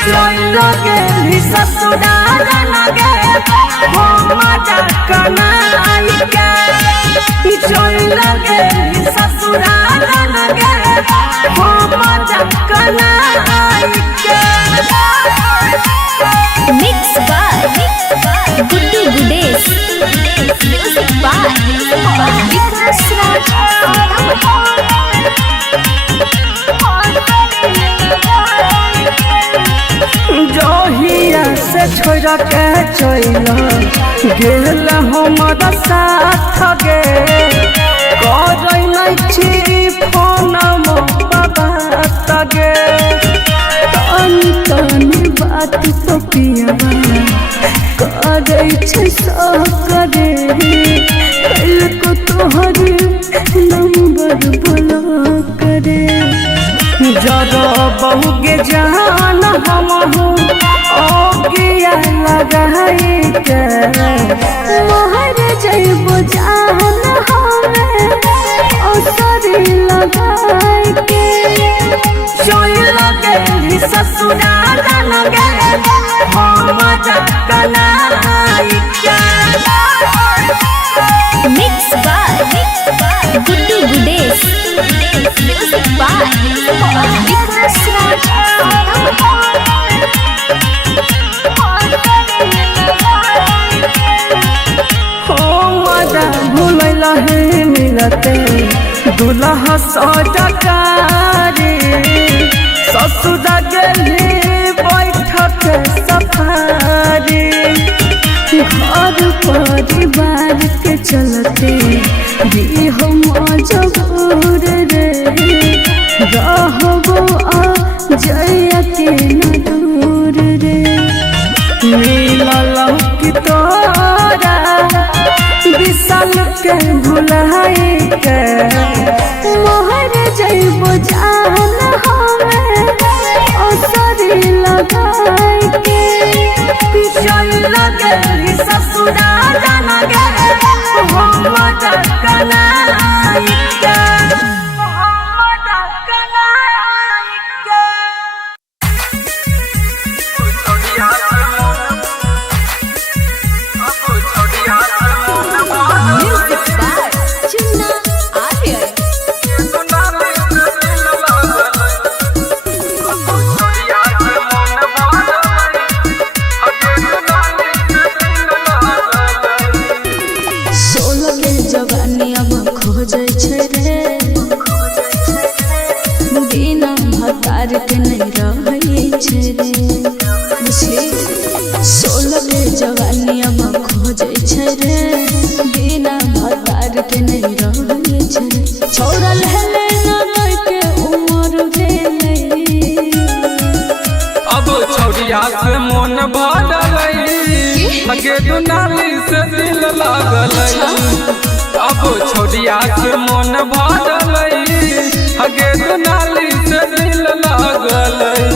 लगे ससुराल लगे हो मजा कनाई के लगे ससुराल लगे हो मजा कनाई के। Mix by Guddu Gudesh, music by Vikas Raj. जहिया से छोड़ के चल गेल हमारा साथ गे कर फोन बाबा तगे तनी तनी बात तो पियाबा करे करे कल को तोहर नंबर ब्लॉक करे जरा बहुगे जान हम ओगिया लगाई के मोहर जइबो जान हमें ओसरी लगाई के चल लगे ससुराल लगे हम जकनाई के। Mix by Guddu Gudesh, music by Vikas Raj. भूल है मिलते दुल्हा सजकारी ससुर गली बैठक सफारी घर परिवार के चलते भी हम मजबूर रे रहबो जयते न दूर रे मिलल की तोरा विशाल के भुलाई के मोहर जइबो जान हमें ओसरी लगाई के चल लगे ससुराल लगे हम जकनाई के। जवानी अब खोजे छे रे बिना भतार के नहीं रहे छे छोड़ल हेले न के उमर भेले अब छौरिया से मन भरलई हगे दुनाली से दिल लागलई अब छौरिया से मन भरलई हगे दुनाली से दिल लागलई।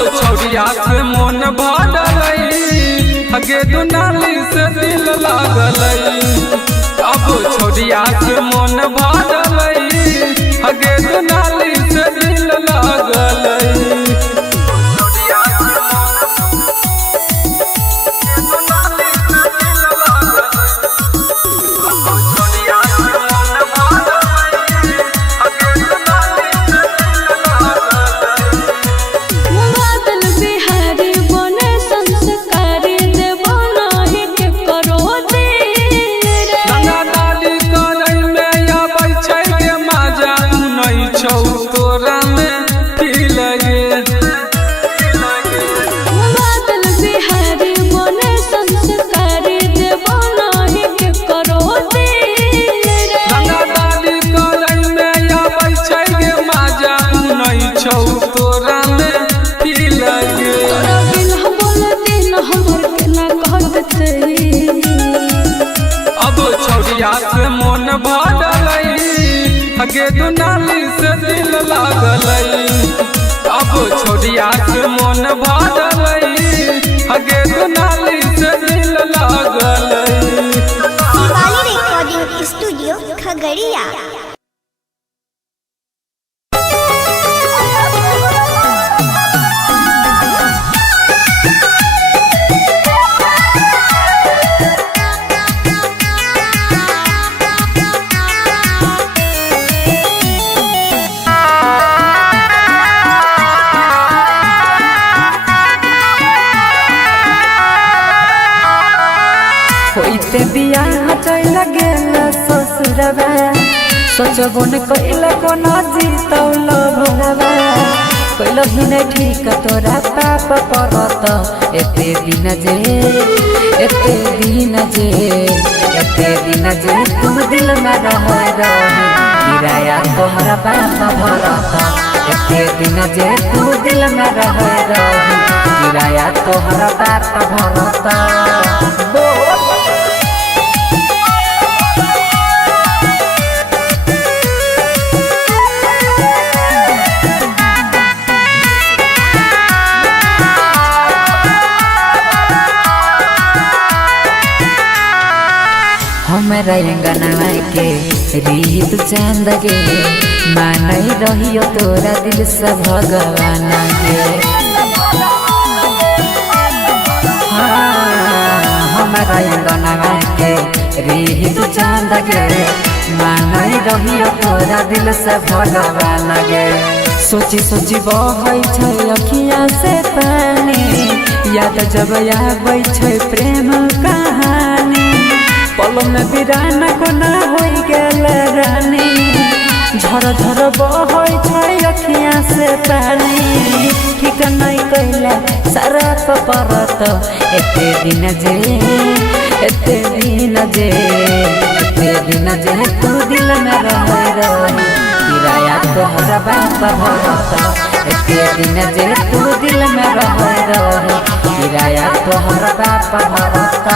मन भरलई हगे दुनाली से दिल लागलई अब छौरिया से मन भरलई हगे दुनाली से दिल लागलई। भरल हगे दुनाली से दिल लागल अब छोड़िया से मन भरल हगे दुनाली से दिल लागल। Shivali recording studio Khagaria. होइते बियाह चल गेल ससुरवा सोचबो न कैल कोनो जीतौल भरवा कैल ही न ठीक तोरा पाप परत एते दिन जे तू दिल में रह किराया तोहरा बाप भरत एते दिन जे तू दिल में रह किराया तोहरा बाप भरत। हमारा अंगना के रीत चांद गे मानई रहियो तोरा दिल से भगवान गे। हमारा अंगना के रीत चांद गे मानई रहियो तोरा दिल से भगवान गे। सोची सोची बहै छै अखियाँ से पानी याद जब आबै छै प्रेम कहानी पल में बिरान कोना हो गेल रानी झर झर बहै छै अखियाँ से पानी ठीक नहीं कैला सारा परत एते दिन जे तू दिल में रह किराया तोहरा बाप भरत एते दिन जे तू दिल में रह किराया तोहरा बाप भरत।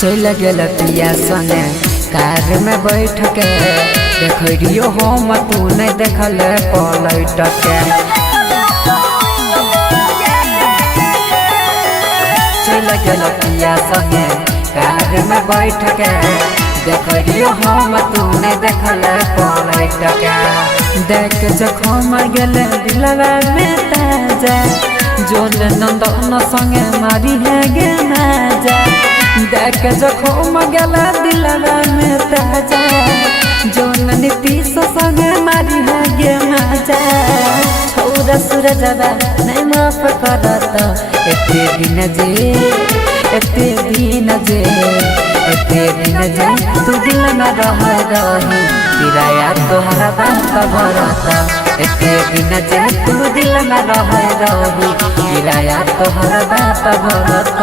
चल गेल पिया संगे कार में बैठ के देखियो हम तू नहीं देखल पलट के चल गेल पिया संगे कार में बैठ के देखियो हम तू नहीं देखल पलट के देख जखम गेल दिलवा में ताजा जोन नंदन संगे मारी है गे नाजा देख जखम गेला दिलवा में ताजा जोन नीतीश संगे मारी है गे मजा छौरा सूरजवा नहीं माफ करत एते दिन जे तू दिल में रह किराया तोहरा बाप भरत एते दिन जे तू दिल में रह किराया तोहरा बाप भरत।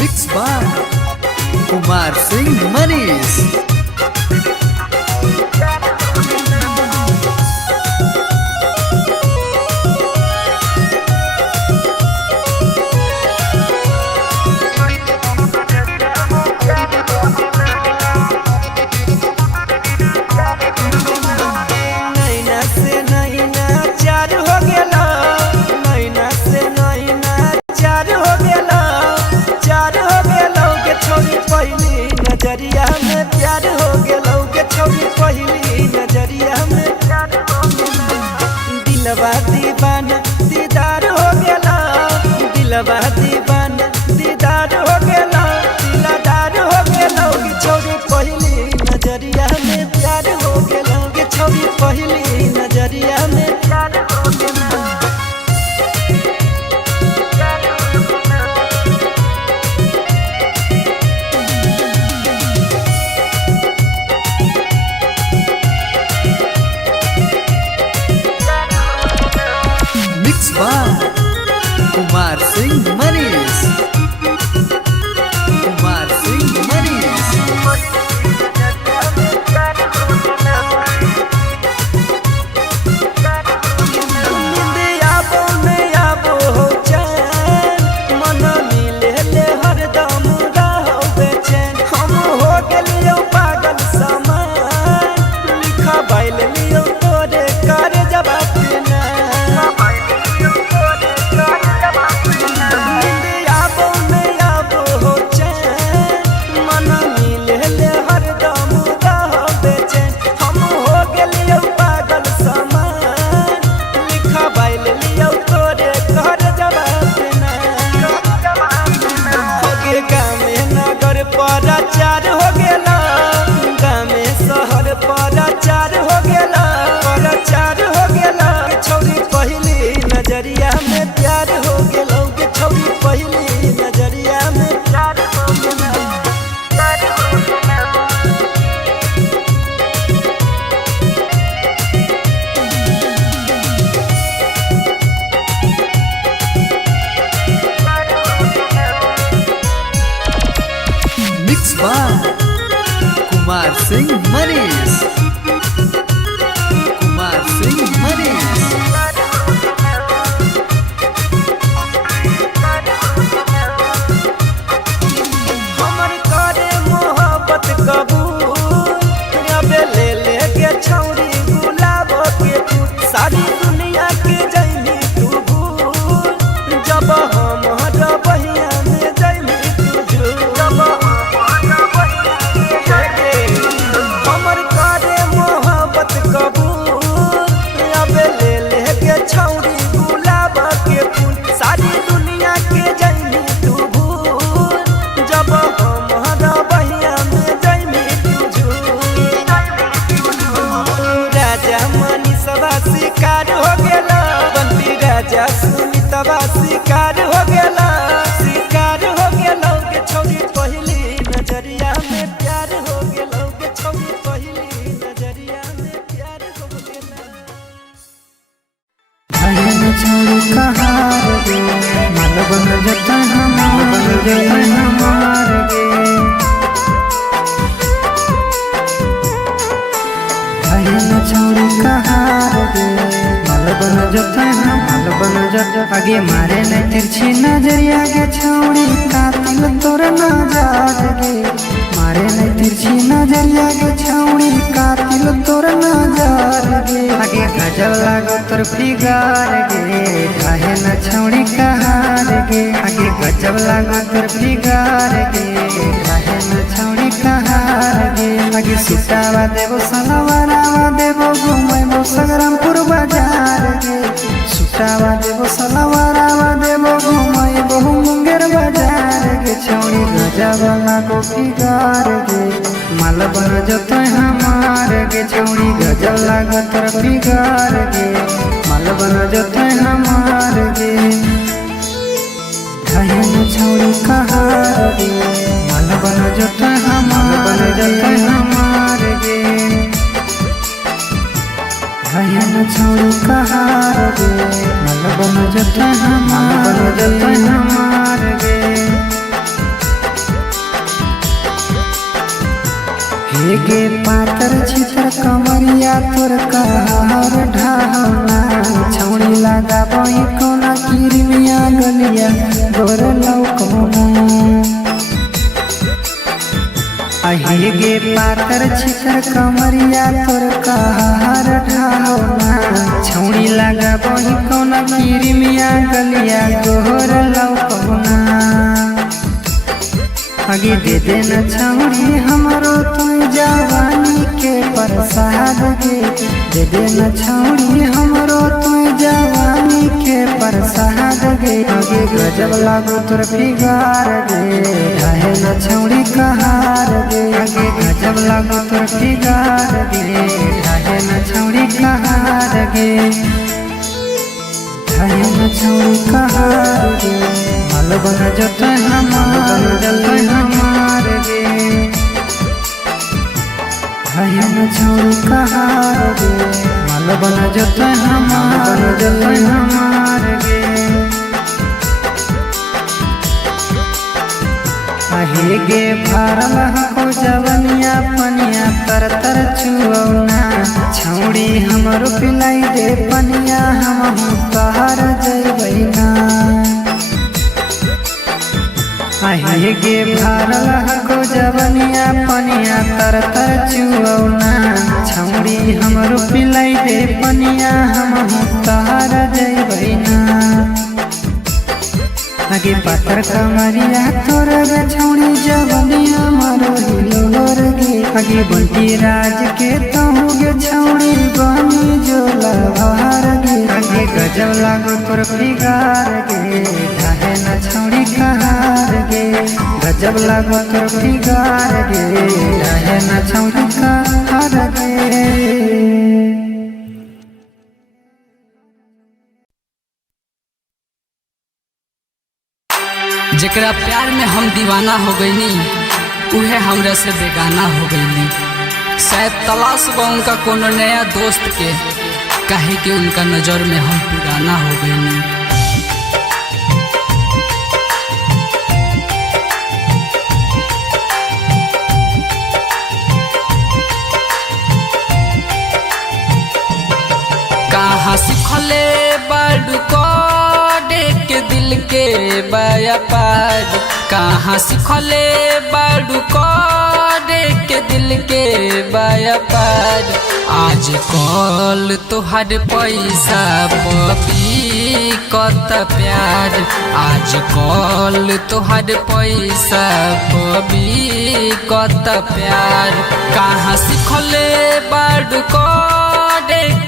Mix by Kumar Singh Manish. नजरिया में प्यार हो गेलौ के छोरी पहली नजरिया में दिलवा दीवाना दीदार हो गेला दिलवा दीवाना दीदार हो गेला दिलदार हो गेलौ के छोरी पहली नजरिया में प्यार हो गेलौ के छोरी पहली नजरिया में प्यार हो गेला। सिंह मनीष कुमार सिंह मनीष पराचार हो गेला गामे शहर पराचार हो गेला पराचार हो गेला छौरी पहली नजरिया में प्यार हो गेला के छौरी पहली नजरिया में प्यार हो गेला मिक्स बाय कुमार सिंह मनीष कुमार सिंह मनीष हमर करे मोहब्बत कबूल रबे ले ले के छौरी गुलाब के फूल सारी दुनिया के जैनी तू भूल जब हम बहिया में जैनी तू जब हमर करे मोहब्बत कबूल रबे ले ले के छौरी गुलाब के फूल सारी दुनिया के जैनी तू भूल जब हमारा बहिया में जैनी राजा मनी सभा शिकार हो गेला बंटी राजा सुनी तबा शिकार हो गेला के छौरी पहली नजरिया में प्यार हो गेला के छौरी पहली नजरिया में प्यार हो गेला छोड़ी कहार गे मालबन जता हमार गे हमार गे भयन छोड़ी कहार गे मालबन जता मालबन जता आगे मारे न तिरछी नजरिया गे छौड़ी कातिल तोर नजर गे मारे न तिरछी नजरिया गे छौड़ी कातिल तोर नजर गे आगे गजब लागो तोर फिगार गे काहे न छौड़ी कहार गे आगे गजब लागो तोर फिगार गे काहे न छौड़ी कहार गे आगे सुटावा देबो सलवारावा देबो घुमैबो संग्रामपुर बाजार गे सुटावा देबो सलवारावा देबो घुमैबो मुंगेर बाजार गे छौड़ी गजब लागो फिगार गे मालबन जतोय हमार गे छौड़ी गजब लागो तोर फिगार गे मालबन जतोय हमार गे घायल छौड़ी कहार गे मालबन जतोय हमार गे घायल छौड़ी कहार गे मालबन जतोय हमार गे हेगे पातर छितर कमरिया तोर कहार ढाहना छौड़ी लगा बई कोना किरमिया गलिया गोर लौकोना हेगे पातर छितर कमरिया तोर कहार ढाहना छौड़ी लगा बई कोना किरमिया गलिया गोर लौकोना आगे दे देना छौड़ी हमरो तू जवानी के प्रसाद गे दे देना छौड़ी हमरो तू जवानी के प्रसाद गे आगे गजब लागो तोर फिगार गे काहे न छौड़ी कहार गे आगे गजब लागो तोर फिगार गे काहे न छौड़ी कहार गे काहे न छौड़ी कहार गे मालबन जतोय हमार गे घायल छौड़ी कहार गे मालबन जतोय हमार गे आहे गे भरल हो जवनिया पनिया तर तर चुऔना छौड़ी हमरो पिलाई दे पनिया हम तहर जइबैना आहे गे भरल हो जवनिया पनिया तर तर चुऔना छौड़ी हमरो पिलाई दे पनिया हम तहर जइबैना आगे पातर कमरिया तोर गे छौड़ी जवनिया मारो हिलोर गे आगे बंटी राज के तहु गे छौड़ी बनी जोला भार गे आगे गजब लागो तोर फिगार गे ढाहे न छौड़ी कहार गे गजब लागो तोर फिगार गे ढाहे न छौड़ी कहार गे। जेकरा प्यार में हम दीवाना हो गईनी उहे हमरा से बेगाना हो गईनी। शायद तलाश बा उनका कोनो नया दोस्त के, काहे कि उनका नजर में हम पुराना हो गईनी। कहाँ सिखले बाडू को के दिल के बाया पार, कहाँ सिखले बाडू को के दिल के बाया पार। आज कल तोहर पैसा पपी कत प्यार, आज कल तोहर पैसा पपी कत प्यार। कहाँ सिखले बाडू को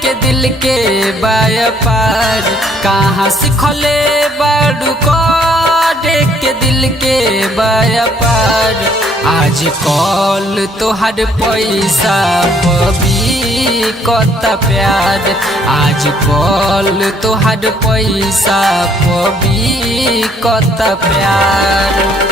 के दिल के बाया पार, कहाँ सिखले बाडू को के दिल के बाया पार। आज कल तोहर पैसा पबी कत प्यार, आज कल तोहर पैसा पबी कत प्यार।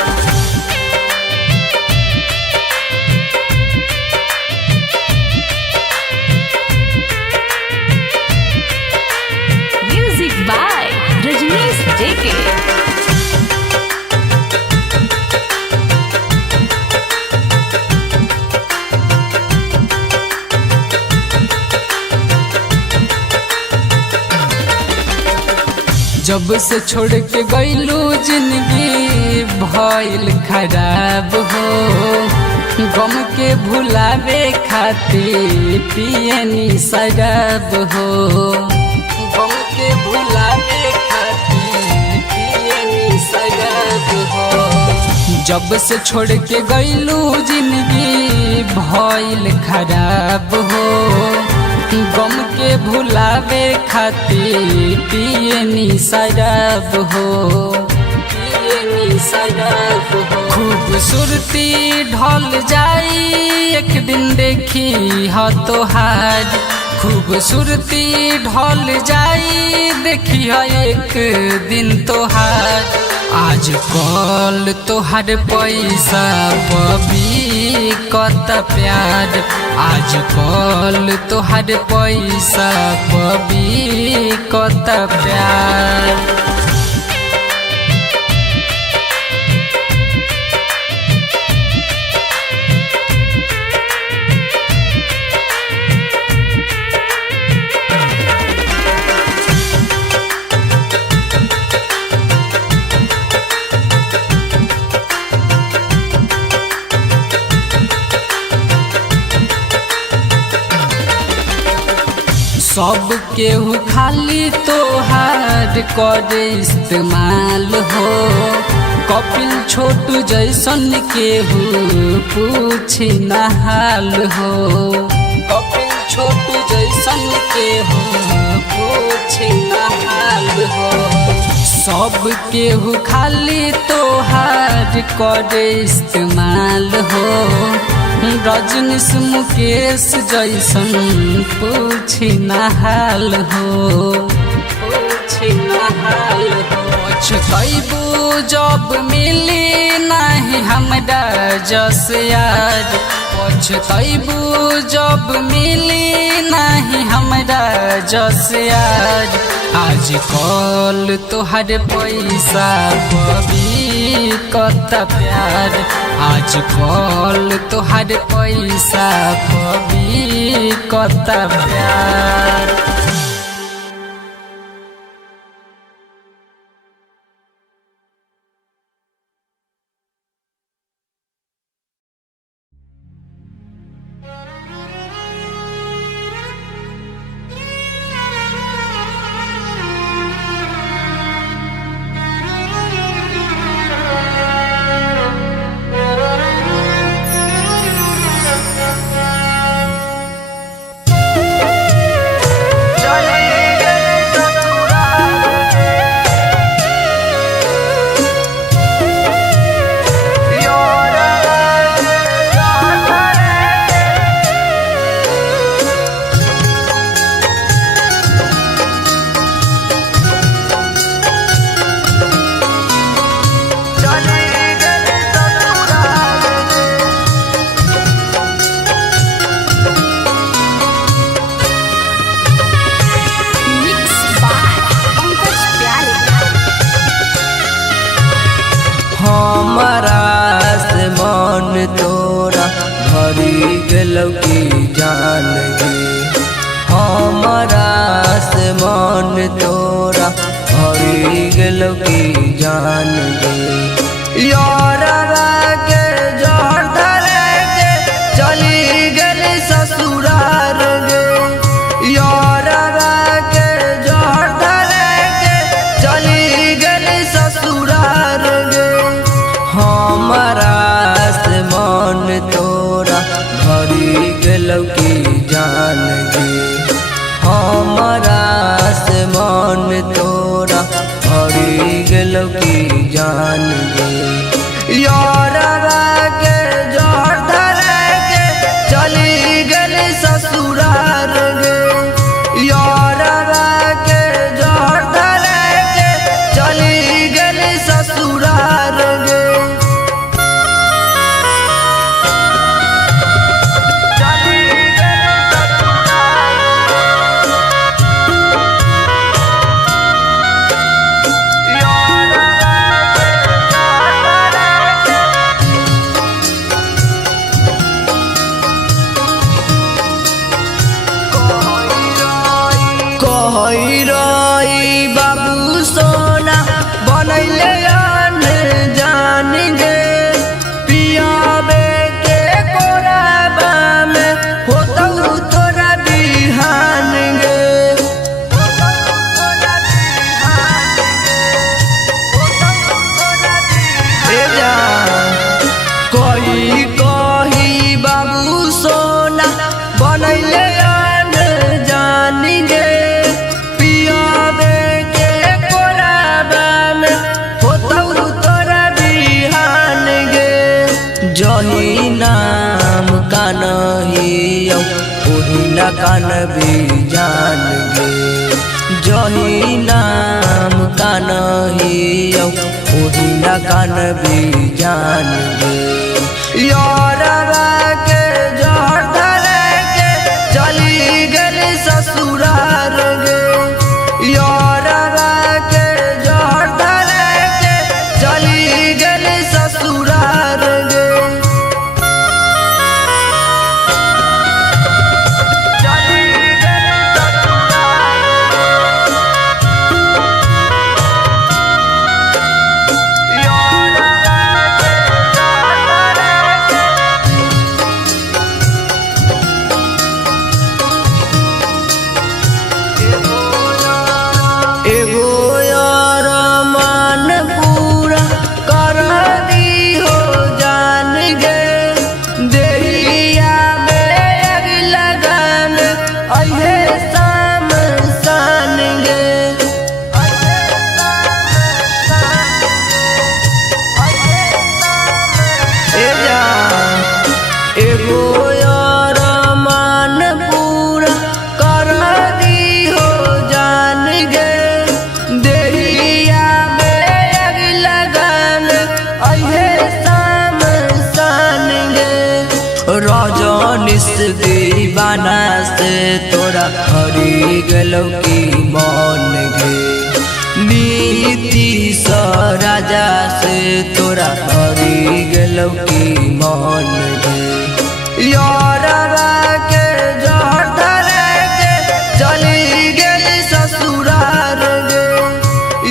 जब से छोड़ के गईलू जिंदगी भइल खराब हो, गम के भुलावे खातिर पियनी शराब हो, गम के भुलावे खातिर पियनी शराब हो। जब से छोड़ के गईलू जिंदगी भइल खराब हो, गम के भुलावे खातिर पियनी शराब हो, पियनी शराब हो। खूबसूरती ढल जाई एक दिन देखी हो तोहार, खूबसूरती ढल जाई देखी हो एक दिन तोहार। आज कल तोहर पैसा पबी कत प्यार, आज कल तोहर पैसा पबी कत प्यार। सब केहू खाली तोहार करे इस्तेमाल हो, कपिल छोटू जैसन केहू पूछी न हाल हो, कपिल छोटू जैसन केहू पूछी न हाल हो। सब केहू खाली तोहार करे इस्तेमाल हो, रजनीश मुकेश जैसन पूछी न हाल हो, पूछी न हाल हो। पछतैबू जब मिली नहीं हमरा जस यार, पछतैबू जब मिली नहीं हमरा जस यार। आज कल तोहर पैसा पबी कत प्यार आज कल तोहर पैसा पबी कत प्यार। तोरा भरी गेलौ की जान गे हमरा से मन तोरा भरी गेलौ की जान गे यारवा के जहर धरे के चली गेल ससुरार गे यारवा के जहर धरे के चली गेल ससुरार गे हमरा मन तोरा भरी गेलौ की जान गे हमरा से मन तोरा भरी गेलौ की जान गे यारवा के जहर धरे के चली गेल ससुरार गे यारवा के जहर धरे के चली गेल ससुरार गे बाबू सोना बनैले जान गे पियाबे के कोराबा में होतौ तोरा बिहान गे कोई कही बाबू सोना बनैले जान गे जही नाम का नहीं ओही न कान भी जान गे जही नाम का नहीं ओही न कान भी जान गे यारवा के जहर धरे के चली गेल ससुरार गे यारवा के जहर धरे के चली गेल ससुरार गे दीवाना से तोरा हरी गेलौ की मन गे नीति सा राजा से तोरा हरी गेलौ की मान गे यारवा के जहर धरे के चली गेली ससुरार गे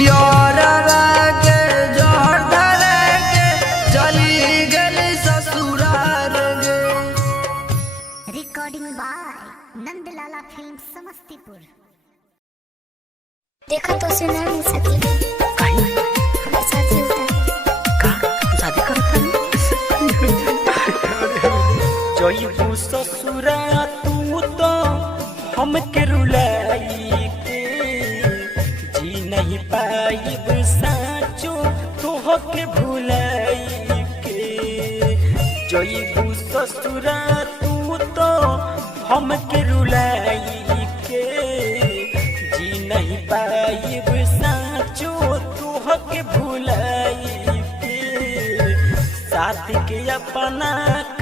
यारवा के जहर धरे के चली गेली ससुरार गे। Recording by Nandlala film Samastipur. देखा तो से ना मिल सकी हमारे साथ शादी करता जइबू ससुरा तू तो हमके रुलाई के जी नहीं पाइब साचो तोहके भुलाई के जइबू ससुरा तू तो हमके रुलाई के जी नहीं पाइब साचो तोहके भुलाई के साथी के अपना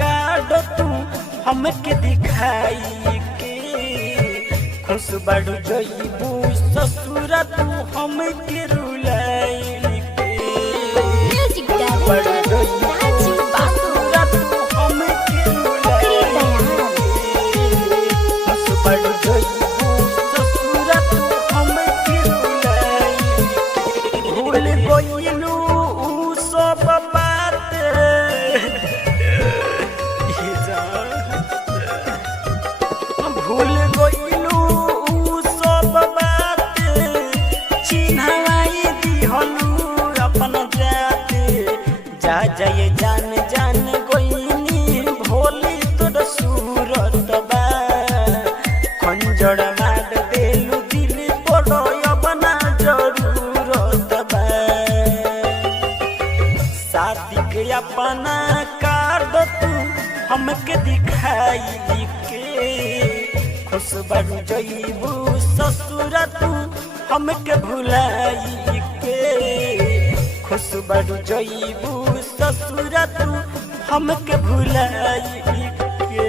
कार्ड तू हमके दिखाई के खुश बड़ जइबू ससुरा तू हमके रुलाई के बड़ जइबू ससुरा तू हमके रुलाई खुश बड़ जइबू ससुरा तू हमके रुलाई भूल गइलू उ सब बात भूल गइलू उ सब बात चिन्हवाई दिहलू अपन जाते जा जाए जान जान गइनी भोली तोर सूरत बा खंजर मार देलू दिल पर अपना जरूरत बा शादी के अपना कार्ड तू हमके दिखाई के खुश बन जइबू ससुरा तू हमके भुलाई के खुश बन जइबू ससुरा तू हमके भुलाई के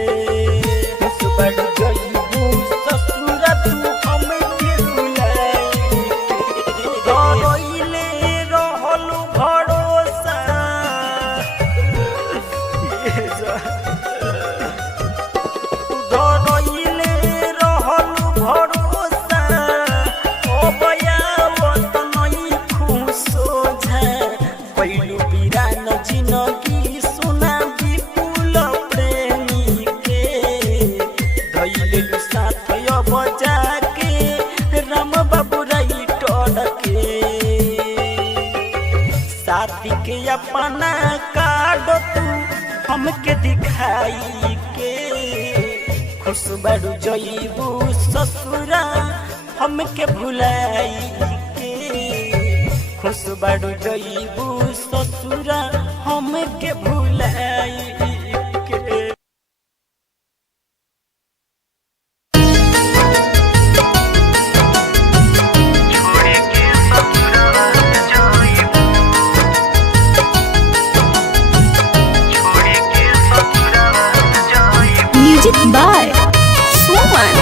खुश बन जइबू ससुरा तू हमके भुलाई के रोइले रहलू भरोसा रोइले रहलू भरोसा ओ बयावत नहीं खुश सोझा पहिलू बिरान जिनगी सुना विपुल प्रेमी के धैलेलू साथ अब जाके राम बाबू राइटर के साथी के अपना कार्ड तू हमके दिखाई के खुश बड़ू जइबू ससुरा हमके भुलाई के खुश बड़ू जइबू ससुरा हमके भुलाई के। म्यूजिक बाय सुमन।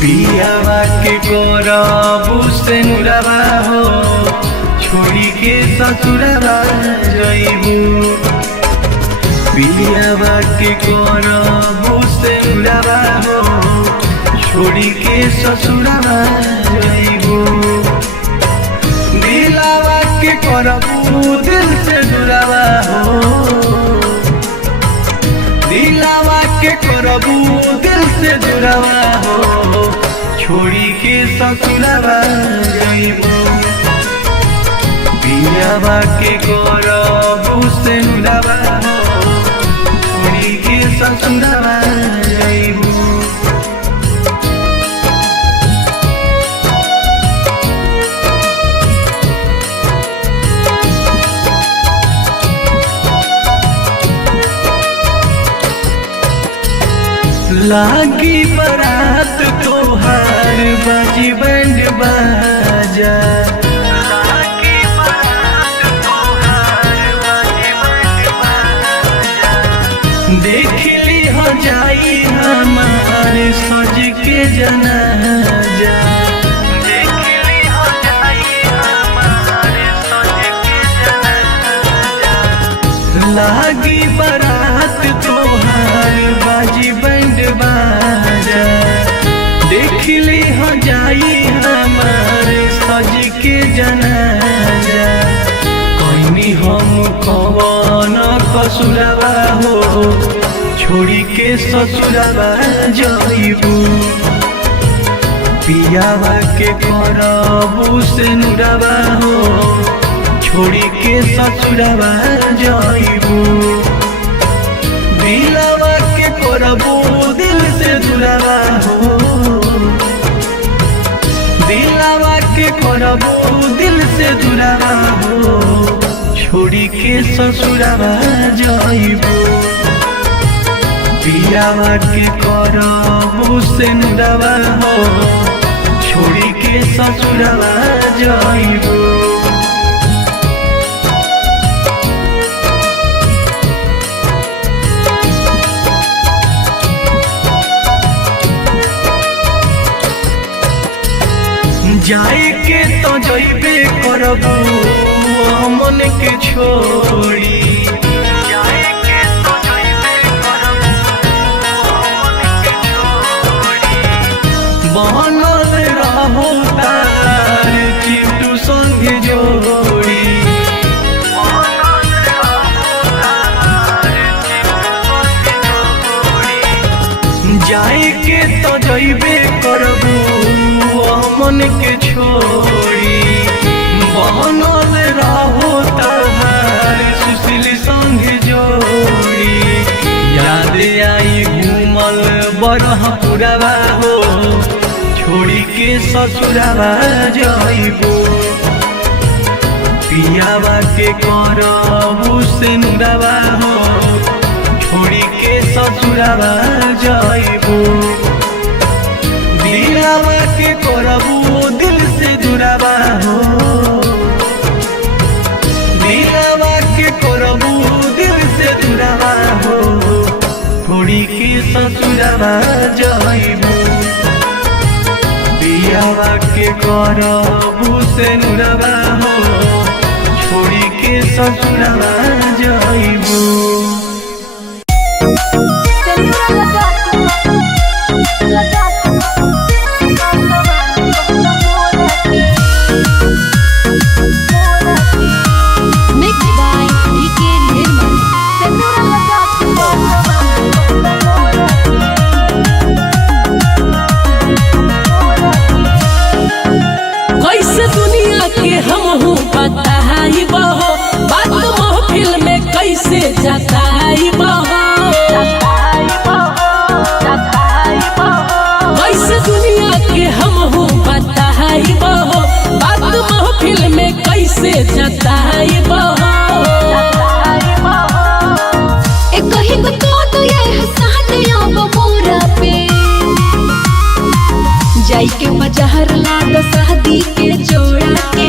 पियावा के गोरबू से नुरवा हो छोड़ी के ससुरवा जइबू पियावा के गोरबू से नुरवा हो छोड़ी के ससुरवा जइबू दिलावा के करबू दिल से दुरावा हो दिलावा के करबू दिल से दुरावा हो छोड़ी के ससुरवा जइबू पियावा के करबू से नुरवा हो छोड़ी के ससुरवा जइबू। लागी बरात तोहार बाजी बैंड बाजा लागी बरात तोहार बाजी बैंड बाजा जनाजा लागी बारात तोहार बाजी बैंड बाजा देख ली हो जाई हमारे सज के जनाजा कहनी हम कवन कसुरवा हो छोड़ी के ससुरवा जाइबू पियावा के करबू से नुरवा हो छोड़ी के ससुरवा जाइबू दिलवा के करबू दिल से दुरवा हो दिलवा के करबू दिल से दुरवा हो छोड़ी के ससुरवा जाइबू पियावा के करबू से नुरवा हो छोड़ी के ससुरवा जाइबू जाए के तो जइबे करबू मन के छोड़ी जाए के तो जइबे करबू मन के छोड़ी बनल रहू तार चिट्टू संग जोड़ी बनल रहू तार चिट्टू संग जोड़ी जाए के तो जइबे करबू मन के छोड़ी बनल रहो तहार सुशील संग जोड़ी याद आई घूमल बरहपुरवा हो छोड़ी के ससुरवा जाइबू पियावा के करबू से नुरवा हो छोड़ी के ससुरवा जाइबू दिलवा के करबू दिल से दुरावा हो दिलवा के करबू दिल से दुरावा हो थोड़ी के ससुरवा जाइबू पियावा के करबू से नुरवा हो छोड़ी के ससुरवा जाइबू कैसे दुनिया के हम हो बताइबो बात महफिल में कैसे जताइबो एक कहीं को तो ये हंसात अब मोरा पे जाई के बाजार ला दो शादी के जोड़ा के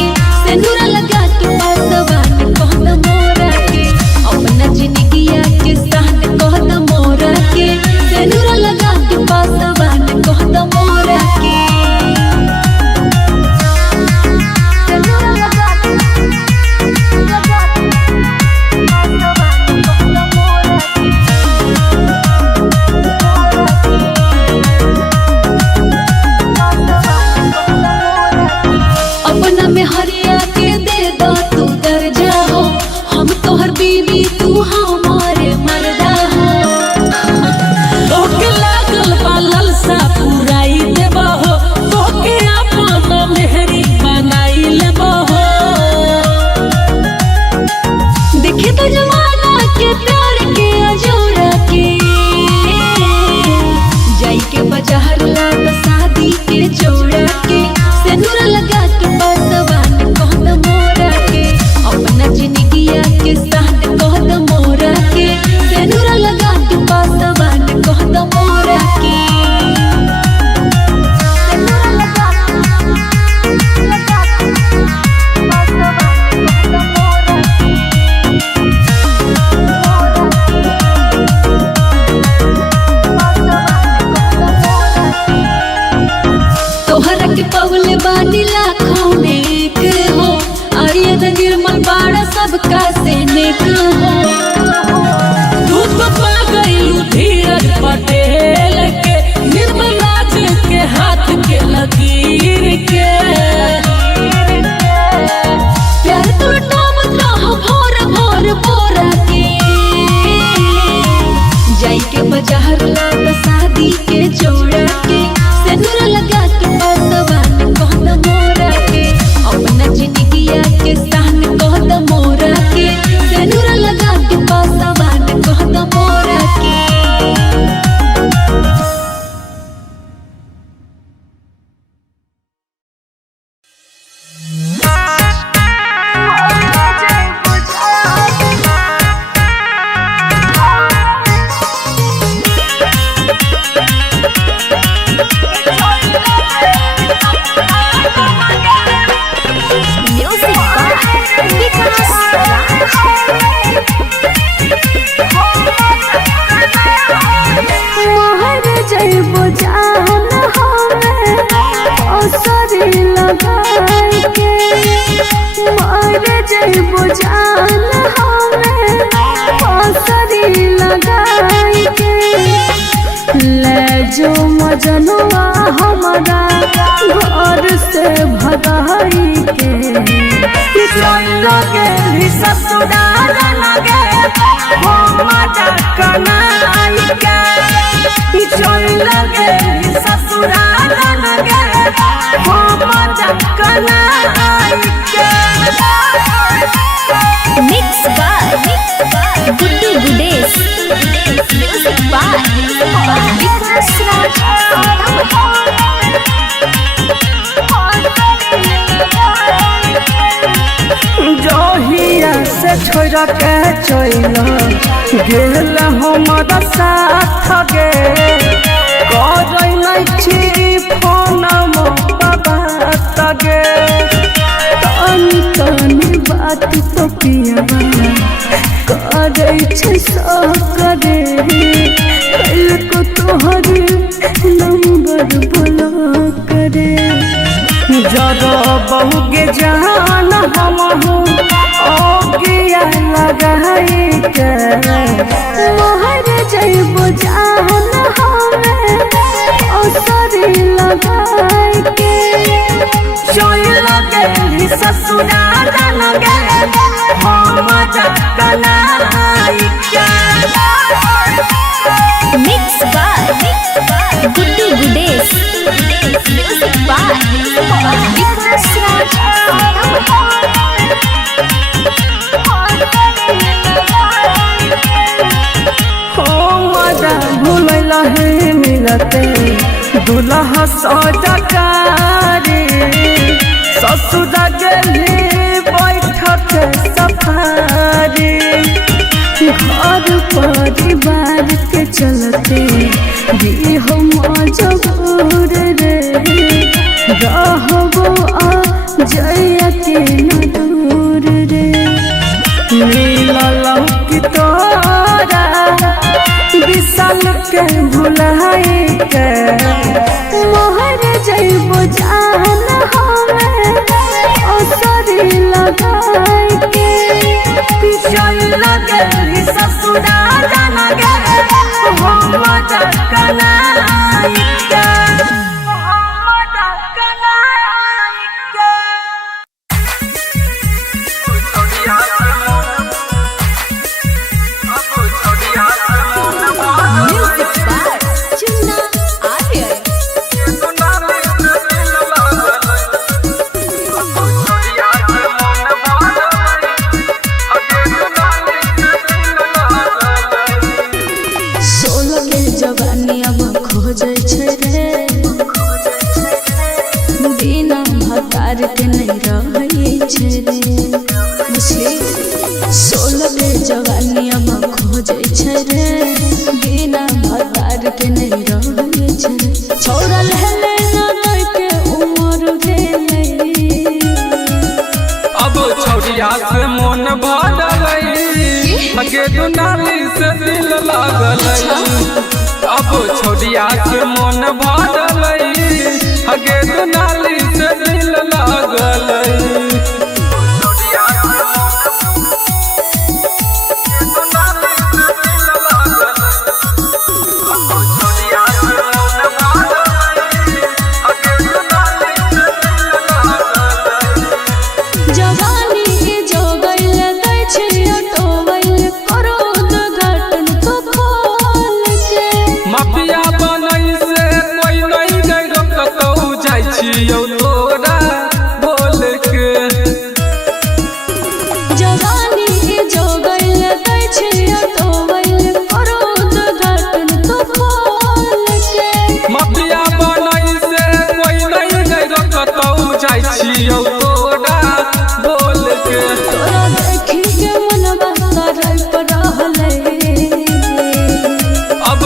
लगे ससुराल लगे हो मजा कनाई के चल लगे ससुराल लगे हो मजा कनाई के mix by Guddu Gudesh music by Vikas Raj जोहिया से छोड़ के चल गेल हमारा साथ गे कर फोन बाबा तगे तनी तनी बात तो पियाबा करे करे को तोहर नंबर बोला करे जरा बहुगे जान हम ओगिया लगाई के मोहर जइबो जान हमें ओसरी लगाई के चल लगे ससुराल लगे हम जकनाई के mix by Guddu Gudesh music by Vikas Raj भूल है मिलते दुल्हा सजकारी ससुर गली बैठक सफारी घर परिवार के चलते भी हम मजबूर रे रहबो आ जया के न दूर रे मिलल की तोरा विशाल के भुलाई के मोहर जइबो जान हमें ओसरी लगाई के चल लगे ससुराल लगे हम जकनाई के जवानी अब खोजे छे रे बिना भतार के नहीं रहे छे छोरा लहले न के उमर भेले अब छौरिया से मन भरलई हगे दुनाली से दिल लागलई अब छौरिया से मन भरलई हगे दुनाली से दिल लागलई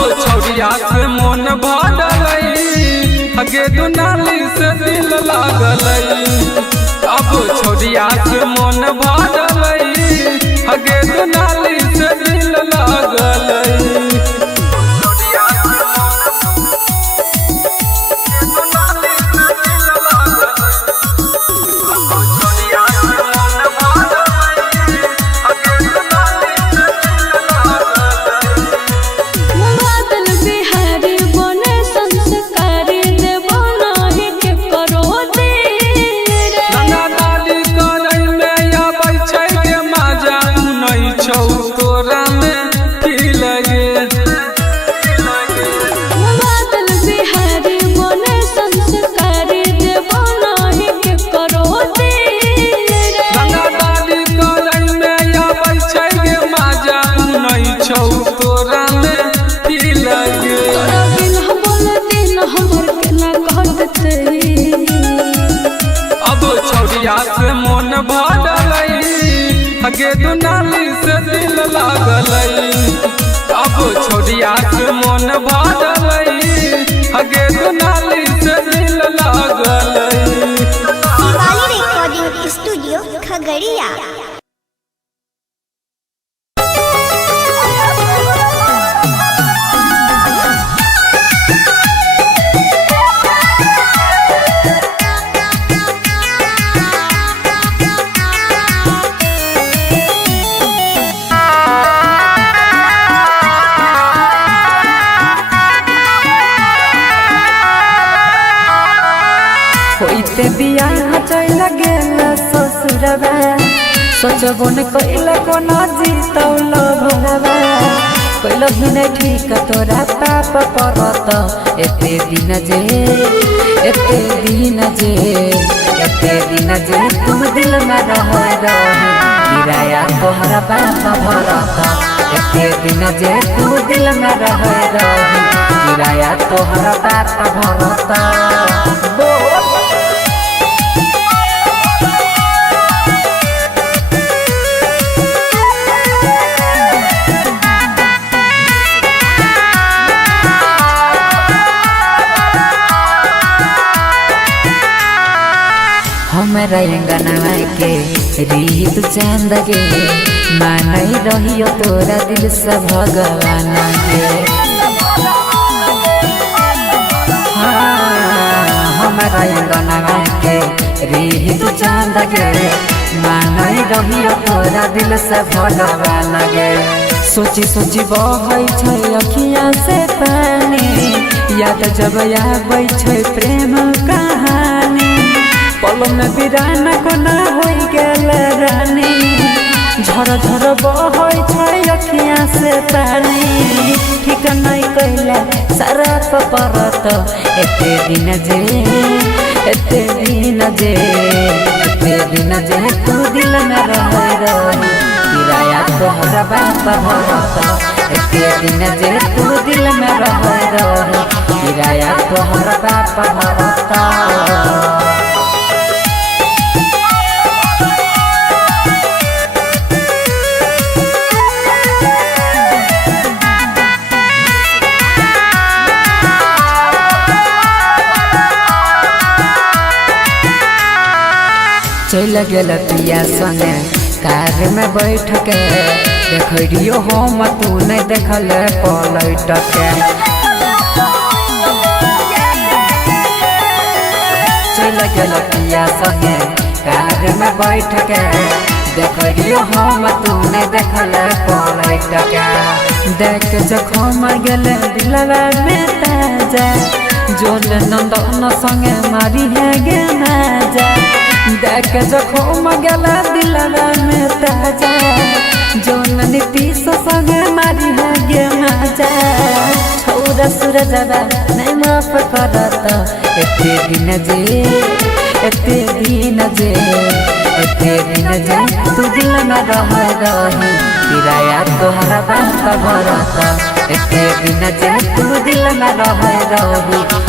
मन भरलई हगे दुनाली से दिल लागलई अब छौरिया से मन भरलई हगे दुनाली से दिल लागलई भरलई हगे दुनाली से दिल लागलई अब छोड़िया से मन भरलई हगे दुनाली से दिल लागलई। Shivali recording studio Khagaria. होइते बियाह चल गेल ससुरबा सोचबो न कइला कोना जीतौल भगवा कइलो ही न ठीक तोरा पाप परत एते दिन जे तुम दिल में रह गिराया तोहरा पाप भरत एते दिन जे तुम दिल में रह गिराया तोहरा पाप भरत। हमरा अंगनवा के रीत चांद गे मानई रहियो तोरा दिल से भगवान गे। हमरा अंगनवा के रीत चांद गे मानई रहियो तोरा दिल से भगवान गे। सोची सोची बहै छै अखियाँ से पानी याद जब आबै छै प्रेम कहानी पल में बिरान कोना हो गेल रानी झर झर बहै छै अखियाँ से पानी ठीक नहीं कैला सारा परत एते दिन जे तू दिल में रह किराया तोहरा बाप भरत एते दिन जे तू दिल में रह किराया तोहरा बाप भरत। चल गेल पिया संगे कार में बैठ के देखियो हम तू नहीं देखल पलट के चल गेल पिया संगे कार में बैठ के देखियो हम तू नहीं देखल पलट के देख जखम गेल दिलवा में ताजा जोन नंदन संगे मारी है गे माजा देख जखम गेला दिलवा में ताजा जोन नीतीश संगे मारी है गे माजा छौरा सूरजवा नहीं माफ करत एते दिन जे तू दिल में रह किराया तोहरा बाप भरत एते दिन जे तू दिल में रह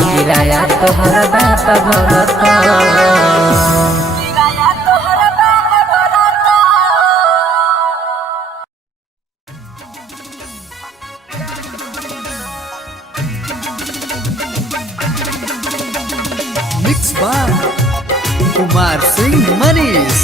किराया तोहरा बाप भरत। Mix by Kumar Singh Manish.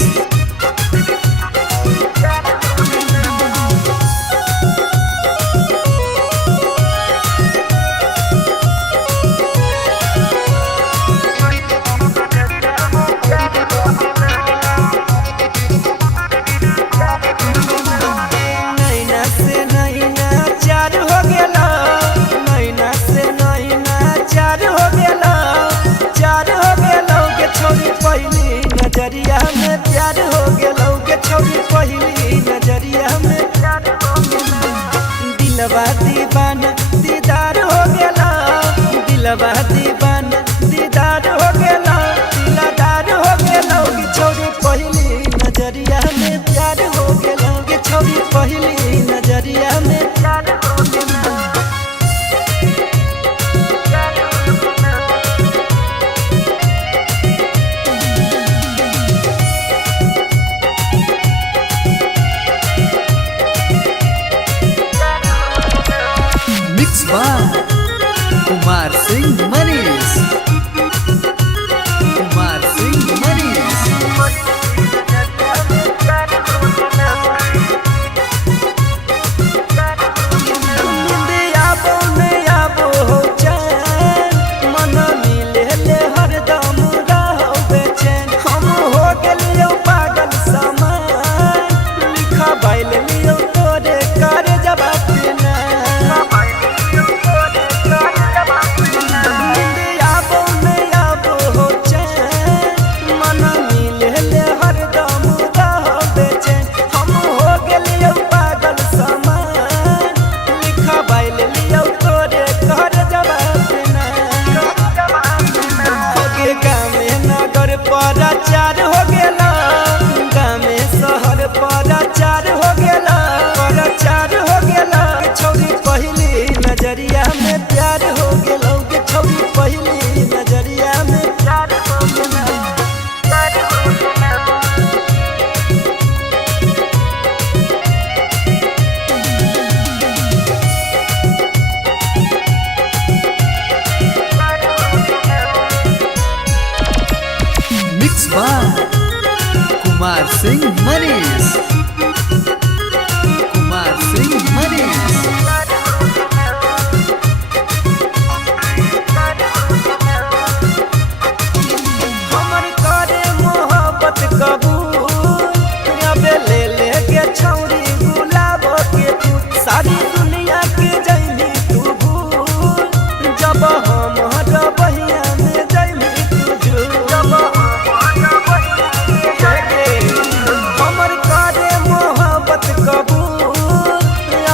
नजरिया में प्यार हो गेलौ के छोड़ी पहली नजरिया में प्यार हो गेलौ दिलवा दीवाना दीदार हो गेला दिलवा दीवाना दीदार हो गेला दिलदार हो गेलौ के छोड़ी पहली नजरिया में प्यार हो गेलौ के छोड़ी पहली नजरिया में प्यार हो गेला। सिंह मनीष कुमार सिंह मनीष मिक्स बाय कुमार सिंह मनीष कुमार सिंह मनीष हमर करे मोहब्बत कबूल अबे ले ले के छौरी गुलाब के फूल सारी दुनिया के जैनी तू भूल जब हम बहिया में जैनी तू जब हमर करे मोहब्बत कबूल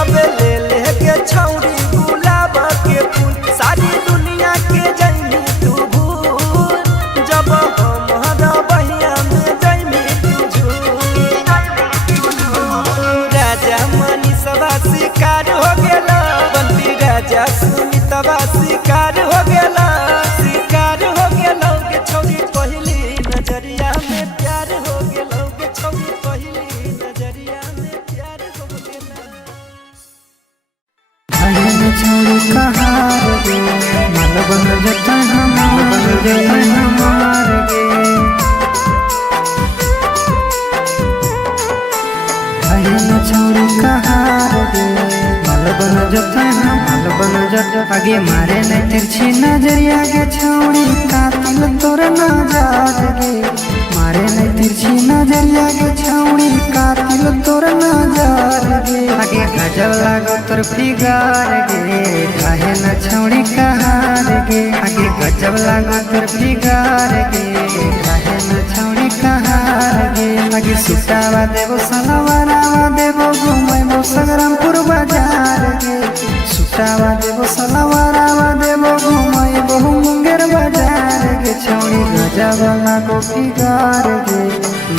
अबे ले ले के छौरी गुलाब के फूल सारी दुनिया के जैनी तू भूल जब हम बहिया में जैनी तू राजा मनी सभा शिकार हो गेला बंटी राजा सुमितवा शिकार हो गेला के छौरी पहली नजरिया में प्यार हो गेला के छौरी पहली नजरिया में प्यार हो गेला भैया छोड़ कहार गे मन बन जता हमार गे हमार गे भैया छोड़ कहार गे मन बन जता आगे मारे न तिरछी नजरिया के छौड़ी कातिल तोर नजर गे मारे न तिरछी नजरिया के छौड़ी कातिल तोर नजर गे आगे गजब लागो तोर फिगर गे काहे न छौड़ी कहार गे आगे गजब लागो तोर फिगर गे काहे न छौड़ी कहार गे आगे सुटावा देबो सलवारावा देबो घुमैबो संग्रामपुर बाजार गे सुटावा देबो सलवारावा देबो घुमैबो मुंगेर बाजार गे छौड़ी गजब लागो फिगर गे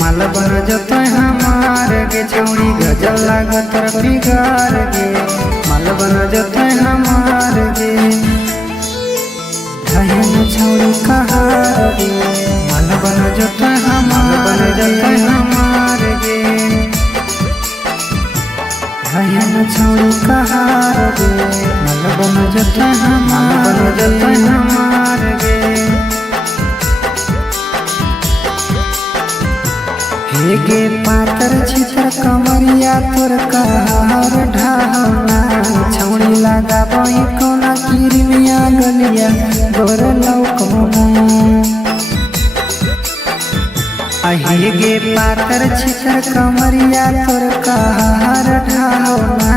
माल बन जतै हमार गे छौड़ी गजब लागो तोर फिगर गे माल बन जतै हमार गे कहे न छौड़ी कहार गे माल बन जतै हमार गे कहे न छौड़ी कहार गे माल बन जतै हमार गे हे गे पातर छितर कमरिया तोर कहार ढाहना छौड़ी लगा बई कोना किरमिया गलिया गोर लौकना हे गे पातर छितर कमरिया तोर कहार ढाहना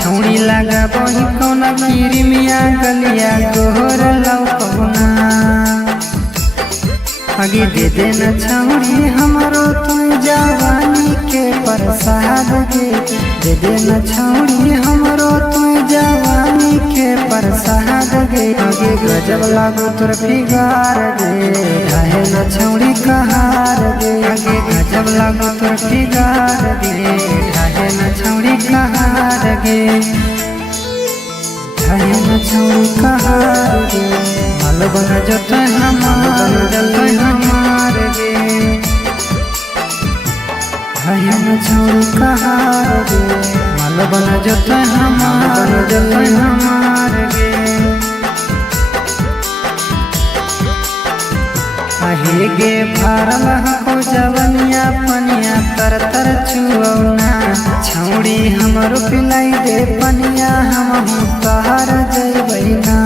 छौड़ी लगा बई कोना किरमिया गलिया गोर लौकना आगे दे देना छौड़ी हमरो तू जवानी के प्रसाद गे दे देना छौड़ी हमरो तू जवानी के प्रसाद गे आगे गजब लागो तोर फिगर गे काहे न छौड़ी कहार गे आगे गजब लागो तोर फिगर गे काहे न छौड़ी कहार गे काहे न छौड़ी कहार गे माल बन जतै हमार गे काहे न छौड़ी कहार गे माल बन जतै हमार गे आहे गे भरल हको जवनिया पनिया तर तर छुऔना छौड़ी हमरो पिलाई दे पनिया हम तोहर जइबैना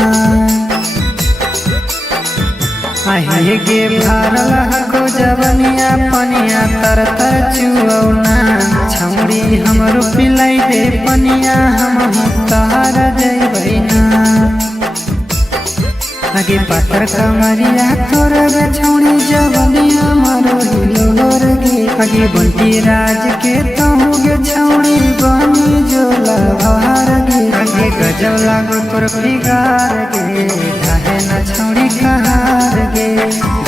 आहे गे भरल हको जवनिया पनिया तर तर छुऔना छौड़ी हमरो पिलाई दे पनिया हम तोहर जइबैना आगे पातर कमरिया तोर गे छौड़ी जवनिया मारो हिलोर गे आगे बंटी राज के तहु गे छौड़ी बनी जोला भार गे आगे गजब लागो तोर फिगार गे ढाहे न छौड़ी कहार गे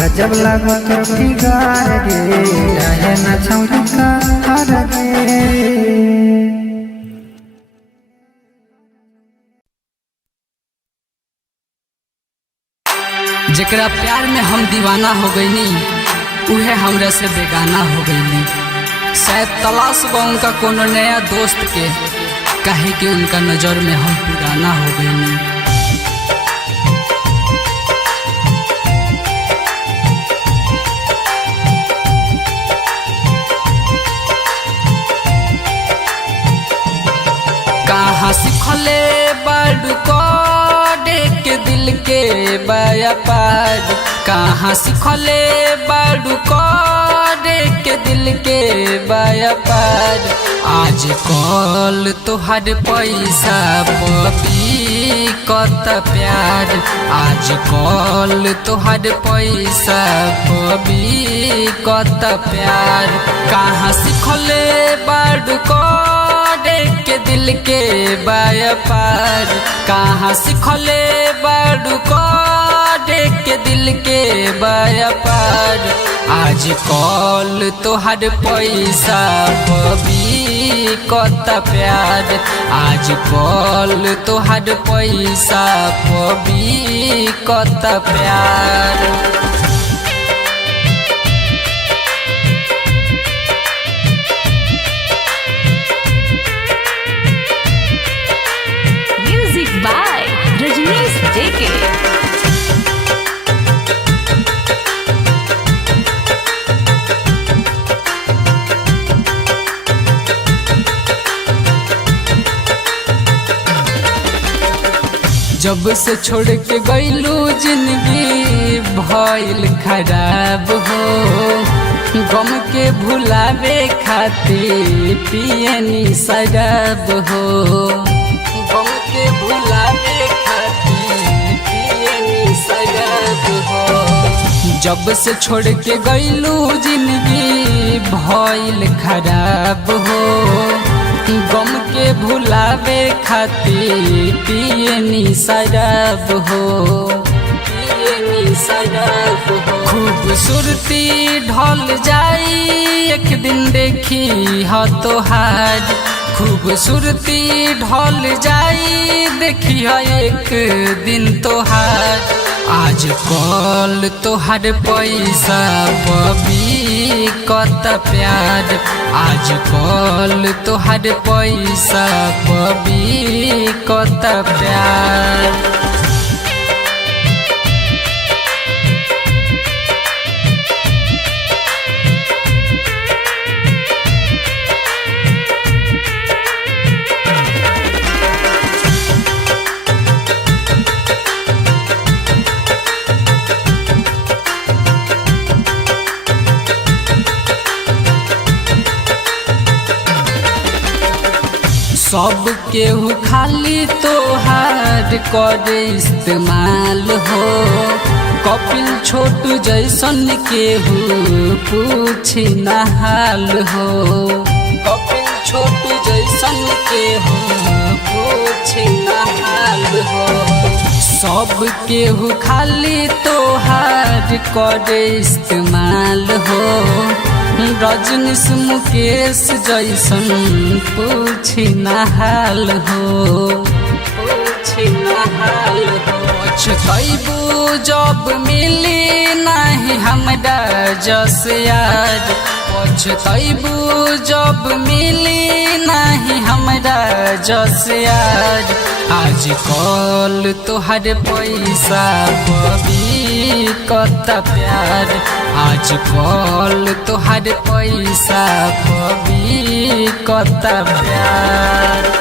गजब लागो तोर फिगार गे ढाहे न छौड़ी कहार गे। जेकरा प्यार में हम दीवाना हो गईनी उहे हमरा से बेगाना हो गईनी। शायद तलाश बा उनका कोनो नया दोस्त के, काहे कि उनका नजर में हम पुराना हो गईनी। कहाँ सिखले बड़ू को के दिल के व्यापार, कहाँ सिखले बड़ू को के दिल के व्यापार। आज कल तोहर पैसा पपी कत प्यार, आज कल तोहर पैसा पपी कत प्यार। कहाँ सिखले बड़ू को के दिल के व्यापार, कहाँ सिखले बड़ू को के दिल के व्यापार। आज कल तोहर पैसा पबी कत प्यार, आज कल तोहर पैसा पबी कत प्यार। जब से छोड़ के गईलू जिंदगी भइल खराब हो, गम के भुलावे खातिर पियनी शराब हो, गम के भुलावे खातिर पियनी शराब हो। जब से छोड़ के गईलू जिंदगी भइल खराब हो, गम के भुलावे खातिर पियनी शराब हो, पियनी शराब हो। खूबसूरती ढल जाई एक दिन देखी ह तोहार, खूबसूरती ढल जाई देखी ह एक दिन तोहार। आज कल तोहर पैसा पबी कत प्यार, आज कल तोहर पैसा पबी कत प्यार। सब केहू खाली तोहार करे इस्तेमाल हो, कपिल छोटू जैसन केहू पूछी न हाल हो, कपिल छोटू जैसन केहू पूछी न हाल हो। सब केहू खाली तोहार करे इस्तेमाल हो, रजनीश मुकेश जैसन पूछी न हाल हो, पूछी न हाल हो। पछतैबू जब मिली नहीं हमरा जस यार, पछतैबू जब मिली नहीं हमरा जस यार। आज कल तोहर पैसा पबी कता प्यार आज कल तोहर पैसा पबी कता प्यार।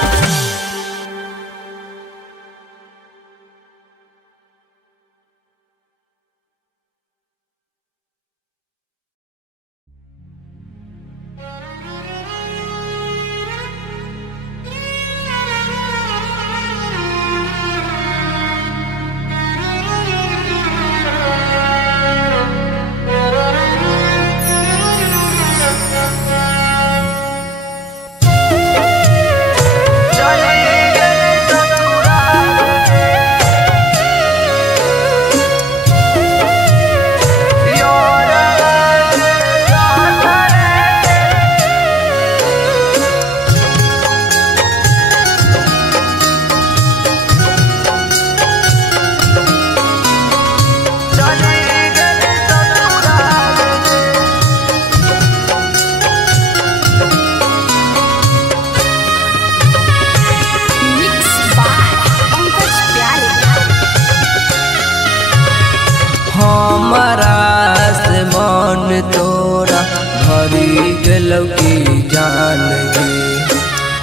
तोरा भरी गेलौ की जान गे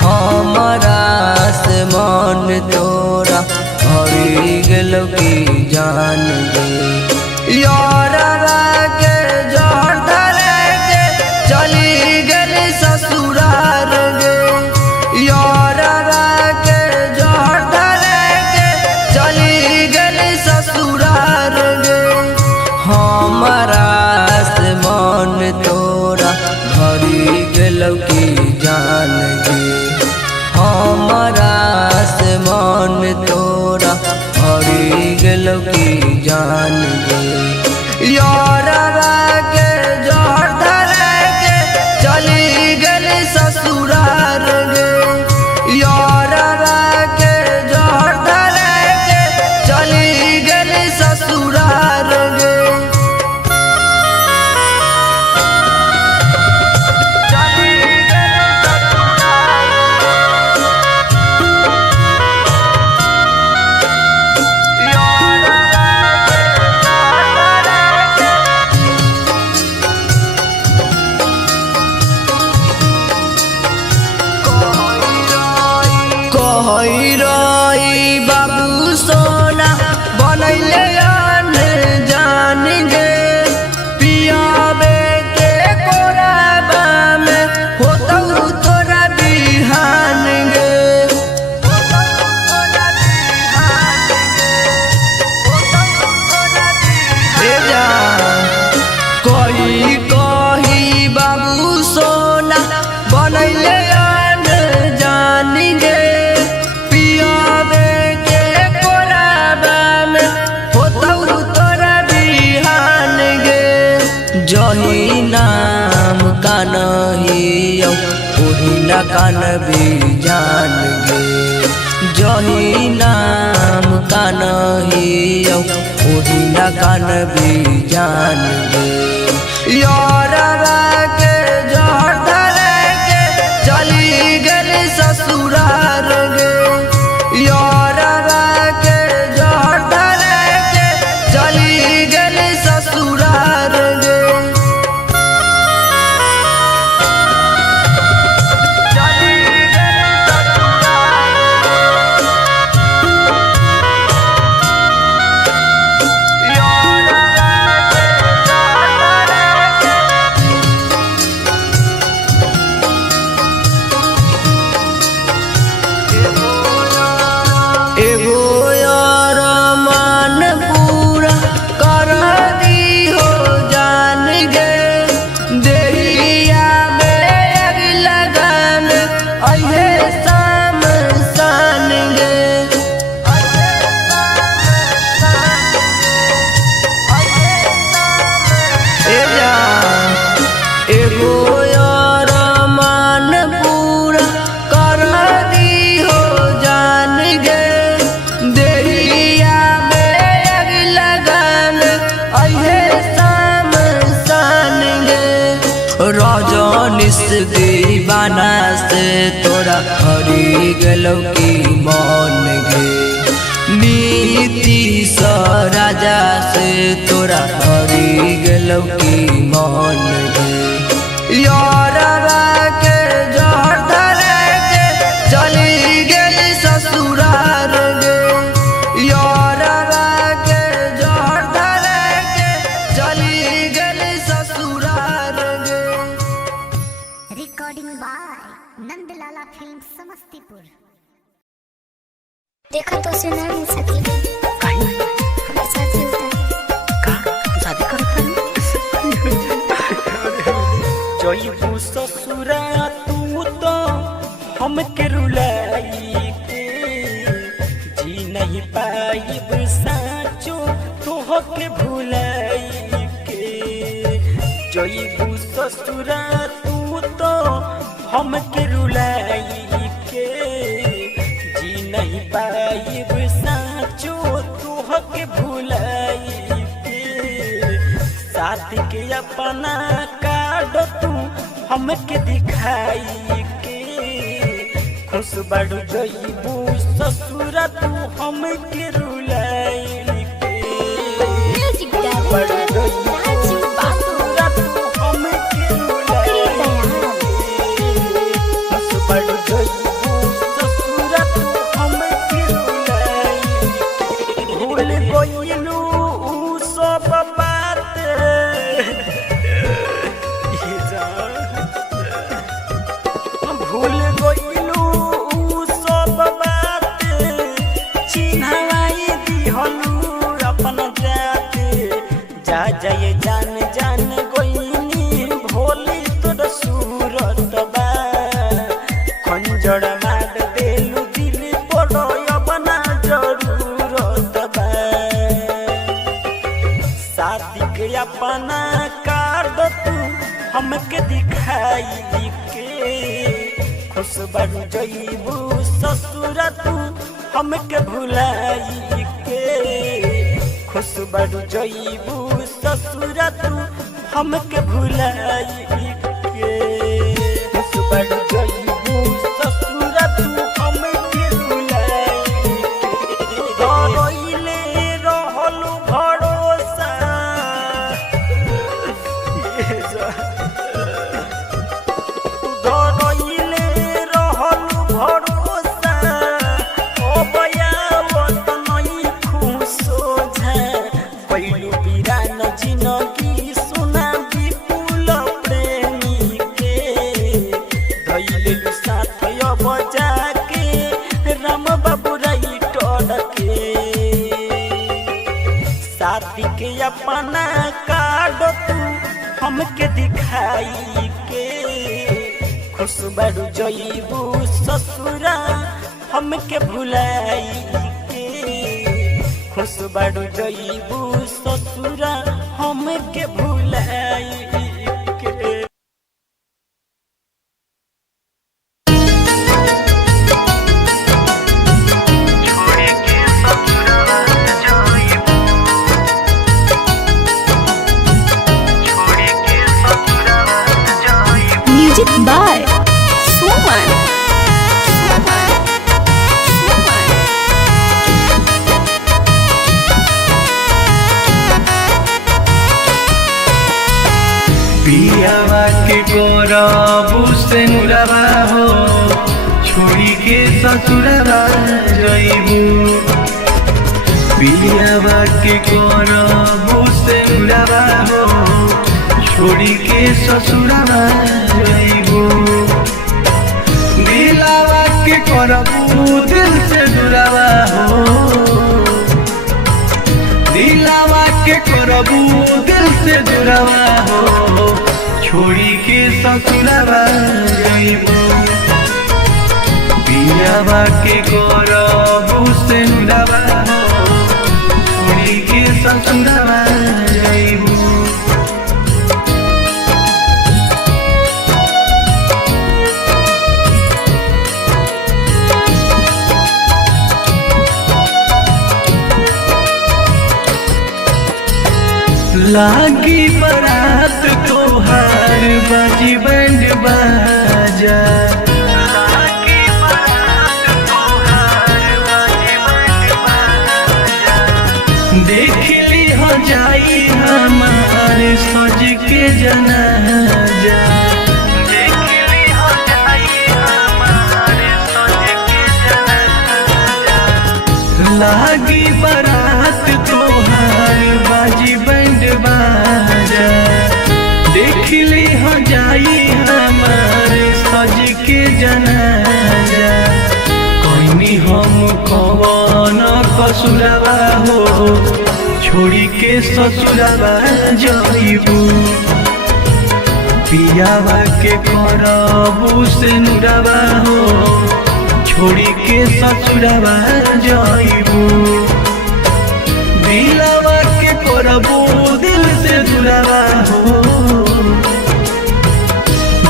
हमारा से मन तोरा भरी गेलौ की जान गे यारा के जहर धरे के चली गेली ससुरार गे यारा के जहर धरे के चली गेली ससुरार गे हमारा मन तोरा भरी गेलौ की जान गे हमारा से मन तोरा भरी गेलौ की जान गे यारा के जहर धरे के चली गेली ससुरार गे यारा के जहर धरे के चली गेली ससुरार गे बाबू सोना बनैले जान गे पियाबे के कोराबा में होतौ तोरा बिहान गे कही कही बाबू सोना बनैले जान गे जही नाम का नहीं ओही न कान भी जान गे जही नाम का नहीं ओही न कान भी जान गे यारा के जहर धरे के चली गेली ससुरार गे यारा के जहर धरे के चली गेली ससुरार गे रजनीश दीवाना से तोरा हरी गेलौ की मन गे नीति सा राजा से तोरा हरी गेलौ की मान गे यारवा के जहर धरे के चली गेली ससुरार गे यारवा के जहर धरे के चली गेली ससुरार गे। Recording by Nandlala film Samastipur. देखा तो से ना मिल सकी हमारे साथ ही होता है शादी करता जईबू ससुरा तू तो हमके रुलाई के जी नहीं पाइब साचो तोहके भुलाई के जईबू ससुरा तू तो हमके रुलाई के जी नहीं पाइब साचो तोहके भुलाई के साथ के अपना कार्ड तू हमके दिखाई के खुश बढ़ जईबू ससुरा तू हमके रुलाई के बढ़ जईबू ससुरा तू हमके रुलाई खुश बढ़ जईबू ससुरा तू हमके रुलाई भूल गइलू सब बात भूल गइलू सब बात चिन्हवाई दिहलू अपन जाते जा जाए जान जान गइनी भोली तोर सूरत बा खंजर मार देलू दिल पड़ो अपना जरूरत बा शादी के अपना कार्ड तू हमके दिखाई के खुश बढ़ जईबू ससुरा तू हमके भुलाई के खुश बढ़ जईबू ससुरा तू हमके भुलाई के खुश बढ़ जईबू ससुरा तू हमके भुलाई के गइले रहलू भरोसा गइले रहलू भरोसा ओ बयावत नहीं खुश सोझा पहिलू बिरान जिनगी सुना विपुल प्रेमी के धइले साथ अब जाके राम बाबू राइटर के साथी के अपना कार्ड तू हमके दिखाई के खुश बढ़ जईबू ससुरा हमके भुलाई के खुश बढ़ जईबू ससुरा हमके भुलाई के। म्यूजिक बाय सुमन। पियावा के गोरबू से नुरावा हो छोड़ी के ससुरावा जईबू पियावा के गोरबू से नुरावा हो छोड़ी के ससुरावा जईबू दिलावा के करबू दिल से दुरावा हो दिलावा के करबू दिल से दुरावा हो छोड़ी के ससुरावा जईबू पियावा के करबू से दुरावा हो छोड़ी के ससुरावा जईबू लागी बरात तोहार बाजी बैंड बाजा लागी बरात तोहार बाजी बैंड बाजा लागी बारात तोहार बाजी बैंड बाजा देख ली हो जाई हमार सज के जनाजा कोई हम कौन कसुरवा हो छोड़ी के ससुरवा जाइबू पियावा के करबू से नुरवा हो छोड़ी के ससुरवा जाइबू दिलवा के करबू दिल से दुरवा हो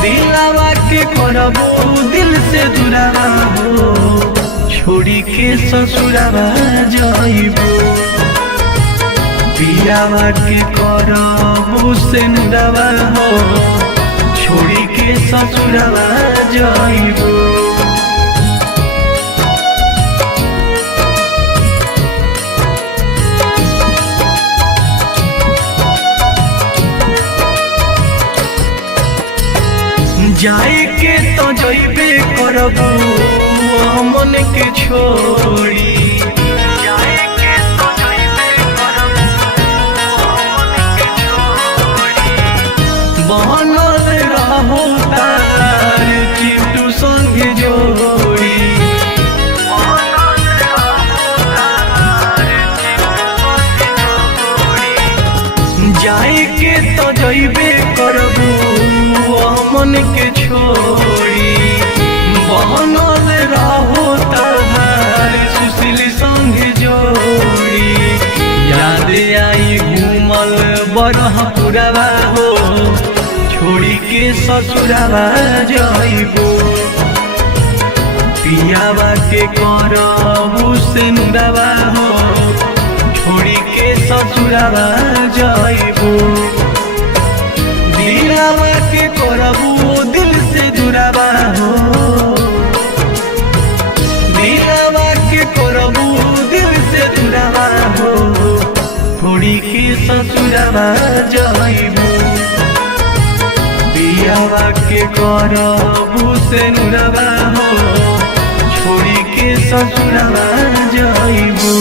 दिलवा के करबू दिल से दुरवा हो छोड़ी के ससुरवा जाइबू पियावा के करबू से नुरवा हो छोड़ी के ससुरवा जाइबू जाए के तो जइबे करबू मन के छोड़ी जाए के तो जइबे करबू मन के छोड़ी बनल रहू तार चिट्टू संग जोड़ी बनल रहू तार चिट्टू संग जोड़ी जाए के तो जइबे करबू मन के छोड़ी बनल रहो तहार सुशील संग जोड़ी याद आई घूमल बरहपुरवा हो छोड़ी के ससुरवा जाइबू पियावा के करबू से नुरवा हो छोड़ी के ससुरवा जाइबू दिलवा के करबू दिल से दुरवा हो दिलवा के करबू दिल से दुरवा हो थोड़ी के ससुरवा जाइबू पियावा के करबू से नुरवा हो छोड़ी के ससुरवा जाइबू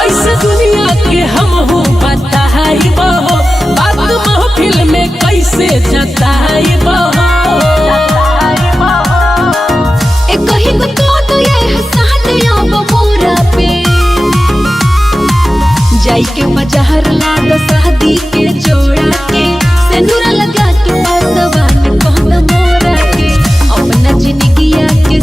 कैसे दुनिया के हम हूँ बताइबो बात महफिल में कैसे जताइबो एक कहीं को तो ये हंसाते अब मोरा पे जाई के बाजार ला दो शादी के जोड़ा के सिंदूर लगा के पासवान कहना मोरा के अपना जिंदगिया के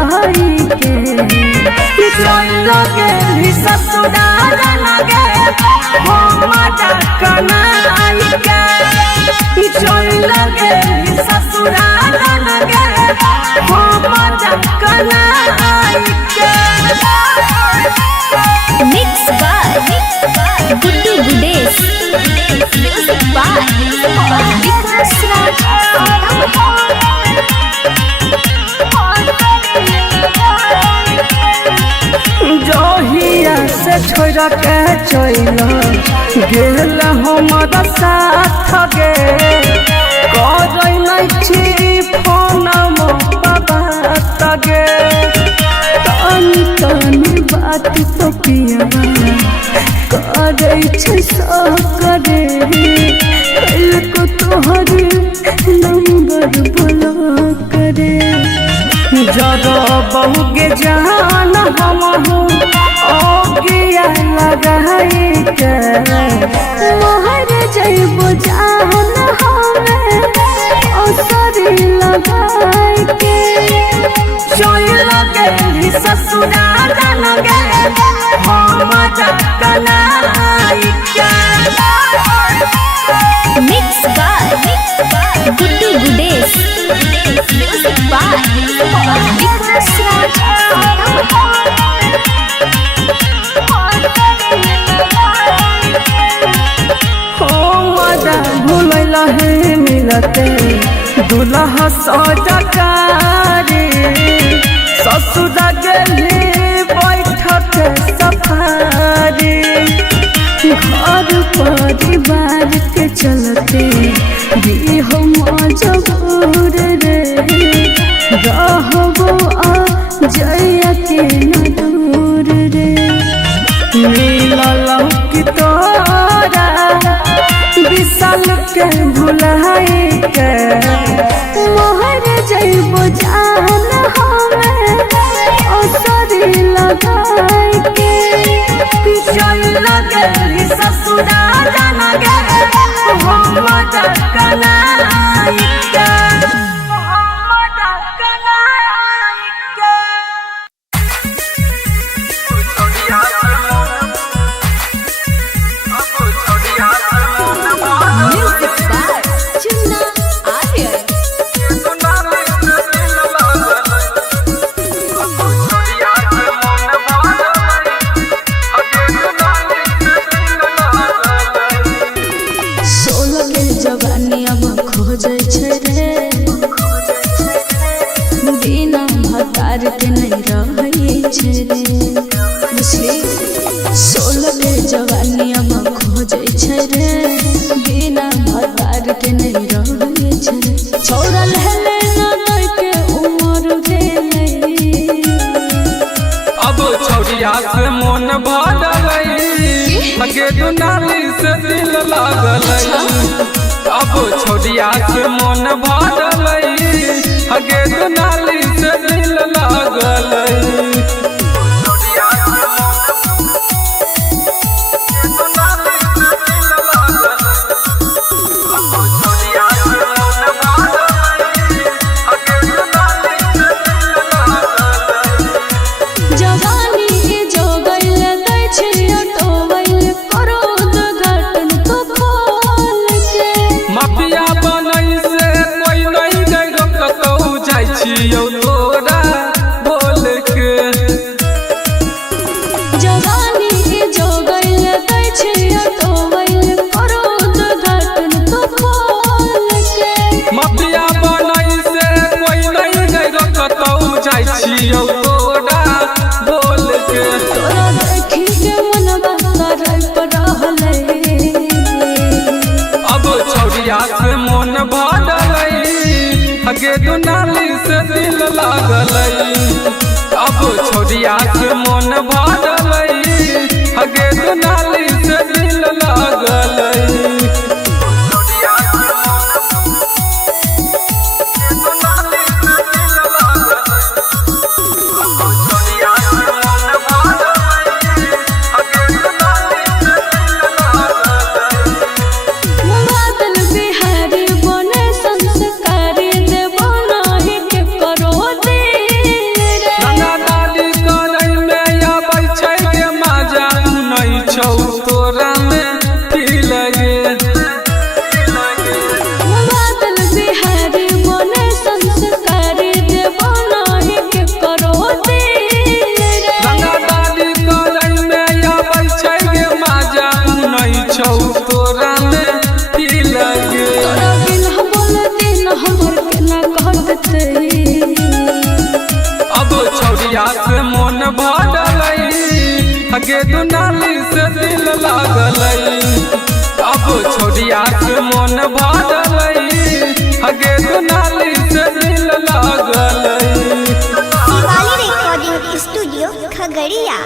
लगाई के लगे ससुराल लगे हम कनाई के लगे ससुराल लगे हम कनाई के mix by Guddu Gudesh music by Vikas Raj जहिया से छोड़ के चल गेल हमारा साथ गे छी फोन बाबा तगे तनी तनी बात तो पिया करे करे को तोहर नंबर बोला करे जरा बहुगे जान हम लगाई के मोहर जइबो जान हमें असरी लगाई के चल लगे ससुराल लगे हम कनाई के mix by Guddu Gudesh music by Vikas Raj भूल है मिलते दुल्हा सजकारी ससुर गली बैठक सफारी घर परिवार के चलते भी हम मजबूर रे रहबो आ जया के न दूर रे मिलल की तोरा विशाल के भुलाई के मोहर जइबो जान हमें असरी लगाई के चल लगे ससुराल लगे हम कनाई के जवानी अब खोजे छे रे बिना भतार के नहीं रहे छे छोड़ा लेले न दई के उमर भेले अब छौरिया से मन भरलई लगे दुनाली से दिल लागलई अब छौरिया से मन भरलई लगे दुनाली से दिल लागलई मन भरलई हगे दुनाली से दिल लागलई अब छौरिया से मन भरलई हगे दुनाली से दिल लागलई हगे दुनाली से दिल लागल अब छोड़िया से मन भरल हगे दुनाली से दिल लागल। Shivali recording studio Khagaria.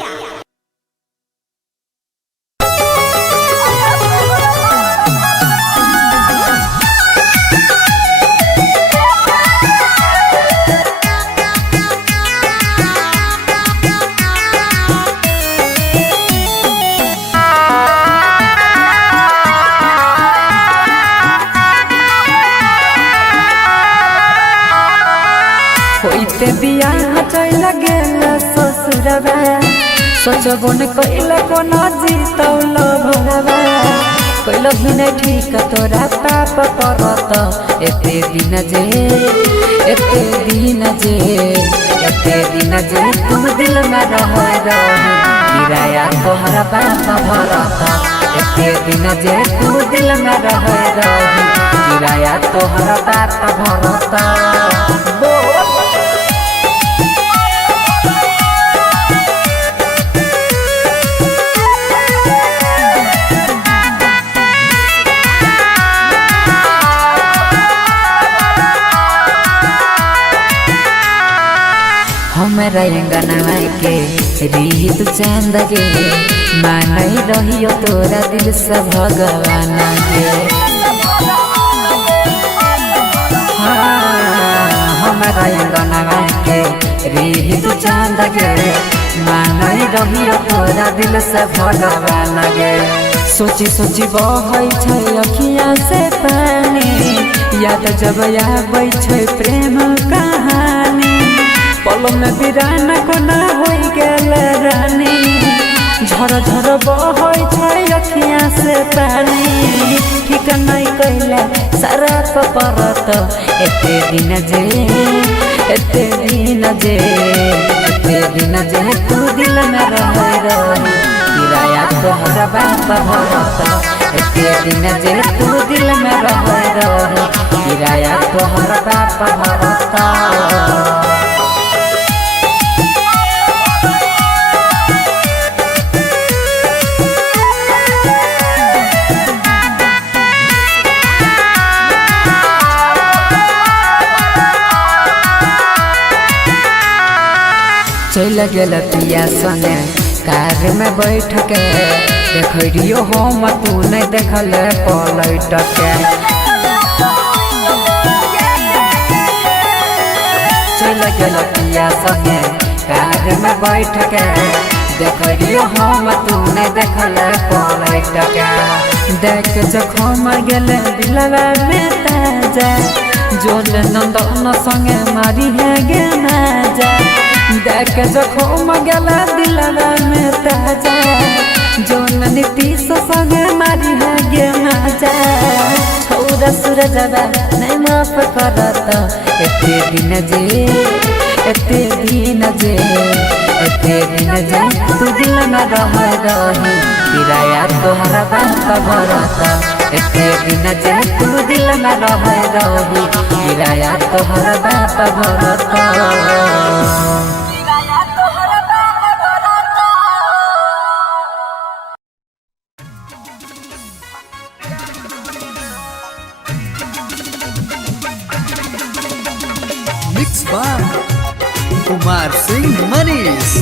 होइते बियाह चल गेल ससुरवा सोचबो न कइला कोना जीतौल भरवा कइल ही नहीं ठीक तोरा पाप परत एते दिन जे तुम दिल में रह किराया तोहरा पाप भरत एते दिन जे तुम दिल में रह किराया तोहरा पाप भरत। हमरा अंगनवा के रीत चांद गे मानई रहियो तोरा दिल से भगवान गे। हमरा अंगनवा के रीत चांद गे मानई रहियो तोरा दिल से भगवान गे। सोची सोची बहै छै अखिया से पानी याद जब आबै छै प्रेम कहानी पल में बिरान कोना होई गेल रानी झर झर बहै छै अखिया से पानी ठीक नहीं कैला सारा परत एते दिन जे तू दिल में रह किराया तोहरा बाप भरत एते दिन जे तू दिल में रह किराया तोहरा बाप भरत। चल गेल पिया संगे कार में बैठ के देखियो हम तू नहीं देखल पलट के चल गेल पिया संगे कार में बैठ के देखियो हम तू नहीं देखल पलट के देख जखम गेल दिलवा में ताजा जोल नंदन संगे मारी है गे नाजा देख जखम गेला दिलवा में ताजा जोन नीतीश संगे मारी है गे माजा छौरा सूरजवा नहीं माफ करत एते दिन जे तू दिल में रह किराया तोहरा बाप भरत एते दिन जे तू दिल में रह किराया तोहरा बाप भरत। Mix by Kumar Singh Manish.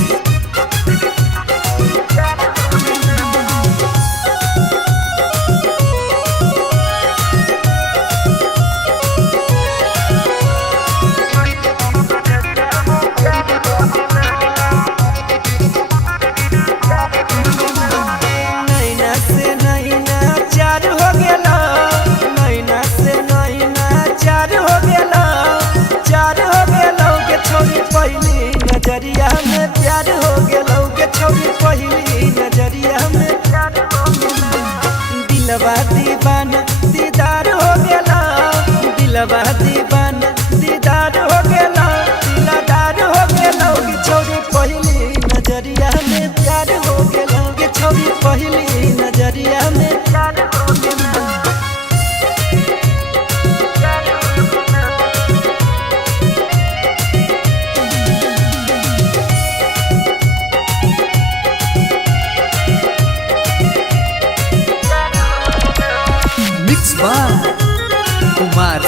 नजरिया में प्यार हो गेलौ के छोरी पहली नजरिया में प्यार हो गेलौ दिलवा दीवाना दीदार हो गेलौ दिलवा दीवाना दीदार हो गेलौ दिलदार हो गेलौ के छोरी पहली नजरिया में प्यार हो गेलौ के छोरी पहली नजरिया में प्यार हो गेलौ।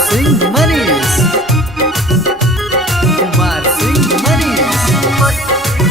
सिंह मनीष कुमार सिंह मनीष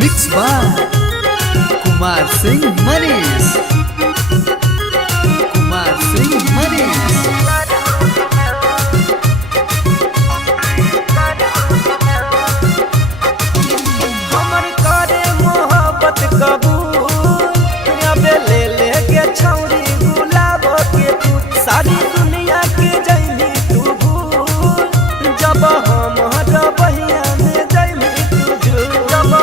मिक्स बाय कुमार सिंह मनीष कुमार सिंह मनीष हमर करे मोहब्बत कबूल अबे ले ले के छौरी गुलाब के फूल सारी दुनिया के जैनी तू भूल जब हम बहिया में जैनी तू जब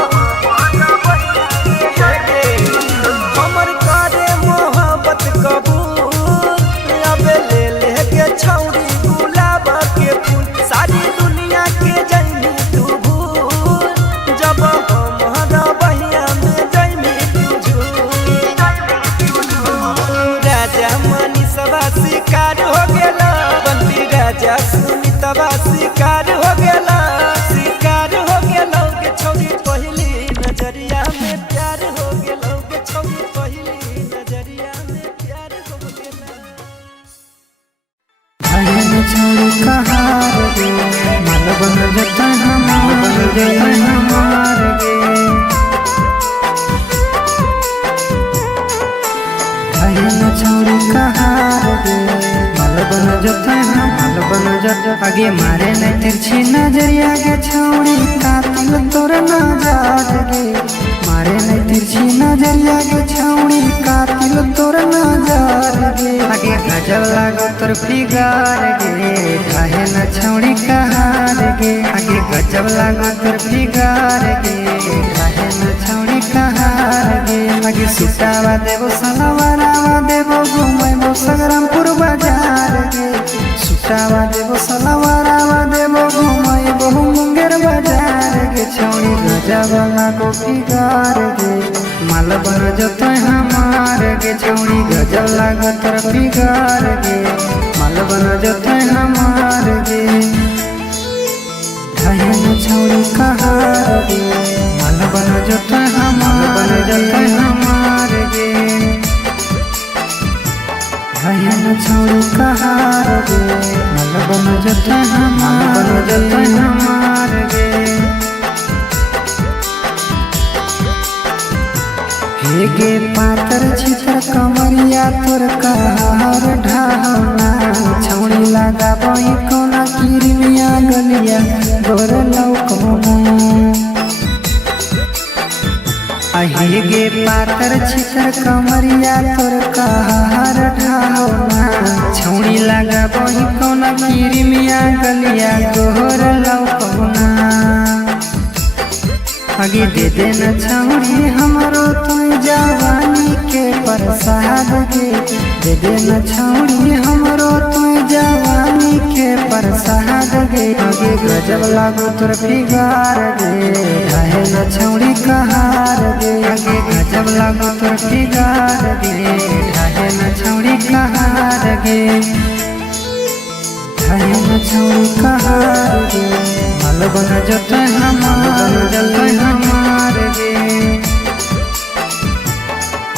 हमर करे मोहब्बत कबूल अबे ले ले के छौरी गुलाब के फूल सारी दुनिया के जैनी तू भूल जब हम बहिया में जैनी तू राजा मनी सभा शिकार हो गेला बंदी राजा सुनी तबा शिकार हो गेला के छौरी पहली नजरिया में प्यार हो गेला के छौरी पहली नजरिया में प्यार हो गेला भजन छोड़ कहार गे मन बन जता हमार गे हमार गे भजन छोड़ कहार गे मन बन जता मन बन जता आगे मारे न तिरछी नजरिया गे छौड़ी कातिल तोर नजर गे मारे न तिरछी नजरिया गे छौड़ी कातिल तोर नजर गे आगे गजब लागो तोर फिगार गे काहे न छौड़ी कहार गे आगे गजब लागो तोर फिगार गे काहे न छौड़ी कहार गे आगे सुटावा देबो सलवारावा देबो घुमाइबो संग्रामपुर बाजार गे सुटावा देबो सलवारावा देबो घुमाइबो मुंगेर बाजार गे छौड़ी गजब लागो फिगार गे माल बन जतो हमार गे छौड़ी गजब लागो तोर फिगार गे माल बन जतो हमार गे घायल छौड़ी कहार गे माल बन जतो हमार गे घायल छौड़ी कहार गे माल बन जतो हमार गे हे गे पातर छितर कमरिया तोर कहार ढाहना छौड़ी लगा बई कोना किरमिया गलिया गोर लौकना हे गे पातर छितर कमरिया तोर कहार ढाहना छौड़ी लगा बई कोना किरमिया गलिया गोर लौकना आगे दे देना छौड़ी हमरो तू जवानी के प्रसाद गे दे देना छौड़ी हमरो तू जवानी के प्रसाद गे आगे गजब लागो तोर फिगार गे काहे न छौड़ी कहार गे आगे गजब लागो तोर फिगार गे काहे न छौड़ी कहार गे काहे न छौड़ी कहार गे माल बन जतो हमार गे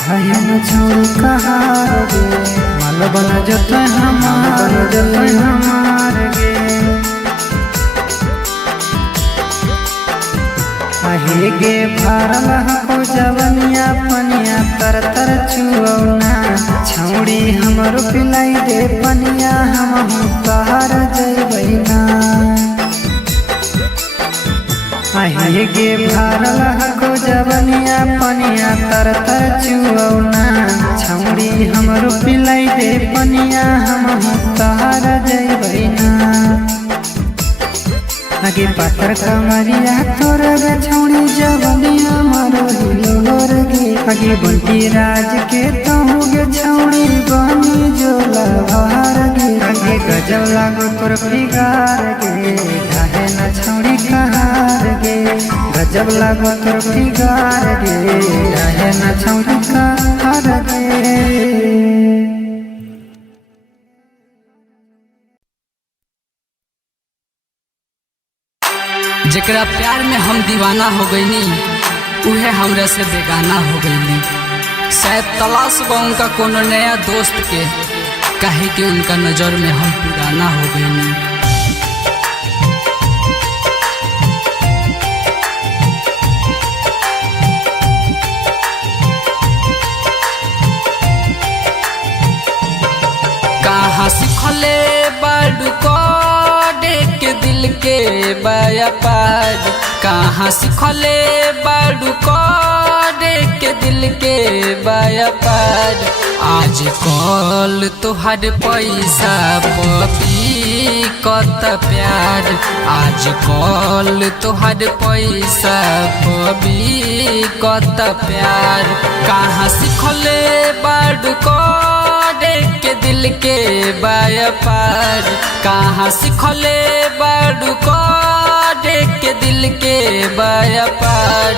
घायल छौड़ी कहार गे माल बन जतो हमार गे आहे गे भरल हको जवनिया पनिया तर तर छुऔना छौड़ी हमरो पिलाई दे पनिया हम तोहर जइबैना आहे गे भरल हको जवनिया पनिया तर तर छुऔना छौड़ी हमरो पिलाई दे पनिया हम तोहर जइबैना आगे पातर कमरिया तोर छौड़ी जवनिया मारो हिलोर गे आगे बंटी राज के तहु गे छौड़ी बनी जोला भार गे आगे गजब लागो तोर फिगार गे ढाहे न छौड़ी कहार गे गजब लागो तोर फिगार गे ढाहे न छौड़ी कहार गे। जेकरा प्यार में हम दीवाना हो गईनी उहे हमरा से बेगाना हो गईनी। शायद तलाश बा उनका कोनो नया दोस्त के, काहे कि उनका नजर में हम पुराना हो गईनी। कहाँ सिखले बाडू को के दिल के व्यापार, कहाँ सिखले बाडू को के दिल के व्यापार। आज कल तोहर पैसा पपी कत प्यार, आज कल तोहर पैसा पपी कत प्यार। कहाँ सिखले बाडू को के दिल के व्यापार, कहाँ सिखले बाडू को के दिल के व्यापार।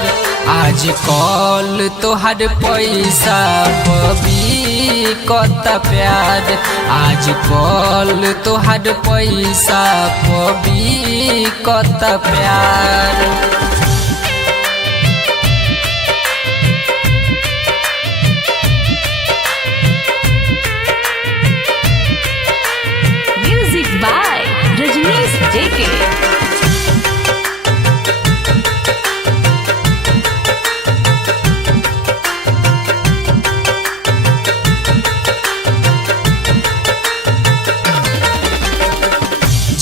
आज कल तोहर पैसा पबी कत प्यार, आज कल तोहर पैसा पबी कत प्यार। बाय रजनीश जेके।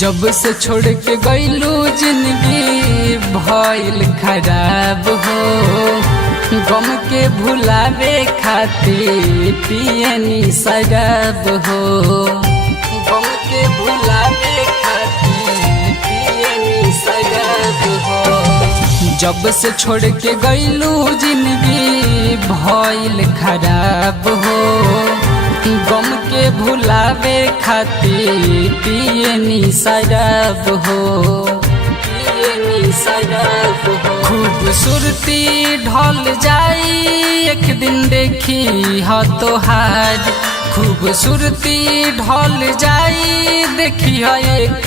जब से छोड़ के गईलू जिंदगी भइल खराब हो, गम के भुलावे खातिर पियनी शराब हो, गम के भुलावे खातिर पियनी शराब हो। जब से छोड़ के गईलू जिंदगी भइल खराब हो, गम के भुलावे खातिर पियनी शराब हो, पियनी शराब हो। खूबसूरती ढल जाई एक दिन देखी ह तोहार, खूबसूरती ढल जाई देखी ह एक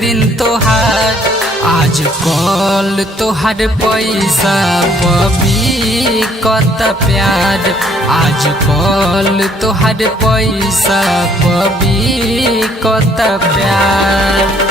दिन तोहार। आज कल तोहर पैसा पबी कत प्यार, आज कल तोहर पैसा पबी कत प्यार।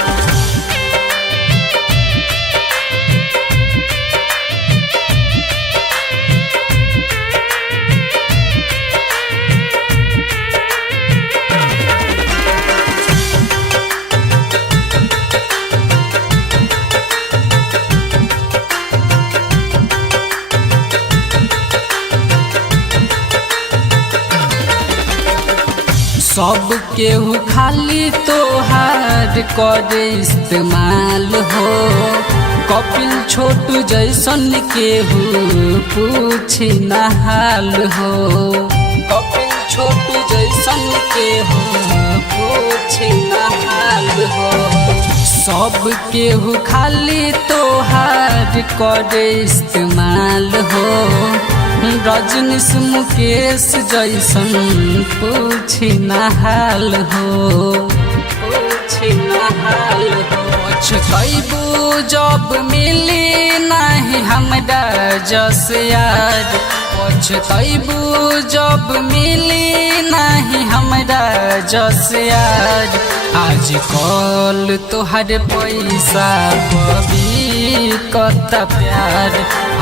सब केहू खाली तोहार करे इस्तेमाल हो, कपिल छोटू जैसन केहू पूछी न हाल हो, कपिल छोटू जैसन केहू पूछी न हाल हो। सब केहू खाली तोहार करे इस्तेमाल हो, रजनीश मुकेश जैसन पूछी न हाल हो, पूछी न हाल हो। पछतैबू जब मिली नहीं हमरा जस यार, पछतैबू जब मिली नहीं हमरा जस यार। आज कल तोहर पैसा पबी कता प्यार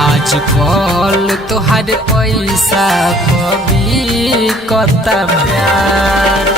आज कल तोहर पैसा कभी कता प्यार।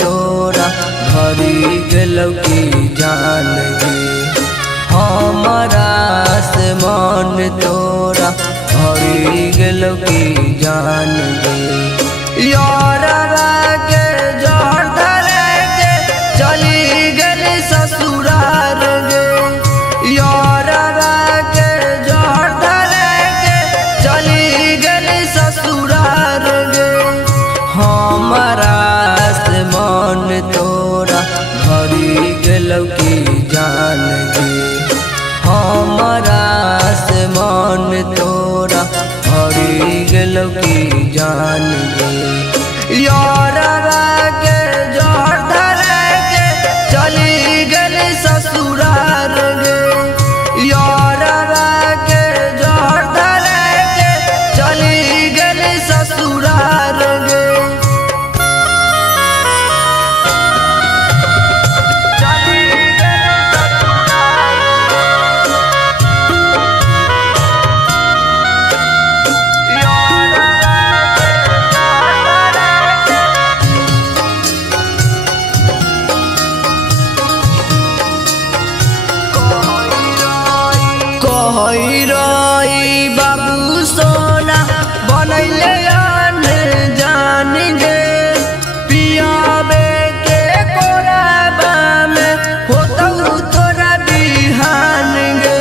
तोरा भरी गेलौ की जान गे हमारा से मन तोरा भरी गेलौ की जान गे यारवा के जहर धरे के चली गेली ससुराल गे यारवा के जहर धरे के चली गेली ससुराल गे हमारा मन तोरा भरी गेलौ की जान गे हमारा से मन तोरा भरी गेलौ की जान गे यारवा के जहर धरे के चली गेली ससुराल गे यारवा के जहर धरे के चली गेली ससुराल गे बाबू सोना बनैले जान गे पियाबे के कोराबा में होतौ तोरा बिहान गे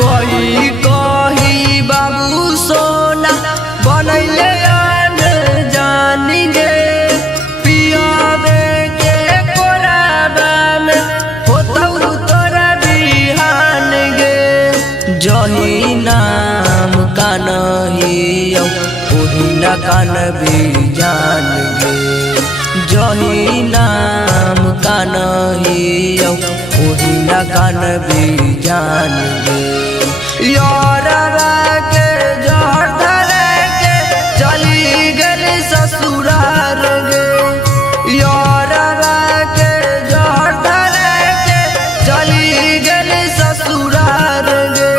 कही कही बाबू सोना बनैले जान गे जही नाम कानहियौ ओही न कान भी जान गे जही नाम कानहियौ ओही न कान भी जान गे यारवा के जहर धरे के चली गेली ससुराल गे यारवा के जहर धरे के चली गेली ससुराल गे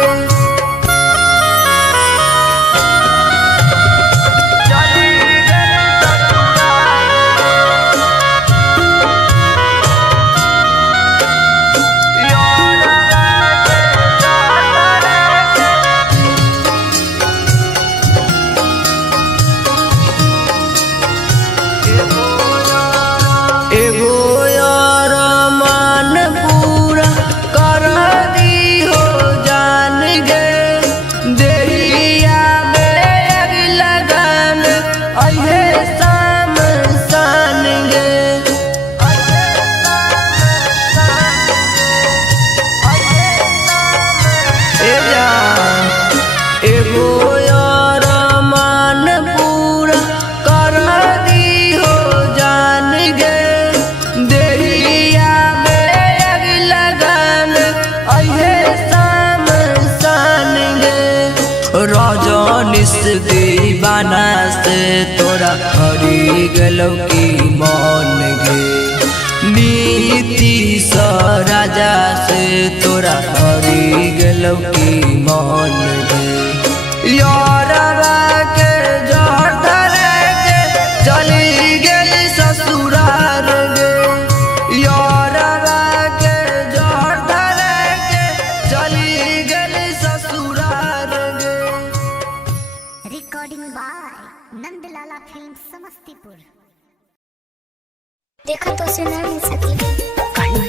दीवाना से तोरा हरी गेलौ की मन गे नी नीतीश राजा से तोरा हरी गेलौ की मान गे यारवा के जहर धरे के चली गेली ससुरार गे यारवा के जहर धरे के चली गेली ससुरार गे। Recording by Nandlala film Samastipur. देखा तो से ना मिल सकी काहे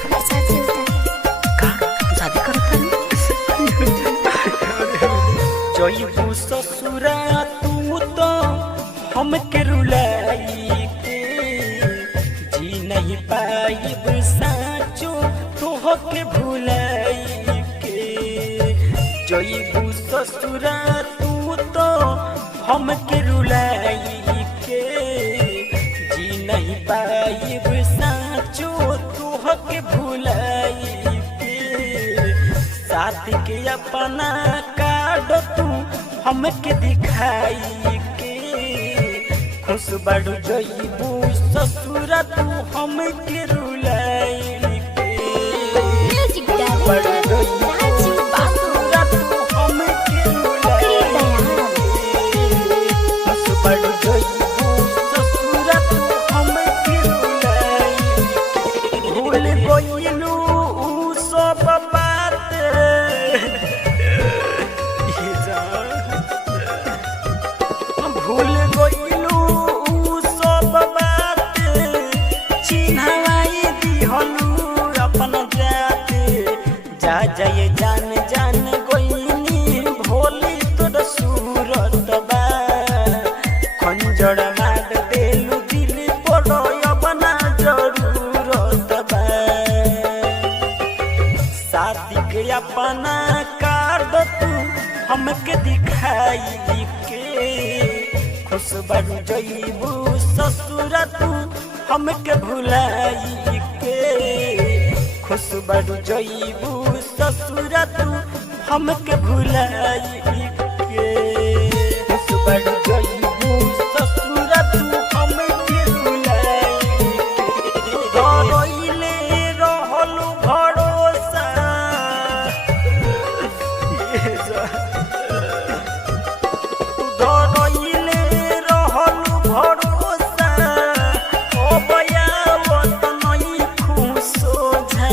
हमारे साथ ही होता का शादी करता जइबू ससुरा तू तो हमके रुलाई के जी नहीं पाइब साचो तोहके भुलाई के जइबू ससुरा तू तो हमके रुलाई के जी नहीं पाइब साचो तोहके भुलाई के साथ के अपना कार्ड तू हमके दिखाई के खुश बढ़ जइबू ससुरा तू हमके रुलाई के म्यूजिक बढ़ डायरेक्टर जइबू राजीव बाबू ससुरा तू हमके रुलाई खुश बढ़ जइबू ससुरा तू हमके रुलाई भूल गइलू उ सब बात भूल गइलू उ सब बात चिन्हवाई दिहलू अपन जाते जा जाए जान जान गइनी भोली तोर सूरत बा खंजर मार देलू दिल पड़ो अपना जरूरत बा शादी के अपना कार्ड तू हमके दिखाई के खुश बढ़ जइबू ससुरा तू हमके भुलाई के खुश बढ़ जइबू ससुरा तू हमके भुलाई के खुश बढ़ जइबू ससुरा तू हमके भुलाई के रोइले रहलू भरोसा धरइले रहलू भरोसा ओ बयावत नहीं खुशो झा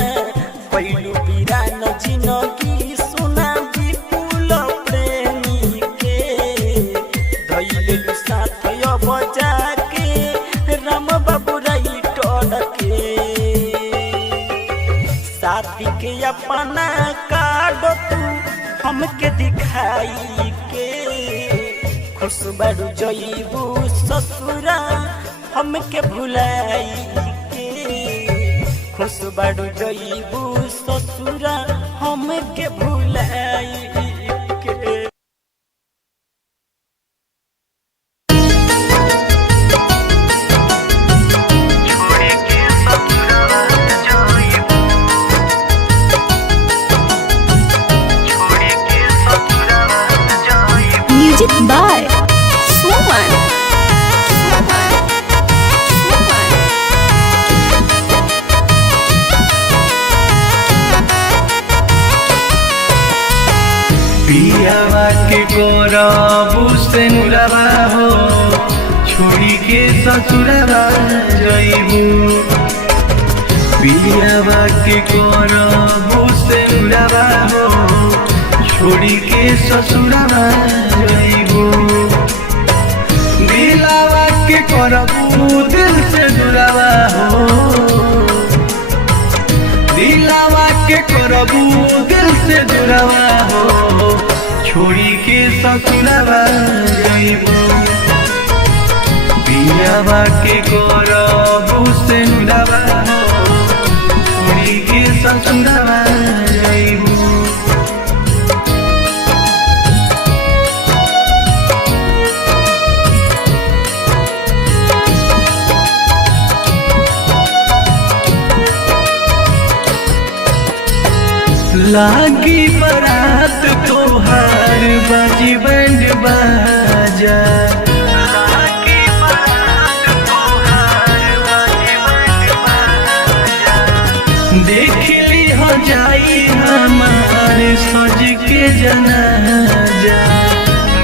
पहिलू बिरान जिनगी सुना विपुल प्रेमी के धइलेलू साथ अब जाके राम बाबू राइटर के साथी के अपना कार्ड तू हमके दिखाई के खुश बढ़ जइबू ससुरा हमके भुलाई के खुश बढ़ जइबू ससुरा हमके भुलाई के। म्यूजिक बाय सुमन। पियावा के गोरबू से नुरावा हो छोड़ी के ससुरावा जइबू पियावा के गोरबू से नुरावा हो छोड़ी के ससुरावा जइबू दिलावा के करबू दिल से दुरावा हो दिलावा के करबू दिल से दुरावा हो छोड़ी के ससुरावा जइबू पियावा के करबू से दुरावा हो छोड़ी के ससुरावा जइबू लागी बरात तोहार बाजी बैंड बाजा लागी बरात तोहार बाजी बैंड बाजा जनाजा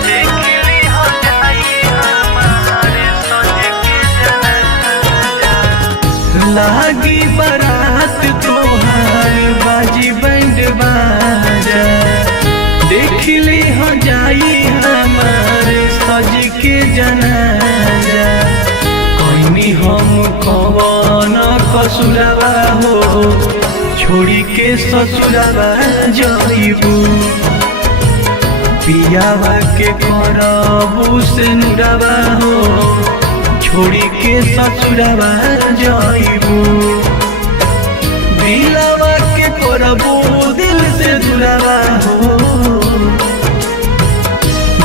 देखली हो जाई हमारे सज के जनाजा लागी बारात तोहार बाजी बैंड बाजा देखली हो जाई हमारे सज के जनाजा कोई हम कौन कसुरवा हो छोड़ी के ससुरवा जाइबू पियावा के करबू से नुरवा हो छोड़ी के ससुरवा जाइबू दिलवा के करबू दिल से दुरवा हो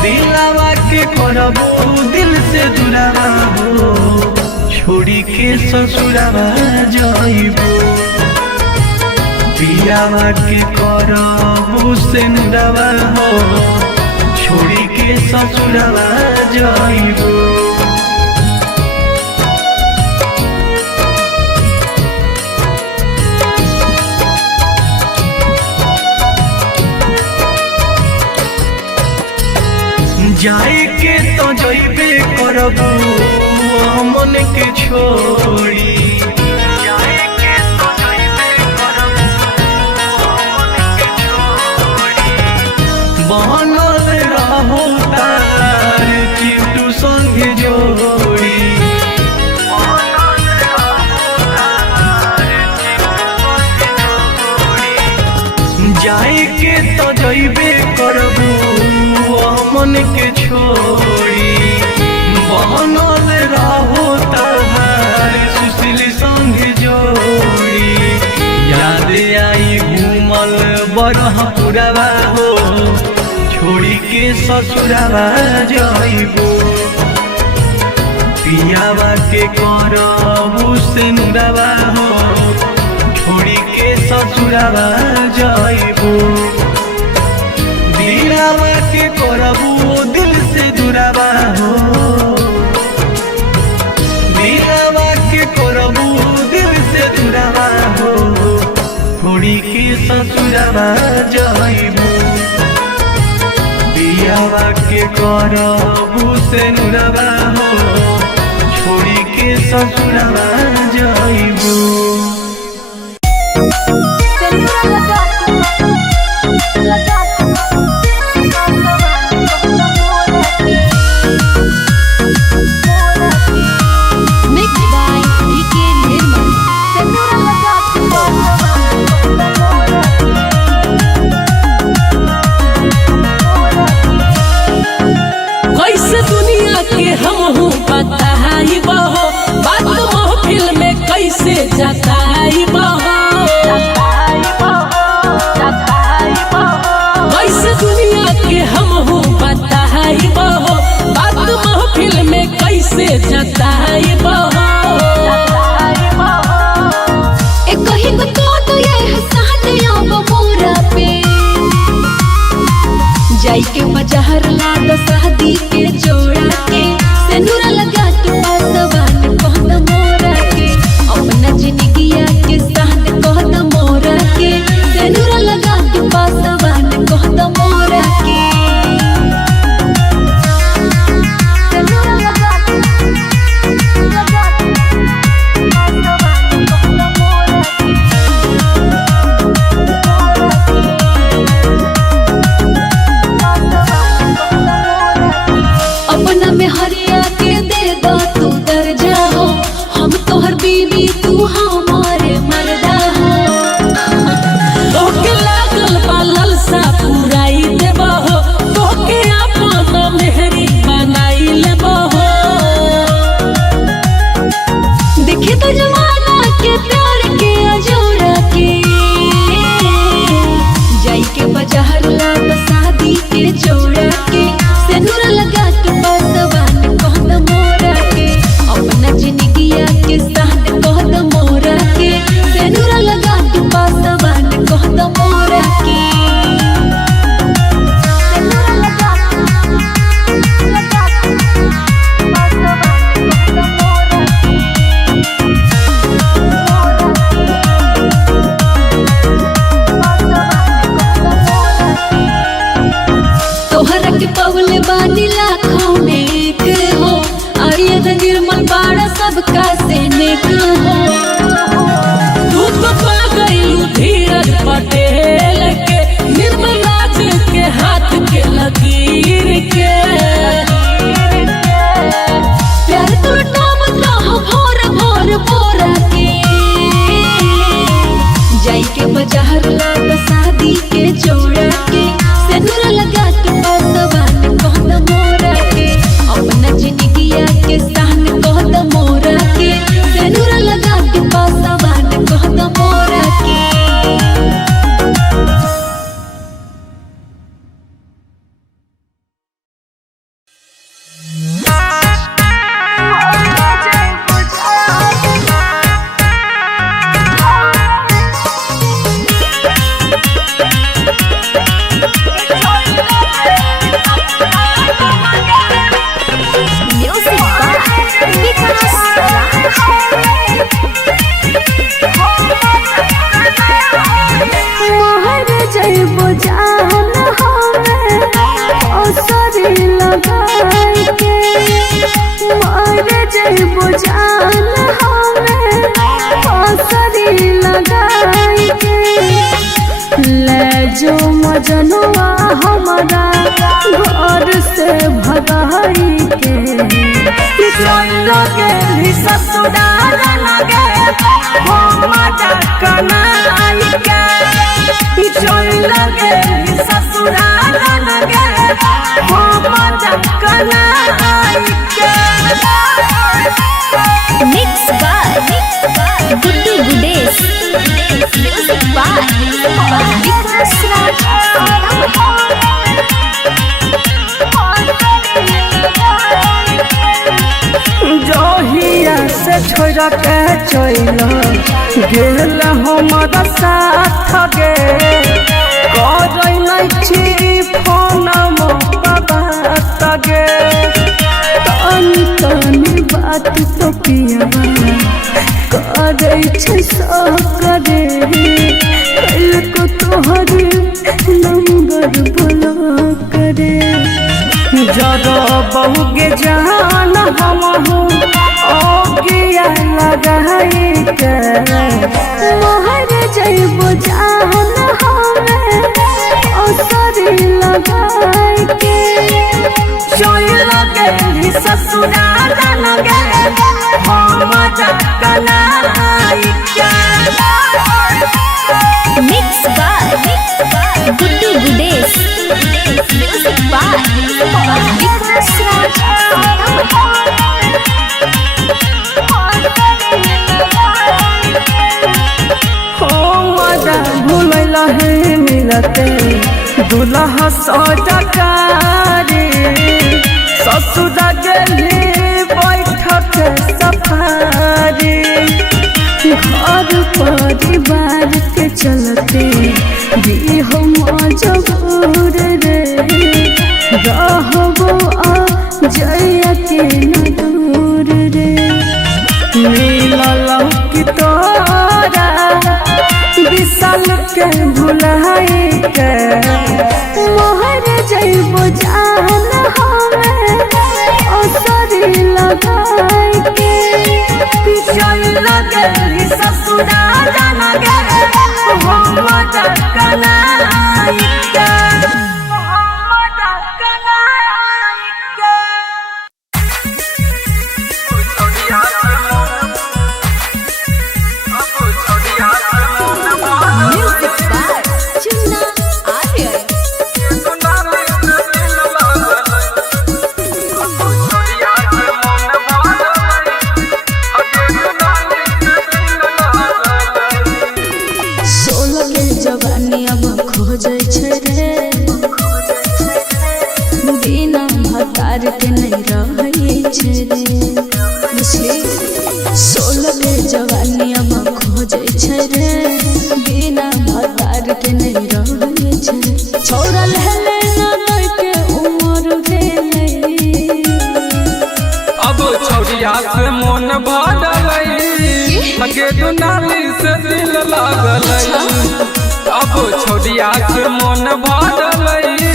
दिलवा के करबू दिल से दुरवा हो छोड़ी के ससुरवा जाइबू पियावा के करबू से नुरवा हो छोड़ी के ससुरवा जाइबू जाए के तो जइबे करबू मन के छोड़ी जाए के तो जइबे करबू मन के छोड़ी बनल रहू तार चिंटू संग जोड़ी बनल रहू तार चिंटू संग जोड़ी जाए के तो जइबे करबू मन के छोड़ी बनल रहू तहार सुशील संग जोड़ी याद आई घूमल बरहपुरवा हो छोड़ी के ससुरवा जाइबू पियावा के करबू से नुरवा हो छोड़ी के ससुरवा जाइबू दिलवा के करबू दिल से दुरवा हो दिलवा के करबू दिल से दुरवा हो छोड़ी के ससुरवा जाइबू पियावा के करबू से नुरवा हो छोड़ी के ससुरवा जाइबू कैसे दुनिया के हमहू बताइबो बात महफिल में कैसे जताइबो एक कहीं को तो ये हसातियों बबूरा पे जाई के बाजार ला दो शादी के जोड़ा के सिंदूर लगा के पासवान कहत मोरा के अपना जिंदगिया के साथ कहत मोरा के सिंदूर लगा के पासवान कहत मोरा के सिंदूर लगा के अपना में हरिया के दे दो तू दर्जा हो हम तोहर बीवी तू हमारे मर्दा हो तोके लागल बालल सा पुराई देबो तोके अपन मेहरी बनाई लेबो देखे तो जमाना के प्यार के अजोरा के जाई के बाजार ला तो शादी के जोड़ा के सिंदूर लगा के पासवान कहत मोरा के अपना जिंदगिया के साथ कहत मोरा सबका से नेक हो तू तो पा गई धीरज पटेल के निर्मल राज के हाथ के लकीर के प्यार तो नाम तो भोर भोर बोरा के जाई के बाजार लात शादी के जोड़ा के सिंदूर लगा के पासवान कहत मोरा के अपना जिंदगिया के शान कहत मोरा के सिंदूर लगा के पासवान कहत मोरा के मोहर जइबो जान हमें असरी लगाई के मोहर जइबो जान हमें असरी लगाई के ले जो मजनुआ हमारा घर से भगाई के लगे ससुराल लगे कनाई के लगे ससुराल लगे कनाई के mix by Guddu Gudesh music by Vikas Raj जोहिया से छोड़ के चल गेल हमारा साथ गे कर नहीं फोन बात गे तनी तनी बात तो पियावा करे करे कल को तोहर नंबर ब्लॉक करे जरा बहुगे जान हमहू ओगिया लगाई के मोहर जइबो जान हमें असरी लगाई के चल लगे ससुराल लगे हम कनाई के mix by Guddu Gudesh music by Vikas Raj भूल है मिलते दुल्हा सजकारी ससुर गली बैठक सफारी घर परिवार के चलते भी हम मजबूर रे रहबो जया के न दूर रे मिलल की तोरा विशाल के भुलाई के मोहर जइबो जान हमें असरी लगाई के चल लगे ससुराल लगे हम कनाई के के नहीं रही छे रे बुझे 16 के जवानी अब खोजे छे रे बिना भतार के नहीं रही छे छोड़ा लेले ना लइके उमर भेले अब छोड़िया से मन भरलई लगे दुनाली से दिल लागलई अब छोड़िया से मन भरलई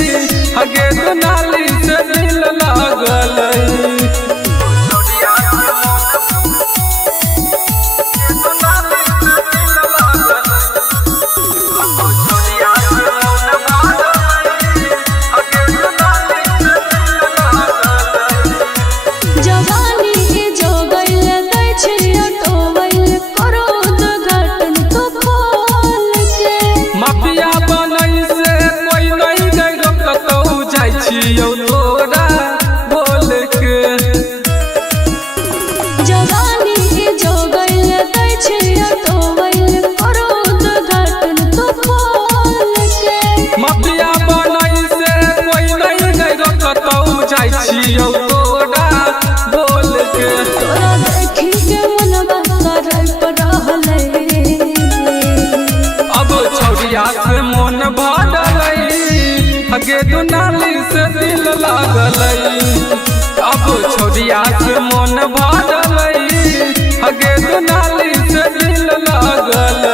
लगे दुनाली से दिल लागलई लागल अब छोड़िया से मन भरल हगे दुनाली से दिल लागल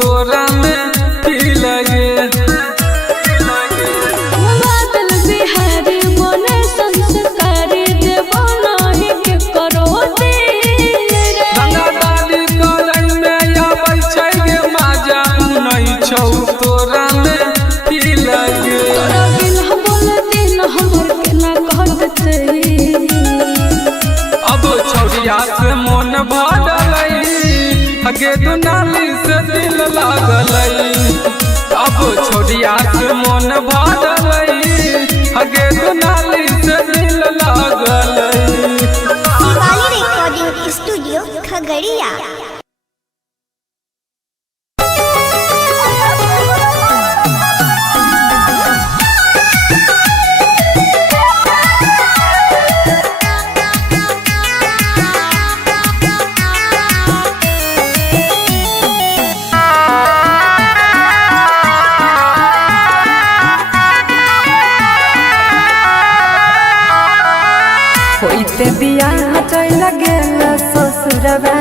तोरा में की लगे बादल बिहारी बने संस्कारी देवो नाही के करो दिल गंगा दादी करन में आबै छै गे माजा नहीं छौ तोरा में की लगे तोरा बिन बोल दिन हमर के ना कहते अब छौरिया से मन भरल हगे दुनाली से दिल लागल अब छोड़िया से मन भरल हगे दुनाली से दिल लागल शिवाली रिकॉर्डिंग स्टूडियो खगड़िया। होइते बियाह चल गेल ससुरबा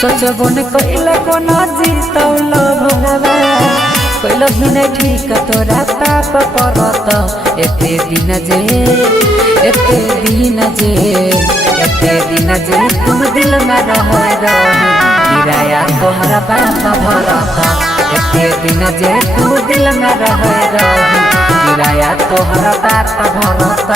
सोचबो न कइले कोनो जीतौल भगवा कइलो ही न ठीक तोरा पाप परत एते दिन जे तुम दिल में रह किराया तोहरा बाप भरत एते दिन जे तू दिल में रह किराया तोहरा बाप भरत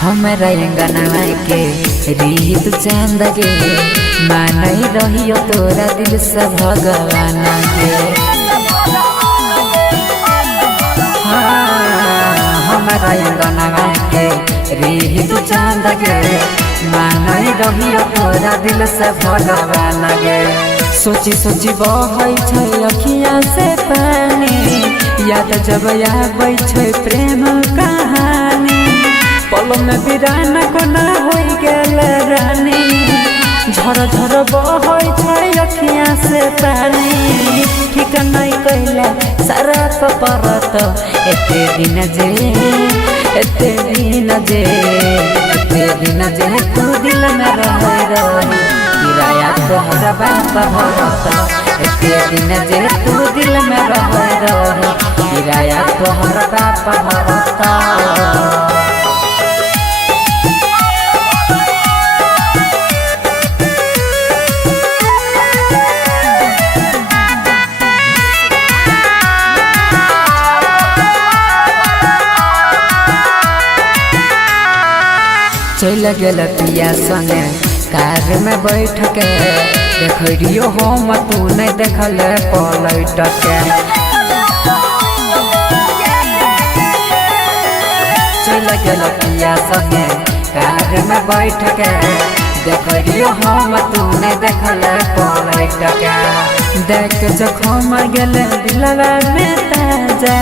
हमरा अंगनवा के रीत चांद गे मानई रहियो तोरा दिल से भगवान गे हमरा अंगनवा के रीत चांद गे मानई रहियो तोरा दिल से भगवान गे सोची सोची बहै छै अखिया से पानी याद जब आबै छै प्रेम कहानी पल में बिराना कोना होई गेल रानी झर झर बहै छै अखिया से पानी ठीक नहीं कैला सारा परत एते दिन जे तू दिल में रह किराया तोहरा बाप भरत एते दिन जे तू दिल में रह किराया तोहरा बाप भरत चल गेल पिया संगे कार में बैठ के देखियो हम तू नहीं देखल पलट के चल गेल पिया संगे कार में बैठ के देखियो हम तू नहीं देखल पलट के देख जखम गेल दिलवा में ताजा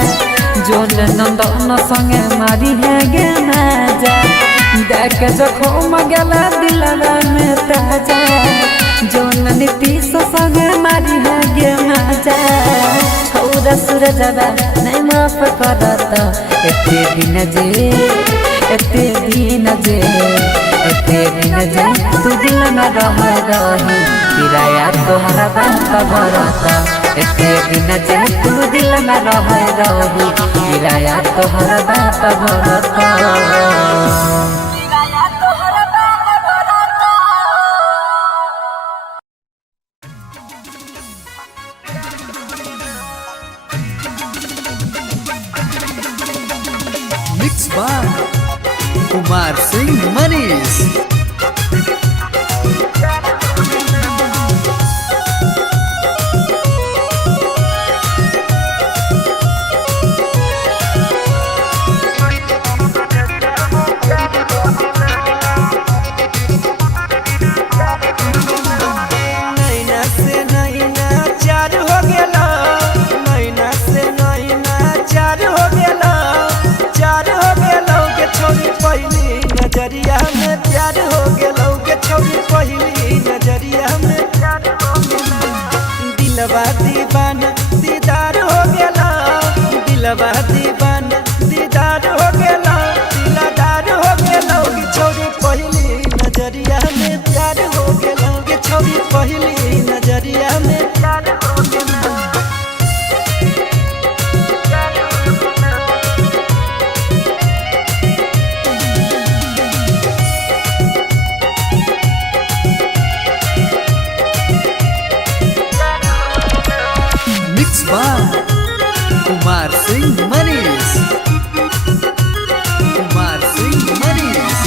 जोन नंदन संगे मारी है गे माजा देख जखम गेला दिलवा में ताजा जोन नीतीश संगे मारी है गे माजा छौरा सूरजवा नहीं माफ करत एते दिन जे तू दिल में रह किराया तोहरा बाप भरत एते दिन जे तू दिल में रह किराया तोहरा बाप भरत Mixed by सिंह मनीष। नैना से नैना चार हो गेला, नैना से नैना चार हो गेला, चार हो गेला के छोरी पहली नजरिया में प्यार हो गेला के छोरी पहली नजरिया में प्यार हो गेला। दिलवा दीवाना दीदार हो गेला, दिलवा दीवाना दीदार हो गेला, दिलदार हो गेला के छोरी पहली नजरिया में प्यार हो गेला के छोरी पहली नजरिया में प्यार हो गेला। Mix by Kumar Singh Manish. कुमार सिंह मनीष।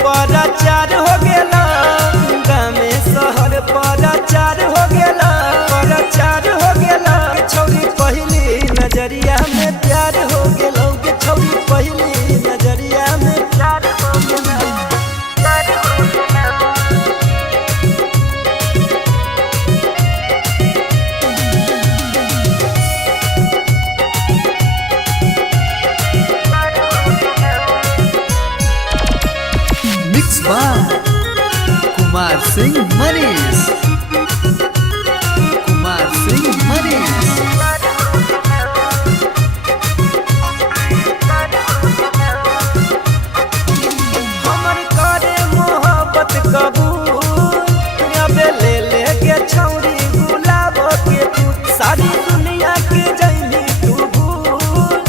प्रचार हो गेला, गामे शहर प्रचार हो गेला, प्रचार हो गेला के छौरी पहली नजरिया में प्यार हो गेला के छौरी पहली नजरिया में प्यार हो गेला। Mix by Kumar Singh Manish. कुमार सिंह मनीष। हमर करे मोहब्बत कबूल, अबे ले ले के छौरी गुलाब के फूल, सारी दुनिया के जैली तू भूल,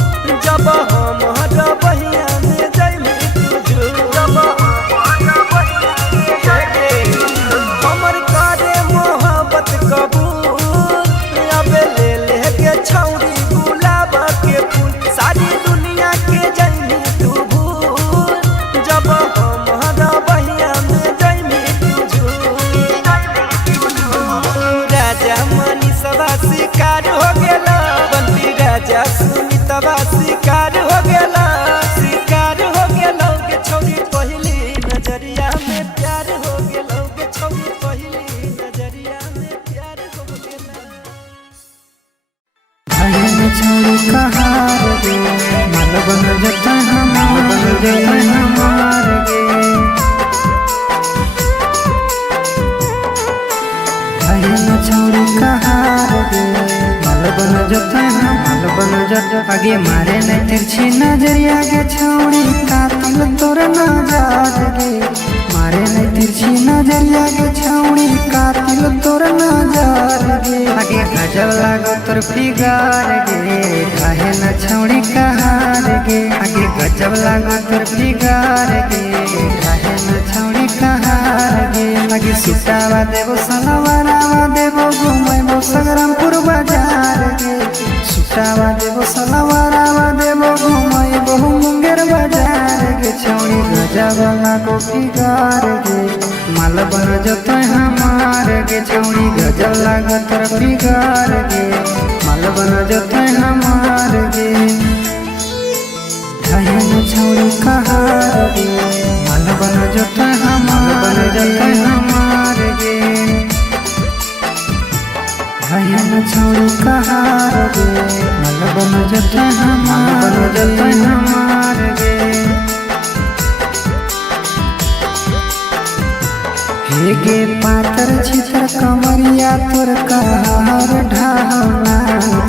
जब हम बहिया में जैली तू झूल। हमर करे मोहब्बत कबूल, अबे ले ले के छौरी गुलाब के फूल, सारी दुनिया के जैली तू भूल, जब हम बहिया में जैली तू झूल। राजा मनीषवा शिकार हो गेला, बंटी राजा सुमितवा शिकार हो गेला, शिकार हो गेला के छौरी पहली नजरिया में प्यार हो गेला के छौरी पहली नजरिया में प्यार हो गेला। भैया छोड़ी कहार गे, मन बन जता हमार गे, हमार गे। भैया छोड़ी कहार गे, मन बन जता मन बन जता। आगे मारे न तिरछी नजरिया गे छौड़ी, कातिल तोर नजर गे। मारे न तिरछी नजरिया गे छौड़ी, कातिल तोर नजर गे। आगे गजब लागो तोर फिगार गे, काहे न छौड़ी कहार गे। आगे गजब लागो तोर फिगार गे, काहे न छौड़ी कहार गे। आगे सुटावा देबो सलवारावा देबो, घुमैबो संग्रामपुर बाजार गे। सुटावा देबो सलवारावा देबो, घुमैबो मुंगेर बाजार गे। छौड़ी गजब लागो फिगार गे, माल बन जतो हमार गे। छौड़ी गजब लागो तोर फिगार गे, माल बन जतो हमार गे। घायल छौड़ी कहार गे, माल बन जतो हमार गे। घायल छौड़ी कहार गे, माल बन जतो हमार गे। हेगे पातर छितर कमरिया तोर कहार ढाहना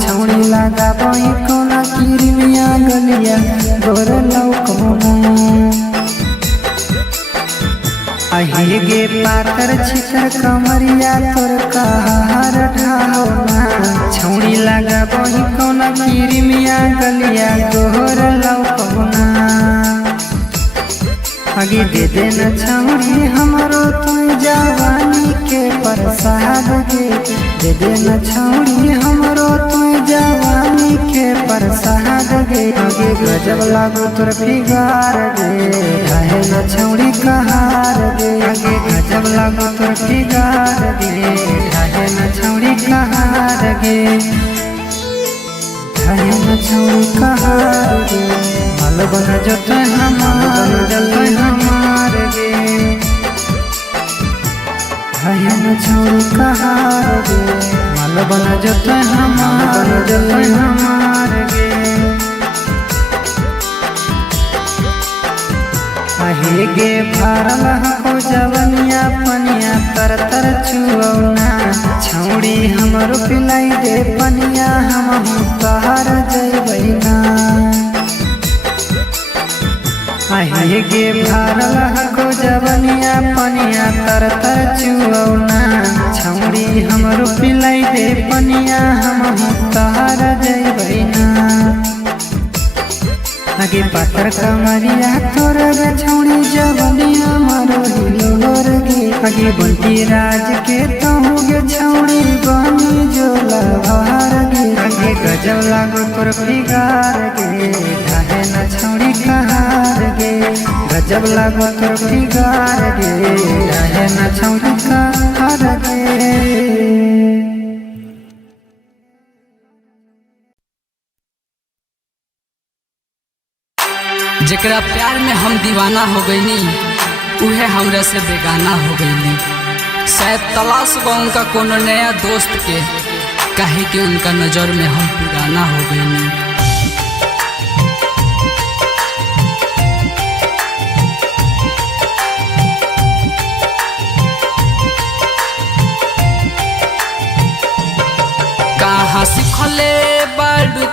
छौड़ी लगा बही कोना किरमिया गलिया गोर लौकना हेगे पातर छितर कमरिया तोर कहार ढाहना छौड़ी लगा बही कोना किरमिया गलिया गोर लौकना आगे दे देना छौड़ी हमरो तू जवानी के प्रसाद गे दे देना छौड़ी हमरो तू जवानी के प्रसाद गे आगे गजब लागो तोर फिगार गे रहे न छौड़ी कहार गे आगे गजब लागो तोर फिगार गे रहे न छौड़ी कहार गे रहे न छौड़ी कहार गे मालबन जते हमार जते हमार गे हयन छोड़ कहार गे मालबन जते हमार गे आहे गे फारल हको जवनिया पनिया तर तर छुऔना छौड़ी हमरो पिलाई दे पनिया हम तोहर जइबैना आहे गे फारल हको जवनिया पनिया तर तर छुऔना छौड़ी हमरो पिलाई दे पनिया हम तोहर जइबैना आगे पातर कमरिया तोर गे छौड़ी जवनिया मारो हिलोर गे आगे बंटी राज के तहु गे छौड़ी बनी जोला भार गे आगे गजब लागो तोर फिगार गे काहे न छौड़ी कहार गे गजब लागो तोर फिगार गे काहे न छौड़ी कहार गे जेकरा प्यार में हम दीवाना हो गईनी उहे हमरा से बेगाना हो गईनी। शायद तलाश बा उनका कोनो नया दोस्त के, काहे कि उनका नजर में हम पुराना हो गईनी। कहाँ सिखले बाडू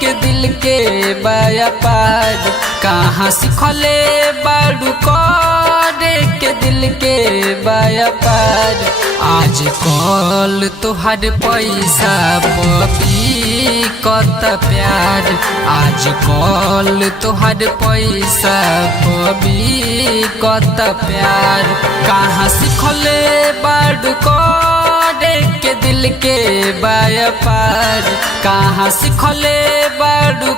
के दिल के बाया पार, कहाँ सिखले बाडू के दिल के बाया पार। आज कल तोहर पैसा पपी कत प्यार, आज कल तोहर पैसा पपी कत प्यार। कहाँ सिखले बाडू के दिल के बाया पार, कहाँ सिखले बाडू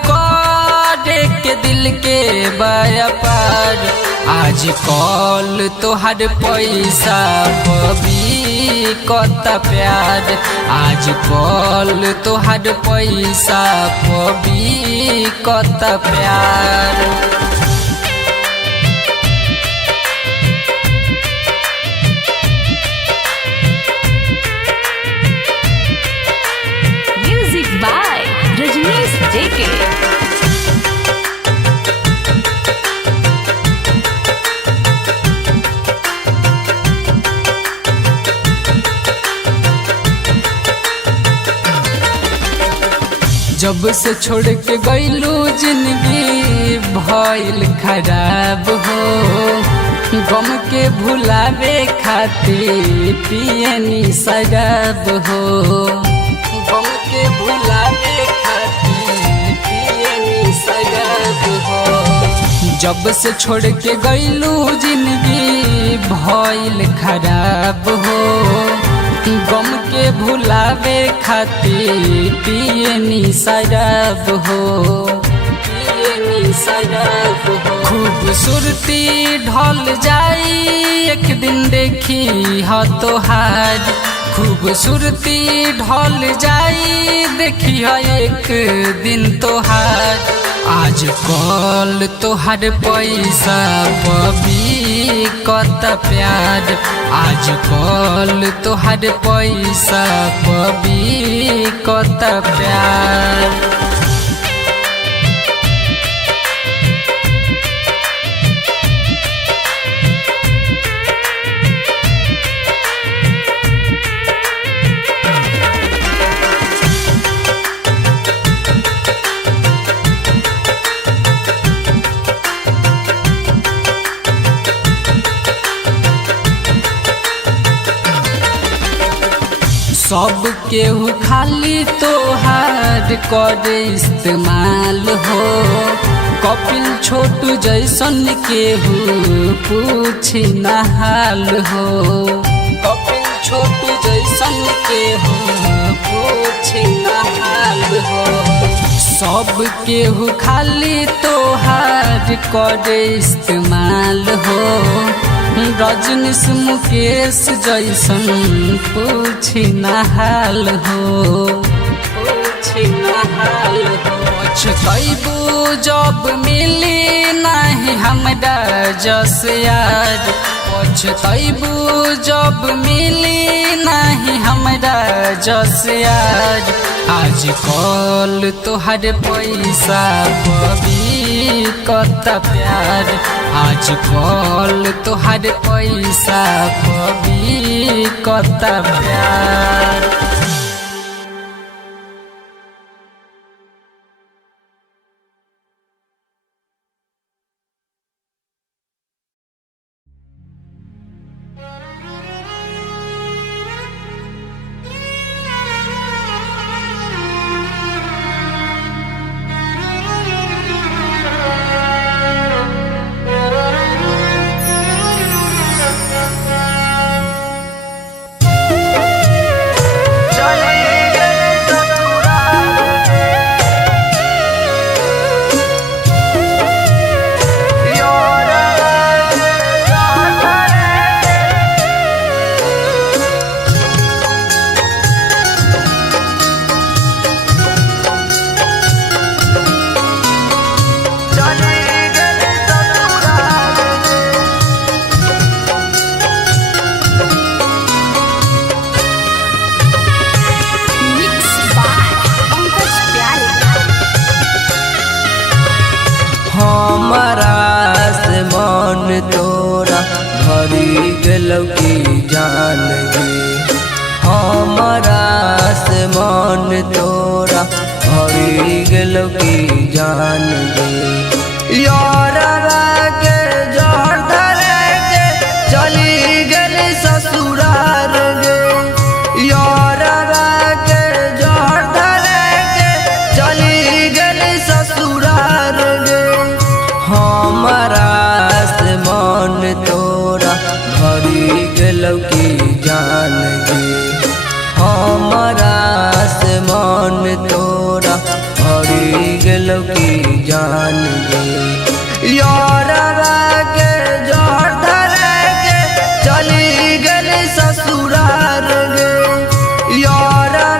के दिल के बाया पार। आज कल तोहर पैसा पबी कत प्यार, आज कल तोहर पैसा पबी कत प्यार। बाय रजनीश जेके। जब से छोड़ के गईलू जिंदगी भइल खराब हो, गम के भुलावे खातिर पियनी शराब हो, गम के भुलावे खातिर पियनी शराब हो। जब से छोड़ के गईलू जिंदगी भइल खराब हो, गम के भुलावे खातिर पियनी शराब हो, पियनी शराब हो। खूबसूरती ढल जाई एक दिन देखी ह तोहार, खूबसूरती ढल जाई देखी ह एक दिन तोहार। आज कल तोहर पैसा पबी कत प्यार, आज कल तोहर पैसा पबी कत प्यार। सब केहू खाली तोहार करे इस्तेमाल हो कपिल छोटू जैसन केहू पूछी ना हाल हो कपिल छोटू जैसन केहू पूछी ना हाल हो सब केहू खाली तोहार करे इस्तेमाल हो रजनीश मुकेश जैसन पूछी ना हाल हो पूछी ना हाल हो पछतैबू जब मिली नहीं हमरा जस यार पछतैबू जब मिली नहीं हमरा जस यार आज कल तोहर पैसा बबी कत प्यार आज कल तोहर पैसा बबी कत प्यार तोरा भरी गेलौ की जान गे हमारा से मन तोरा भरी गेलौ की जान गे यारा के जहर धरे के चली गेली ससुरार गे यारा के जहर धरे के चली गेली ससुरार गे हमारा मन तोरा भरी गेलौ की जान गे हमारा से मन तोरा भरी गेलौ की जान गे यारा के जहर धरे के चली गेली ससुरार गे यारा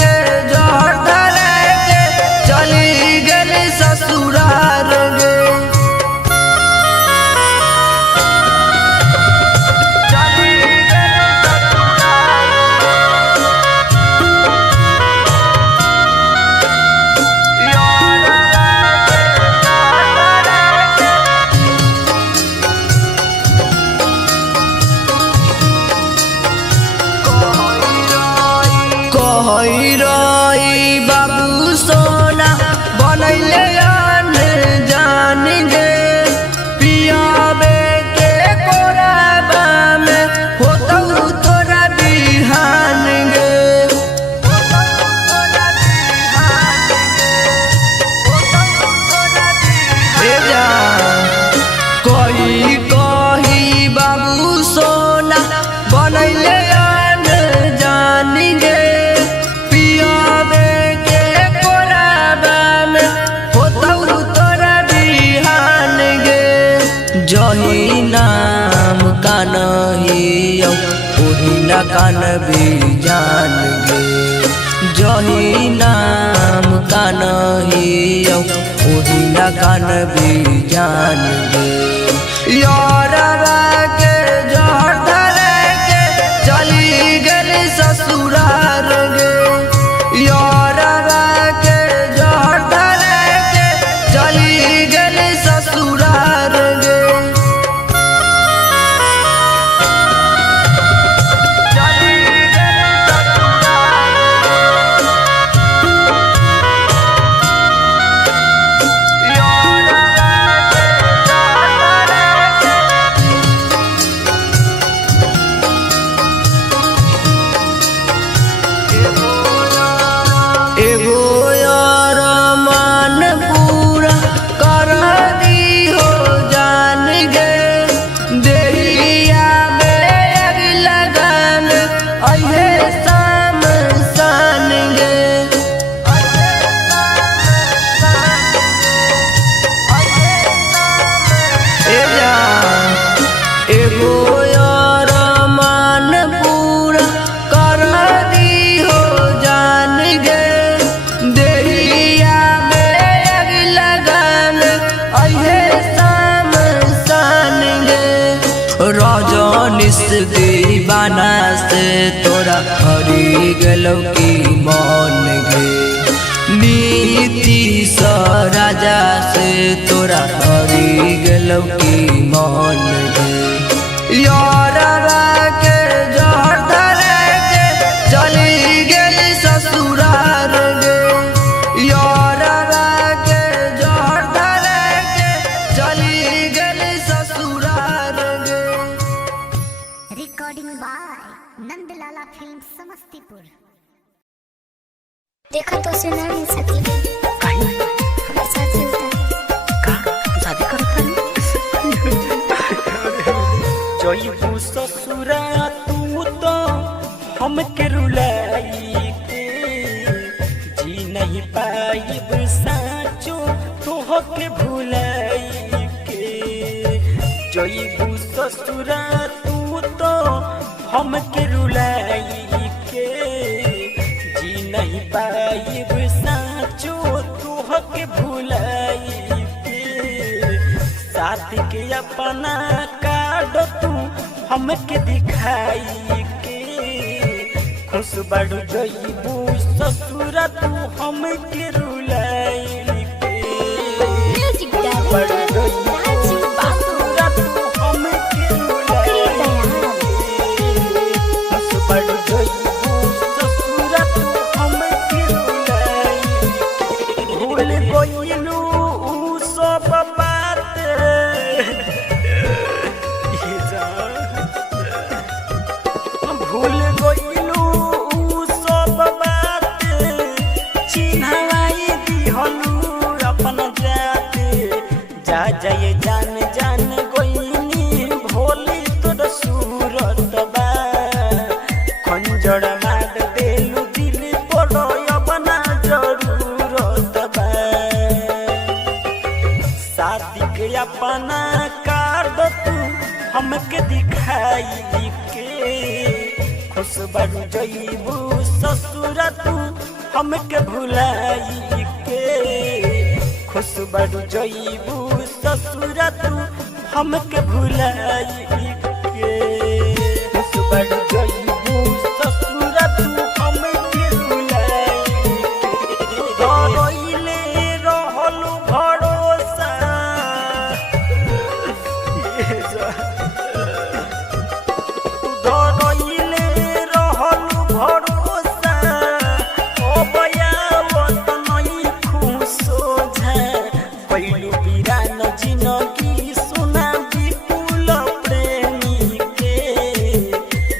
के जहर धरे के चली गेली ससुरार गे रही बाबू सोना बनैले जान गे पियाबे के कोराबा में होतौ तोरा बिहान गे कही कही बाबू सोना बनैले जान गे जही नाम का नहीं ओही ना कान भी जान गे जही नाम का नहीं ओही ना कान भी जान गे यारा के जहर धरे के चली गेली ससुरार गे यारा के जहर धरे के चली गेली ससुरार गे दीवाना से तोरा हरी गलो की मन गे नीतीश राजा से तोरा हरी गलो की मन गे यारवा के जहर धरे के चली गेली ससुराल गे यारवा के जहर धरे के चली गेली ससुराल गे। Recording by Nandlala film Samastipur. देखा तो से ना मिल सकी काहे हमारे साथ ही होता का तू शादी करत है जईबू ससुरा तू तो हमके रुलाई के जी नहीं पाइब साचो तोहके भुलाई के जईबू ससुरा तू तो हमके रुलाई के जी नहीं पाइब साचो तोहके भुलाई के साथ के अपना कार्ड तू हमके दिखाई के खुश बढ़ जईबू ससुरा तू हमके रुलाई के म्यूजिक बढ़ डायरेक्टर जईबू ससुरा तू हमके रुलाई के खुश बढ़ जईबू ससुरा तू हमके रुलाई के भूल गइलू उ सब बात भूल गइलू उ सब बात चिन्हवाई दिहलू अपन जाते जा जाए जान जान गइनी भोली तोर सूरत बा खंजर मार देलू दिल पर अपना जरूरत बा शादी के अपना कार्ड तू हमके दिखाई के खुश बढ़ जईबू ससुरा तू हमके भुलाई के खुश बढ़ जईबू ससुरा तू हमके भुलाई के खुश बढ़ जईबू ससुरा तू हमके भुलाई के रोइले रहलू भरोसा धरइले रहलू भरोसा ओ बयावत नहीं खुशो झे पहिलू बिरान जिनगी सुना विपुल प्रेमी के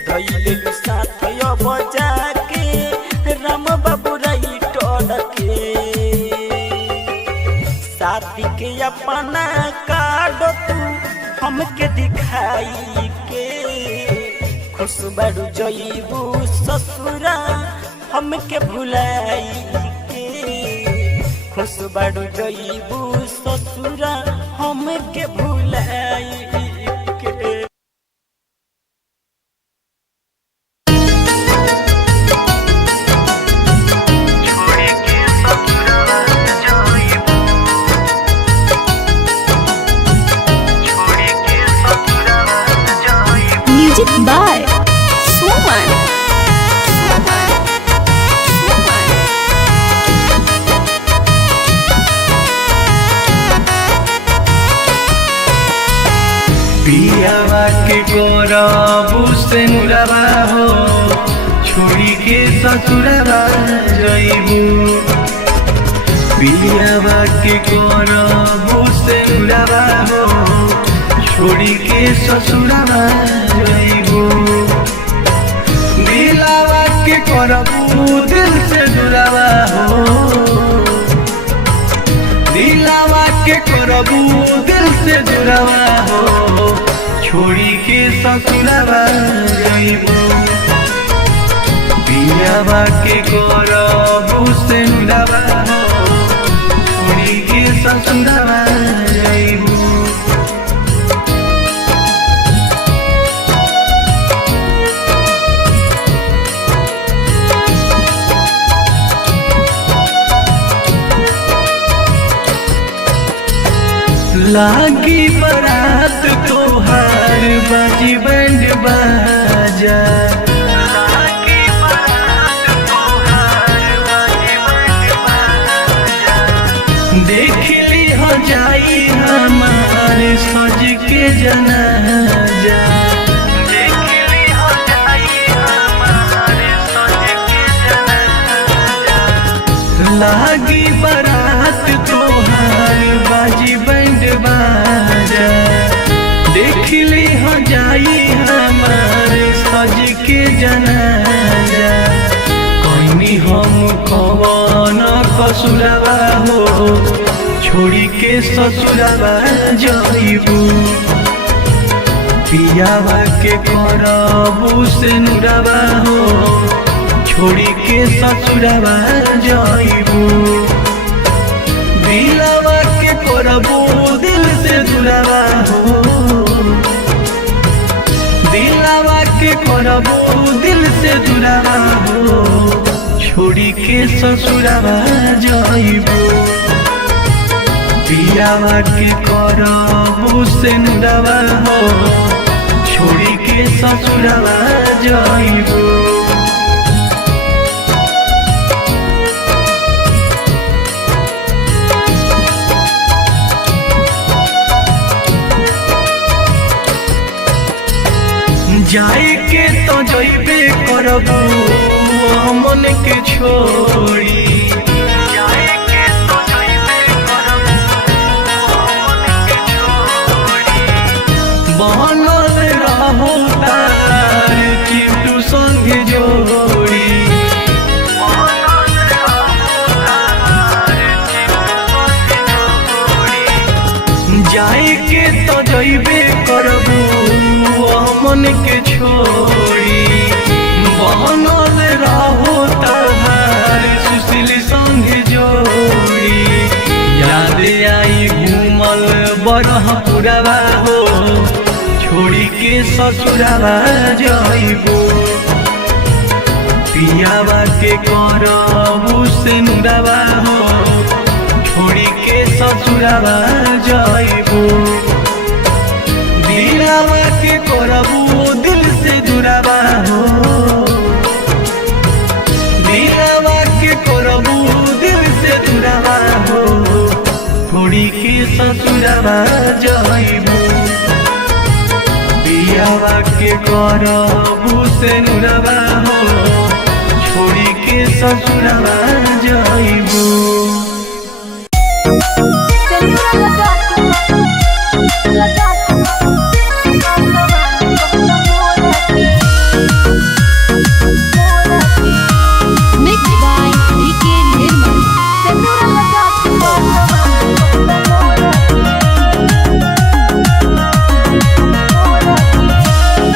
धइले साथ अब जाके राम बाबू राइटर के साथी के अपना कार्ड तू हमके दिखाई के खुश बढ़ जईबू ससुरा हमके भुलाई के खुश बढ़ जईबू ससुरा हमके भुलाई के। म्यूजिक बाय सुमन। पियावा के गोरबू से नुरावा हो छोड़ी के ससुरावा जईबू पियावा के गोरबू से नुरावा हो छोड़ी के ससुरावा जईबू दिलावा के करबू दिल से जुड़ावा हो दिलावा के करबू दिल से जुड़ावा हो छोड़ी के ससुरावा जईबू पियावा के करबू से जुड़ावा हो छोड़ी के ससुरावा जईबू लागी बरात तोहार बाजी बैंड बाजा देख ली हो जाई हमारे सज के जनाजा लागी बारात तोहार बाजी बैंड बाजा देख ली हो जाई हमारे सज के जनाजा कोई हम कवन कसुरवा हो छोड़ी के ससुरवा जाइबू पियावा के करबू से नुरवा हो छोड़ी के ससुरवा जाइबू दिलवा के करबू दिल से दुरवा हो दिलवा के करबू दिल से दुरवा हो छोड़ी के ससुरवा जाइबू पियावा के करबू से नुरवा हो छोड़ी के ससुरवा जाइबू जाए के तो जइबे करबू मन के छोड़ी जाए के तो जइबे करबू मन के छोड़ी बनल रहू तार चिंटू संग जोड़ी बनल रहू तार चिंटू संग जोड़ी जाए के तो जइबे करबू मन के छोड़ी बनल रहो तहार सुशील संग जोड़ी याद आई घूमल बरहपुरवा हो छोड़ी के ससुरवा जाइबू पियावा के करबू से नुरवा हो छोड़ी के ससुरवा जाइबू दिलवा के करबू दिल से दुरवा हो दिलवा के करबू दिल से दुरवा हो छोड़ी के ससुरवा जाइबू पियावा के करबू से नुरवा हो छोड़ी के ससुरवा जाइबू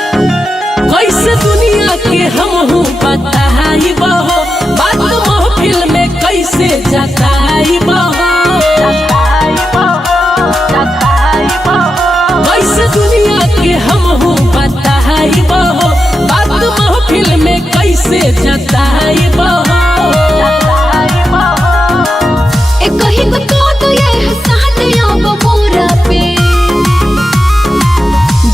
कैसे दुनिया के हम हूँ बताई बहो बात महफिल में कैसे जताई बहो कैसे दुनिया के हम हूँ बताई बहो बात महफिल में कैसे जताई बहो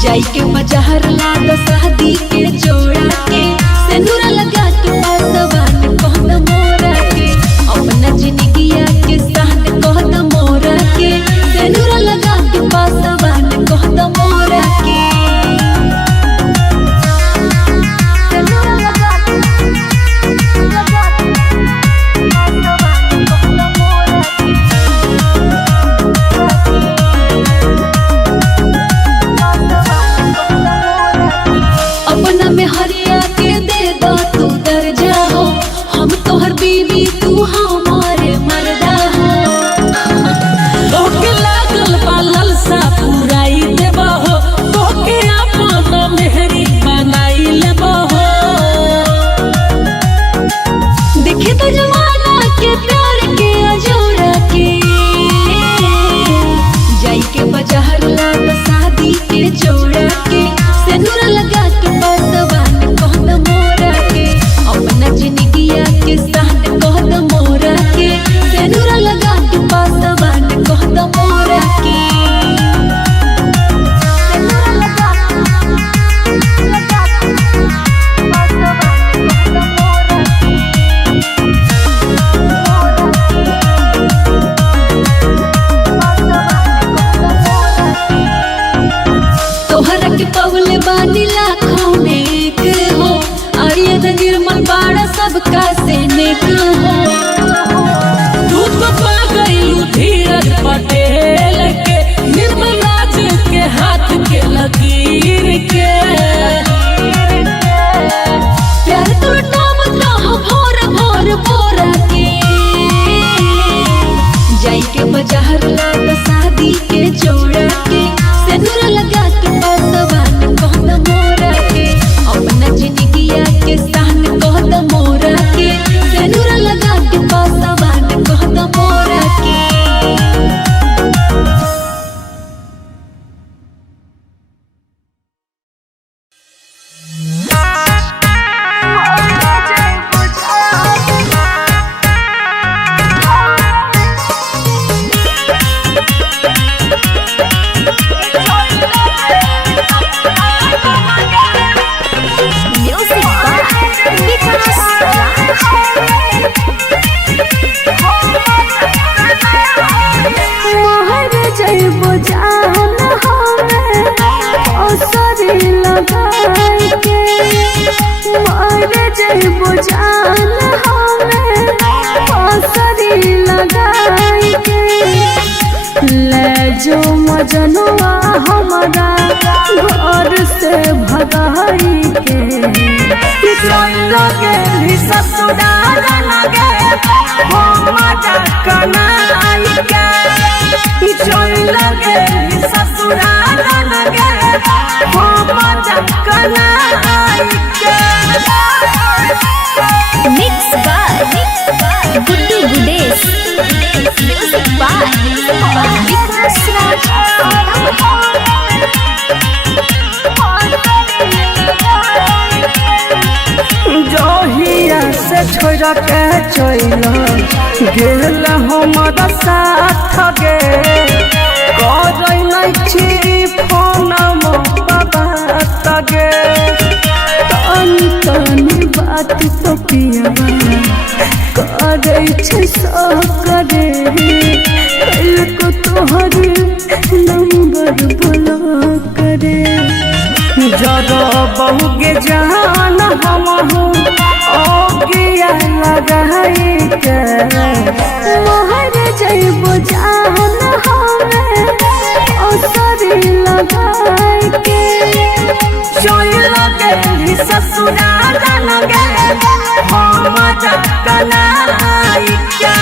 जाई के बाजार लाद शादी के जोड़ा के सिंदूर लगा के पासवान कहत मोरा के अपना जिंदगिया के साथ कहत मोरा के सिंदूर लगा के पासवान कहत मोरा के सिंदूर लगा के के चल गेली ससुराल लगे हो मजा कनाई के चल गेली ससुराल लगे हो मजा कनाई के mix by Guddu Gudesh music by Vikas Raj जहिया से छोड़ के चल गेल हमर साथ गे कर नहीं फोन बाबा तगे तनी तनी बात तो पियाबा करे करे को तोहर नंबर ब्लॉक करे जरा बहुगे जान हम ओ किया लगाई के मोहर जइबो जान हमें ओ सरी लगाई के चल गेली ससुराल लगे हम जकनाई के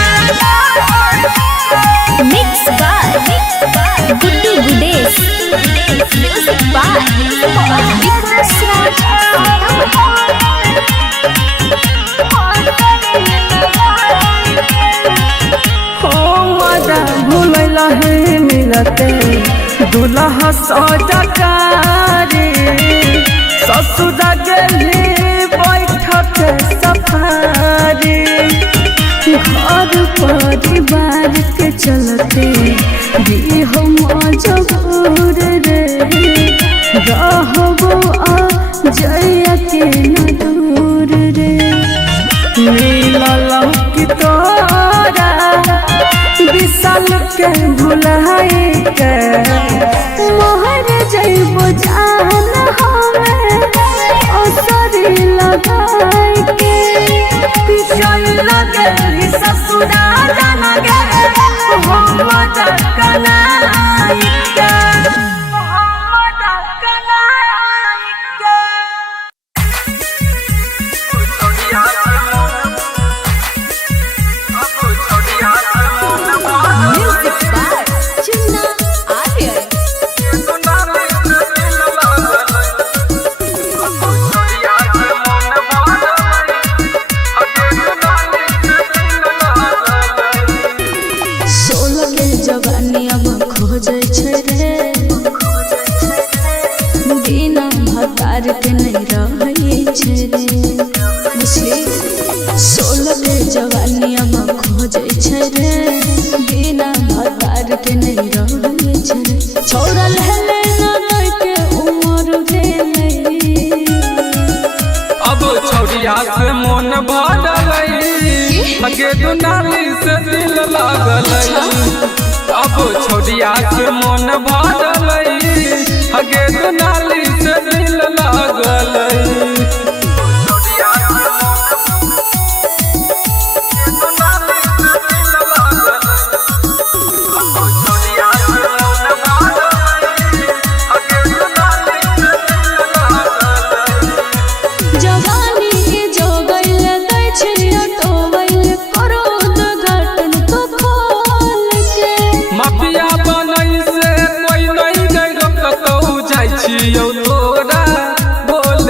mix by Guddu Gudesh music by Vikas Raj भूल है मिलते दुल्हा सजकारी ससुर गेली बैठक सफारी घर परिवार के चलते भी हम मजबूर रे रहबो आ जइया के न दूर रे मिलल की तोरा विशाल के भुलाई के मोहर जइबो जान हमें ओ सरी लगाई के चल गेली ससुराल लगे हम जकनाई के म्यूजिक बाय चिन्ना आर्यन सोलह के जवानी अब खोजे छै रे बिना भतार के नहीं रहे छै रे बुझली 16 के जवानी अब खोजे छै रे बिना भतार के नहीं रहे छै रे छोड़ा लेले न के उमर भेले अब छौरिया से मन भरलै हगे दुनाली से दिल लागलै अब छौरिया से मन भरलै हगे दुनाली से दिल लागलै माफिया बनै से कोई नहीं गई कतौ जाइ छियौ तोरा बोल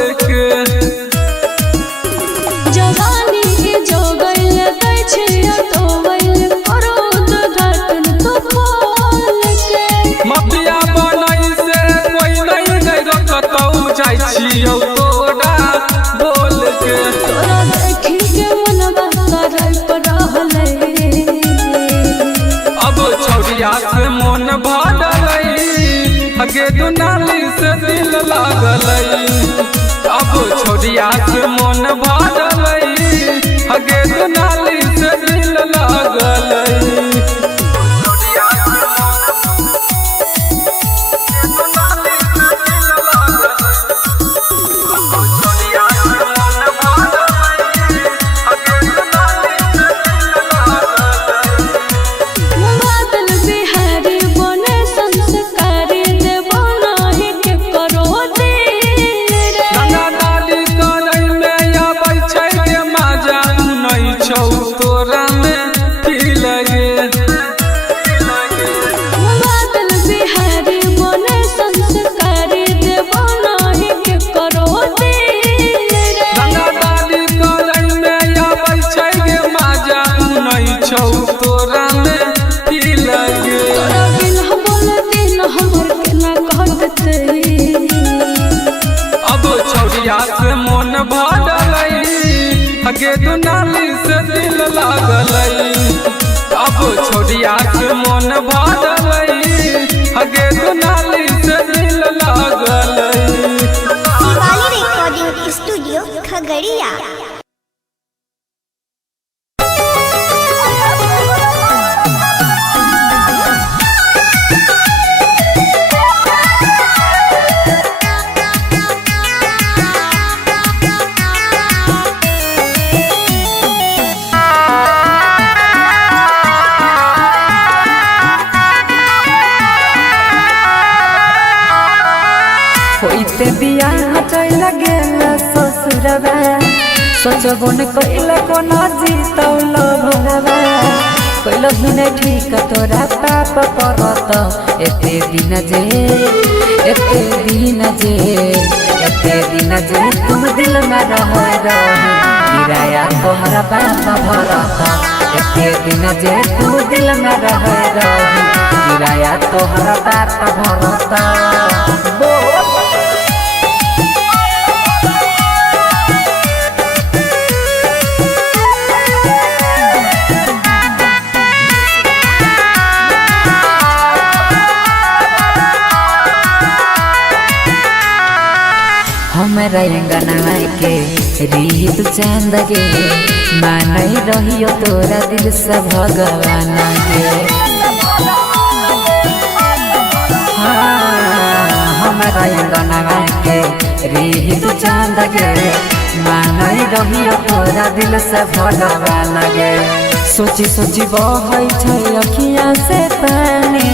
छोड़िया से मन भरल हगे दुनाली से दिल लागल अब छोड़िया से मन भरल हगे दुनाली से दिल लागल। Shivali recording studio Khagaria. होइते बियाह चल गेल ससुरबा सोचबो न कइला कोना जीतौल भरबा कइला ही न ठीक तोरा पाप परत एते दिन जे तुम दिल में रह गिराया तोहरा पाप भरत एते दिन जे तुम दिल में रह गिराया तोहरा पाप भरत। हमरा अंगना के रीत चांद गे मानई रहियो तोरा दिल से भगवान गे। हमरा अंगना के रीत चांद गे मानई रहियो तोरा दिल से भगवान गे। सोची सोची बहै छै अखिया से पानी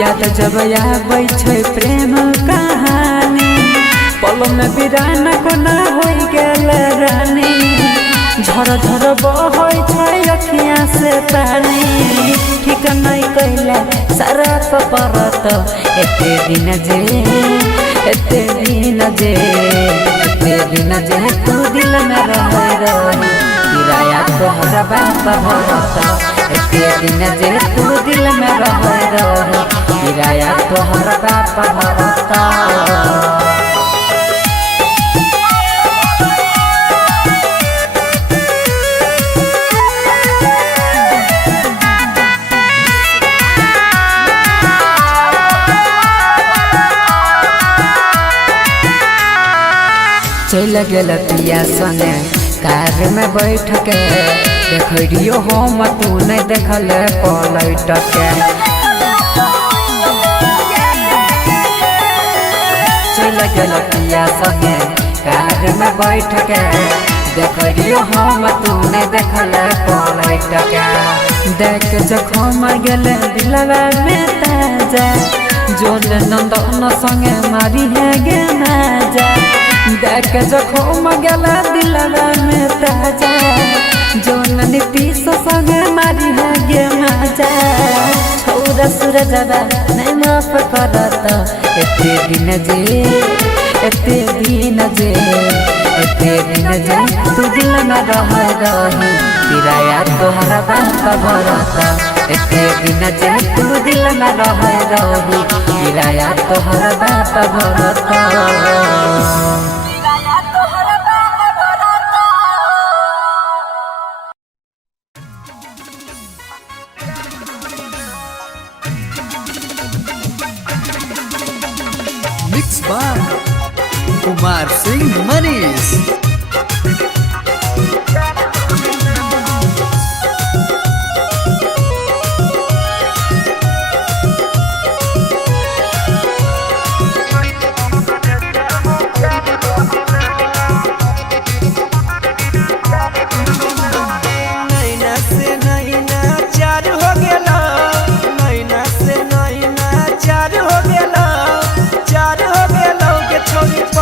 याद जब आबै छै प्रेम कहानी पल में बिरान कोना हो गेल रानी झर झर बहै छै अखिया से पानी ठीक नहीं कैला सारा परत एते दिन जे तू दिल में रह किराया तोहरा बाप भरत एते दिन जे तू दिल में रह किराया तोहरा बाप भरत। चल गेल पिया सने कार में बैठ के देखियो हम तू नहीं देखल पलट के चल गेल पिया सने कार में बैठ के देखियो हम तू नहीं देखल पलट के देख जखम गेल दिलवा में ताजा जोन नंदन संगे मारी है गे नाजा देख जखम गेला दिलवा में ताजा जोन नीतीश संगे मारी है गे माजा छौरा सूरजवा नहीं माफ करत एते दिन जे तू दिल में रह किराया तोहरा बाप भरत एते दिन जे तू दिल में रह किराया तोहरा बाप भरत। Mix by Kumar Singh Manish.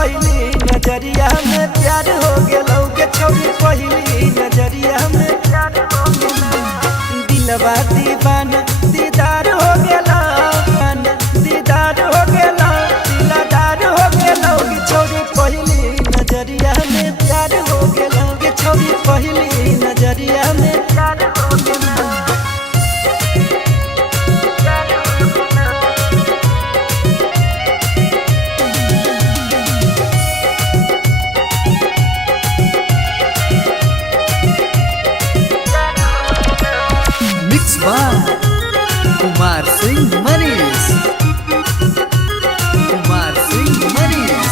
नजरिया में प्यार हो गेलौ के छोड़ी पहली नजरिया में प्यार हो गेलौ दिलवा दीवाना दीदार हो गेलौ दीदार हो गेलौ दिलदार हो गेलौ के छोड़ी पहली नजरिया में प्यार हो गेलौ के छोड़ी पहली नजरिया में प्यार हो गेलौ। कुमार सिंह मनीष, कुमार सिंह मनीष।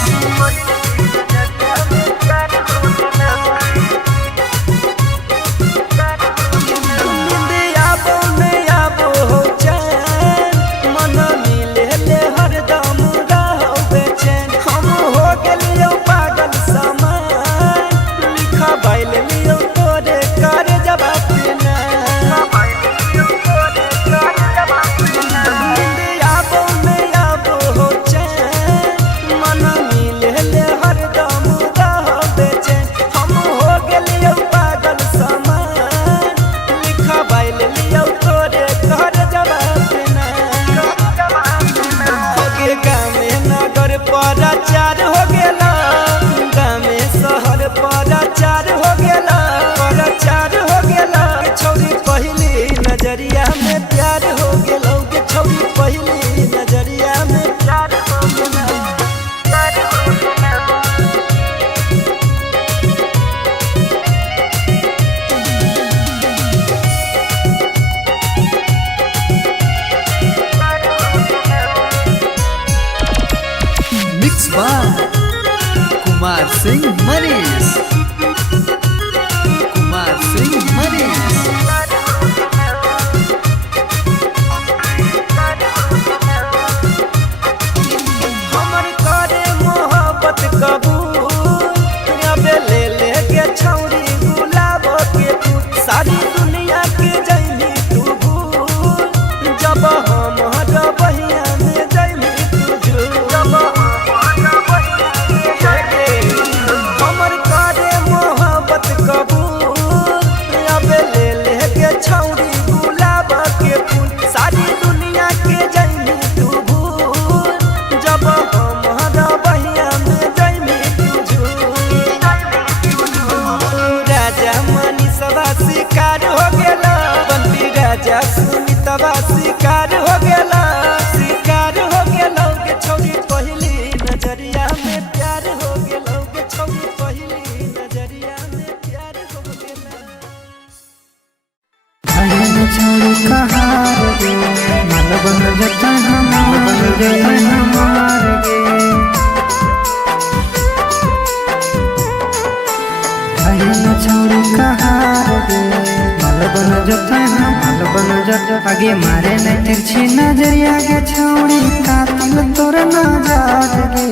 प्रचार हो गेला गाँव शहर प्रचार हो गेला, प्रचार हो गेला। छौरी पहली नजरिया में प्यार हो गेला, छौरी पहली नजरिया में प्यार हो गेला। Mix by Kumar Singh Manish, Kumar Singh Manish. हमर करे मोहब्बत कबूल, अबे ले ले के छौरी गुलाब के फूल, सारी दुनिया के जैनी तू भूल, जब हम बहिया में जैनी तू जब हमर करे मोहब्बत कबूल, अबे ले ले के छौरी गुलाब के फूल, सारी दुनिया के जैनी तू भूल, जब हम बहिया में जैनी तू राजा मनी सभा शिकार हो गेला, बंटी राजा सुमितवा शिकार हो गेला, शिकार हो गेला के छौरी पहली नजरिया में प्यार हो गेला, के छौरी पहली नजरिया में प्यार हो गेला। भैया छोड़ी कहार गे मन बन जता हमार गे हमार गे। भैया छोड़ी कहार गे मन बन जता मन बन जता। आगे मारे न तिरछी नजरिया गे छौड़ी कातिल तोर नजर गे,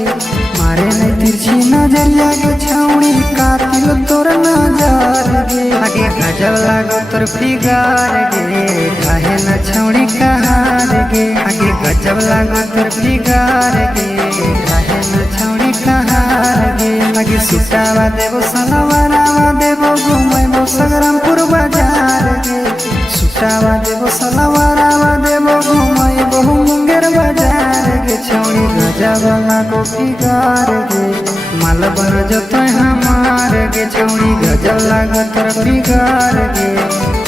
मारे न तिरछी नजरिया गे छौड़ी कातिल तोर नजर गे। आगे गजब लागो तोर फिगार गे काहे न छौड़ी कहार गे, आगे गजब लागो तोर फिगार गे काहे न छौड़ी कहार गे। आगे सुटावा देबो सलवारावा देबो घुमैबो संग्रामपुर बाजार गे, सुटावा देबो सलवारावा देबो घुमैबो मुंगेर बाजार गे। छौड़ी गजब लागो फिगार गे माल बन जतो हमार गे, छौड़ी गजब लागो तोर फिगार गे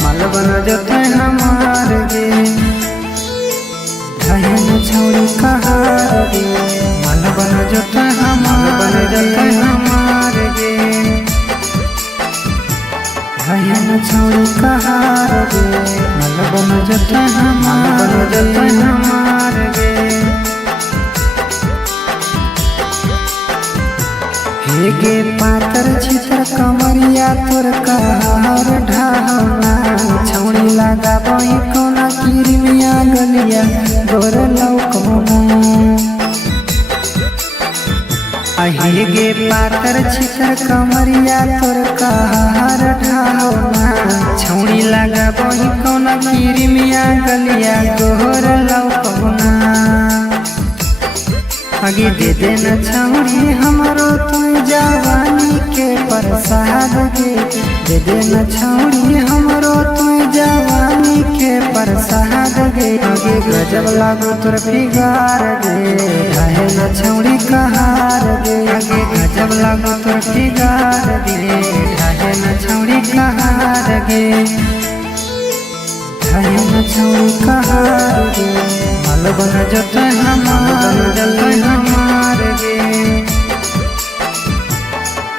माल बन जतो हमार गे। घायल छौड़ी कहार गे माल बन जतो हमार गे। घायल छौड़ी कहार गे माल बन जतो हमार गे। हेगे पातर छितर कमरिया तोर कहार ढाहना, छौड़ी लगा बही कोना किरमिया गलिया गोर लौकना। हेगे पातर छितर कमरिया तोर कहार ढाहना, छौड़ी लगा बही कोना किरमिया गलिया गोर लौकना। आगे दे देना छौड़ी हमरो तू जवानी के प्रसाद गे, दे देना छौड़ी हमरो तू जवानी के प्रसाद गे। आगे गजब लागो तोर फिगार गे काहे न छौड़ी कहार गे, आगे गजब लागो तोर फिगार गे काहे न छौड़ी कहार गे। काहे न छौड़ी कहार गे माल बन जतो हमार गे।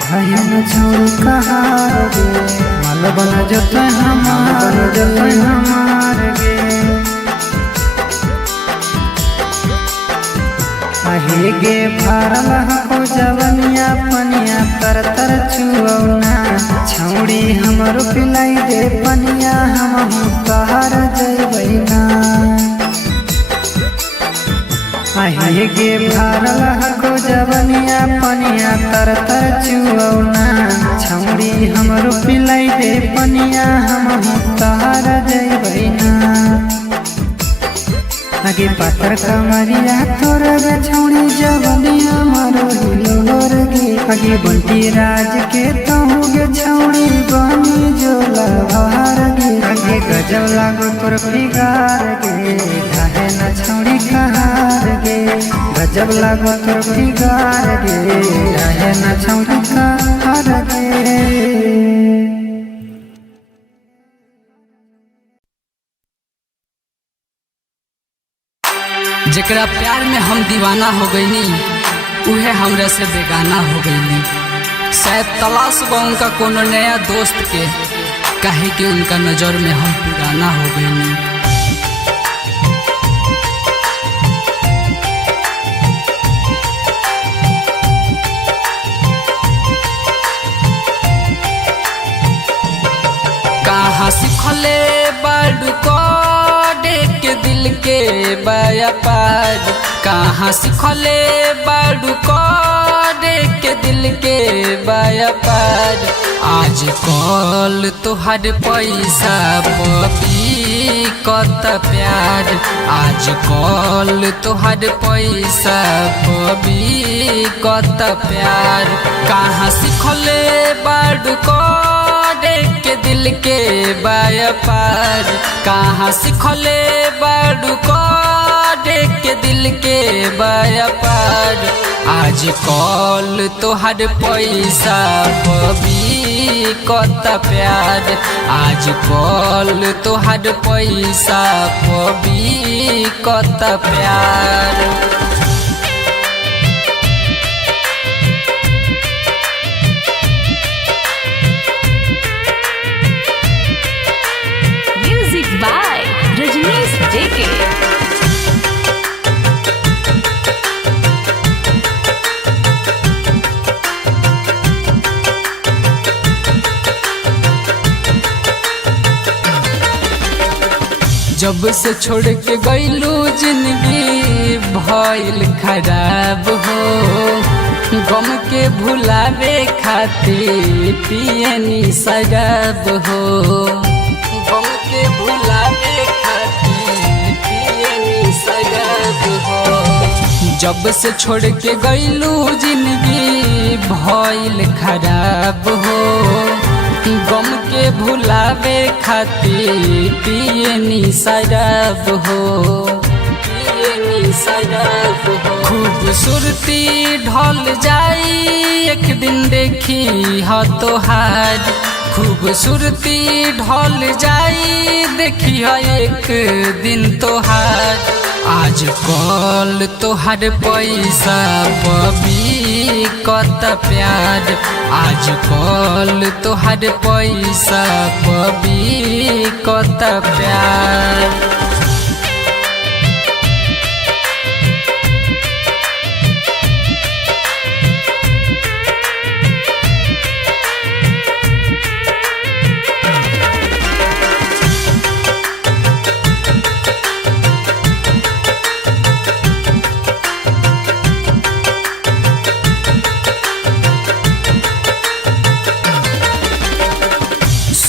काहे न छौड़ी कहार गे माल बन जतो हमार गे। आहे गे भरल हको जवनिया पनिया तर तर छुऔना छौड़ी हमरो पिलाई दे पनिया हम तोहर जइबैना आहे गे भरल हको जवनिया पनिया तर तर छुऔना छौड़ी हमरो पिलाई दे पनिया हम तोहर जइबैना आगे पातर कमरिया तोर गे छौड़ी जवनिया मारो हिलोर गे आगे बंटी राज के तहु गे छौड़ी बनी जोला भार गे आगे गजब लागो तोर फिगार गे काहे न छौड़ी कहार गे गजब लागो तोर फिगार गे काहे न छौड़ी कहार गे। जेकरा प्यार में हम दीवाना हो गईनी उहे हमरा से बेगाना हो गईनी। शायद तलाश बा उनका कोनो नया दोस्त के, काहे कि उनका नजर में हम पुराना हो गईनी। कहाँ सिखले बाडू के दिल के बाया पार, कहाँ सिखले बाडू के दिल के बाया पार। आज कल तोहर पैसा पबी कत प्यार, आज कल तोहर पैसा पबी कत प्यार। कहाँ सिखले बाडू के दिल के बाया पार, कहाँ सिखले बाडू के दिल के बाया पार। आज कल तोहर पैसा पबी कत प्यार, आज कल तोहर पैसा पबी कत प्यार। बाय रजनीश जेके। जब से छोड़ के गईलू जिंदगी भइल खराब हो, गम के भुलावे खातिर पियनी शराब हो, गम के भुलावे खातिर पियनी शराब हो। जब से छोड़ के गईलू जिंदगी भइल खराब हो, गम के भुलावे खातिर पियनी शराब हो, पियनी शराब हो। खूबसूरती ढल जाई एक दिन देखी ह तोहार, खूबसूरती ढल जाई देखी ह एक दिन तोहार। आज कल तोहर पैसा पबी कत प्यार, आज कल तोहर पैसा पबी कत प्यार।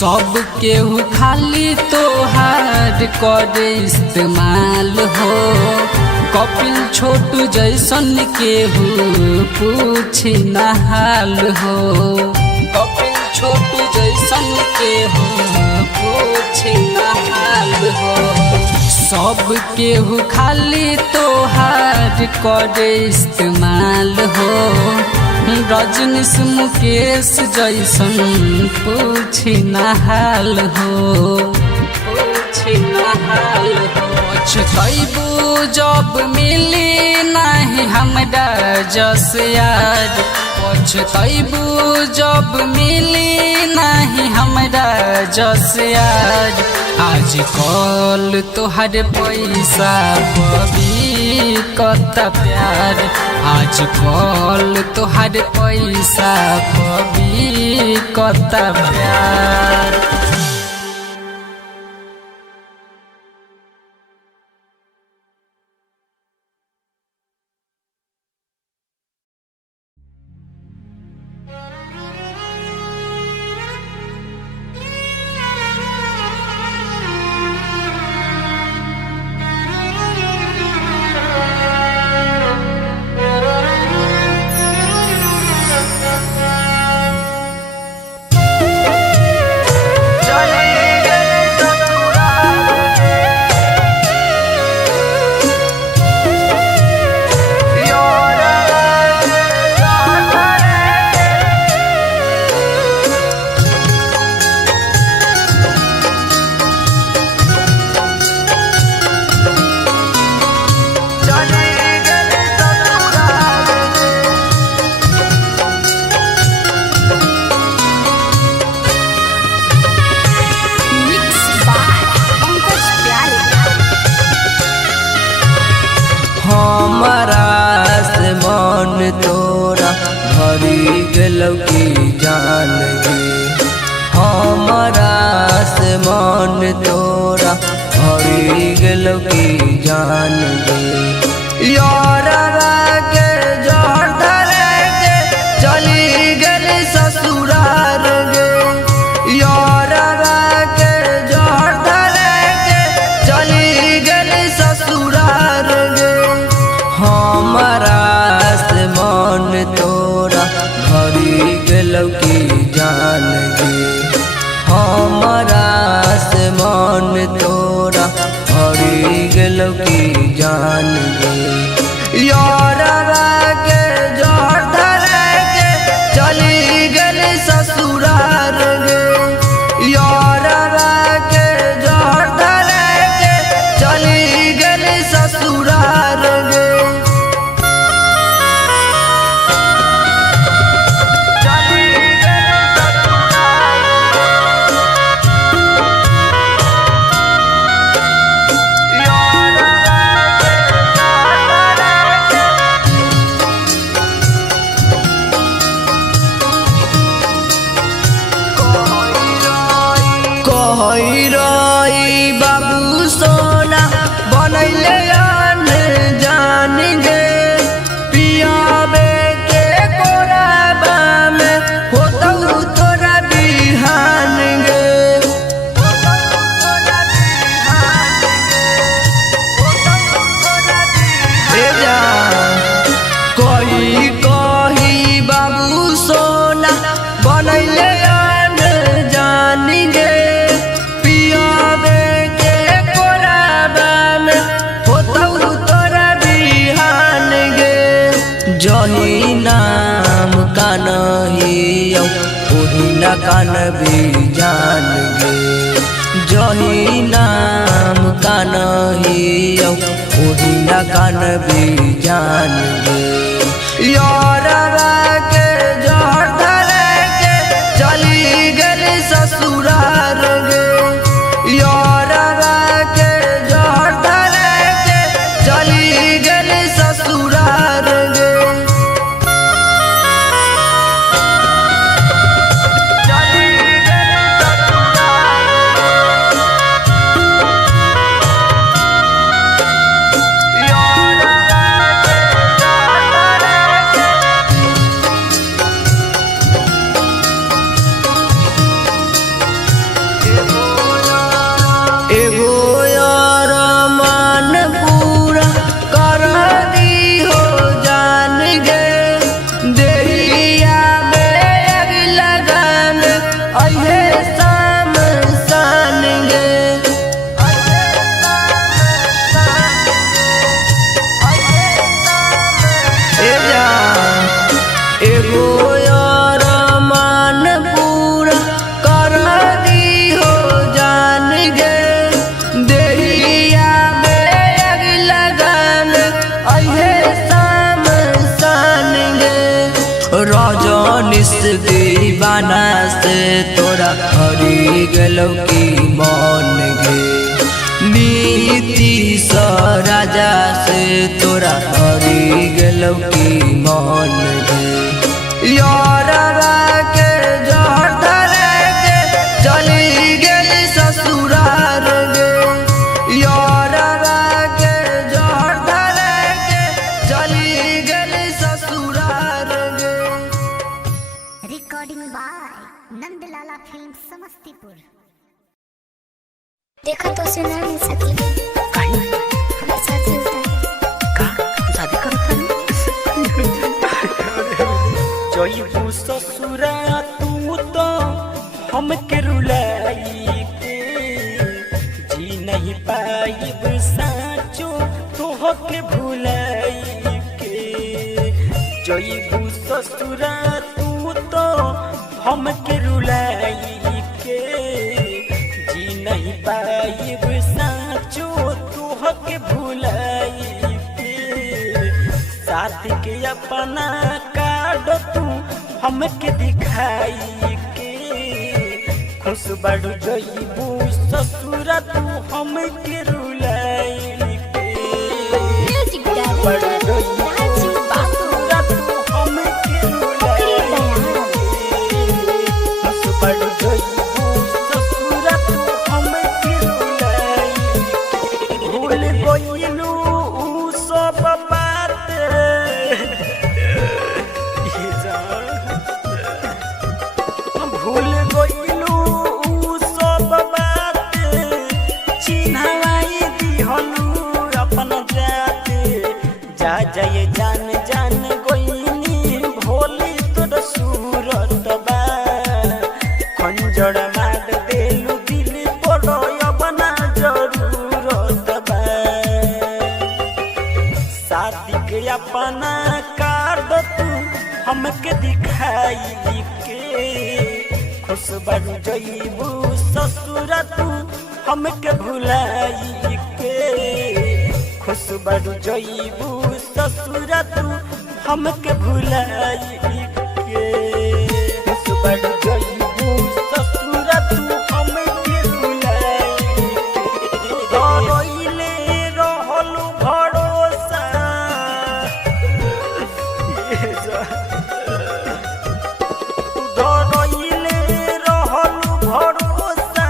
सब केहू खाली तोहार करे इस्तेमाल हो, कपिल छोटू जैसन केहू पूछी न हाल हो, कपिल छोटू जैसन केहू पूछी न हाल हो। सब केहू खाली तोहार करे इस्तेमाल हो, रजनीश मुकेश जैसन पूछी न हाल हो, पूछी न हाल हो। पछतैबू जब मिली नहीं हमरा जस यार, पछतैबू जब मिली नहीं हमरा जस यार। आज कल तोहर पैसा पबी कत प्यार, आज कल तोहर पैसा पबी कता प्यार। तोरा भरी गेलौ की जान गे हमरा से मन तोरा भरी गेलौ की जान गे यारा के जहर धरे के चली गेल ससुरार गे यारा के जहर धरे के चली गेल ससुरार गे हमरा मन तोरा भरी गेलौ की जान गे हमरा से मन तोरा भरी गेलौ की जान गे यारा के जहर धरे के चली गेल ससुरार गे यारा के जहर धरे के चली गेल ससुरार गे रही बाबू सोना बनैले जान गे पियाबे के कोराबा में होतौ तोरा बिहान गे कही बाबू सोना बनैले जान गे जही नाम कानहियौ ओही न कान भी जान गे जही नाम कानहियौ ओही न कान भी जान गे यारा के जहर धरे के चली गेल ससुरार गे यारा के जहर धरे के चली गेल ससुरार गे दीवाना से तोरा हरी गेलौ की मन गे। नीतीश राजा से तोरा हरी गेलौ की मन गे यारवा के जहर धरे के चली गेली ससुरार गे यारवा के जहर धरे के चली गेली ससुरार गे। Recording by Nandlala film Samastipur. देखा तो से ना मिल सकी काहे हमारे साथ ही होता का तू शादी करत जईबू ससुरा तू तो हमके रुलाई के जी नहीं पाइब साचो तोहके भुलाई के जईबू ससुरा तू तो हमके रुलाई के जी नहीं पाइब साचो तोहके भुलाई के साथ के अपना कार्ड तू हमके दिखाई के खुश बड़ जईबू ससुरा तू हमके रुलाई के म्यूजिक बड़ डायरेक्टर जईबू राजीव बाबू ससुरा तू हमके रुलाई खुश बड़ जईबू ससुरा तू हमके रुलाई भूल गइलू उ सब बात भूल गइलू उ सब बात चिन्हवाई दिहलू अपन जाते जा जाए जान जान गइनी भोली तोर सूरत बा खंजर मार देलू दिल पर अपना जरूरत बा शादी के अपना कार्ड तू हमके दिखाई के खुश बड़ जईबू ससुरा तू हमके भुलाई के खुश बड़ जईबू ससुरा तू हमके भुलाई के खुश बड़ जईबू ससुरा तू हमके भुलाई के रोइले रहलू भरोसा धरइले रहलू भरोसा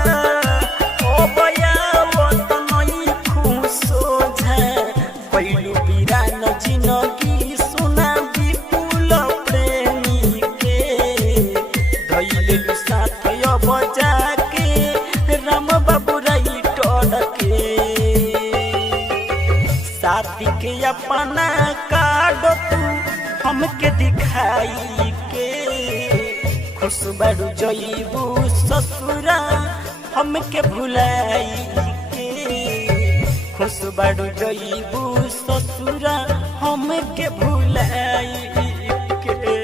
ओ बयावत नहीं खुशो झे पहिलू बिरान जिनगी सुना विपुल प्रेमी के धइलेलू साथ अब जाके राम बाबू राइटर के साथी के अपना कार्ड तू हमके दिखाई के खुश बड़ जईबू ससुरा हमके भुलाई के खुश बड़ जईबू ससुरा हमके भुलाई के।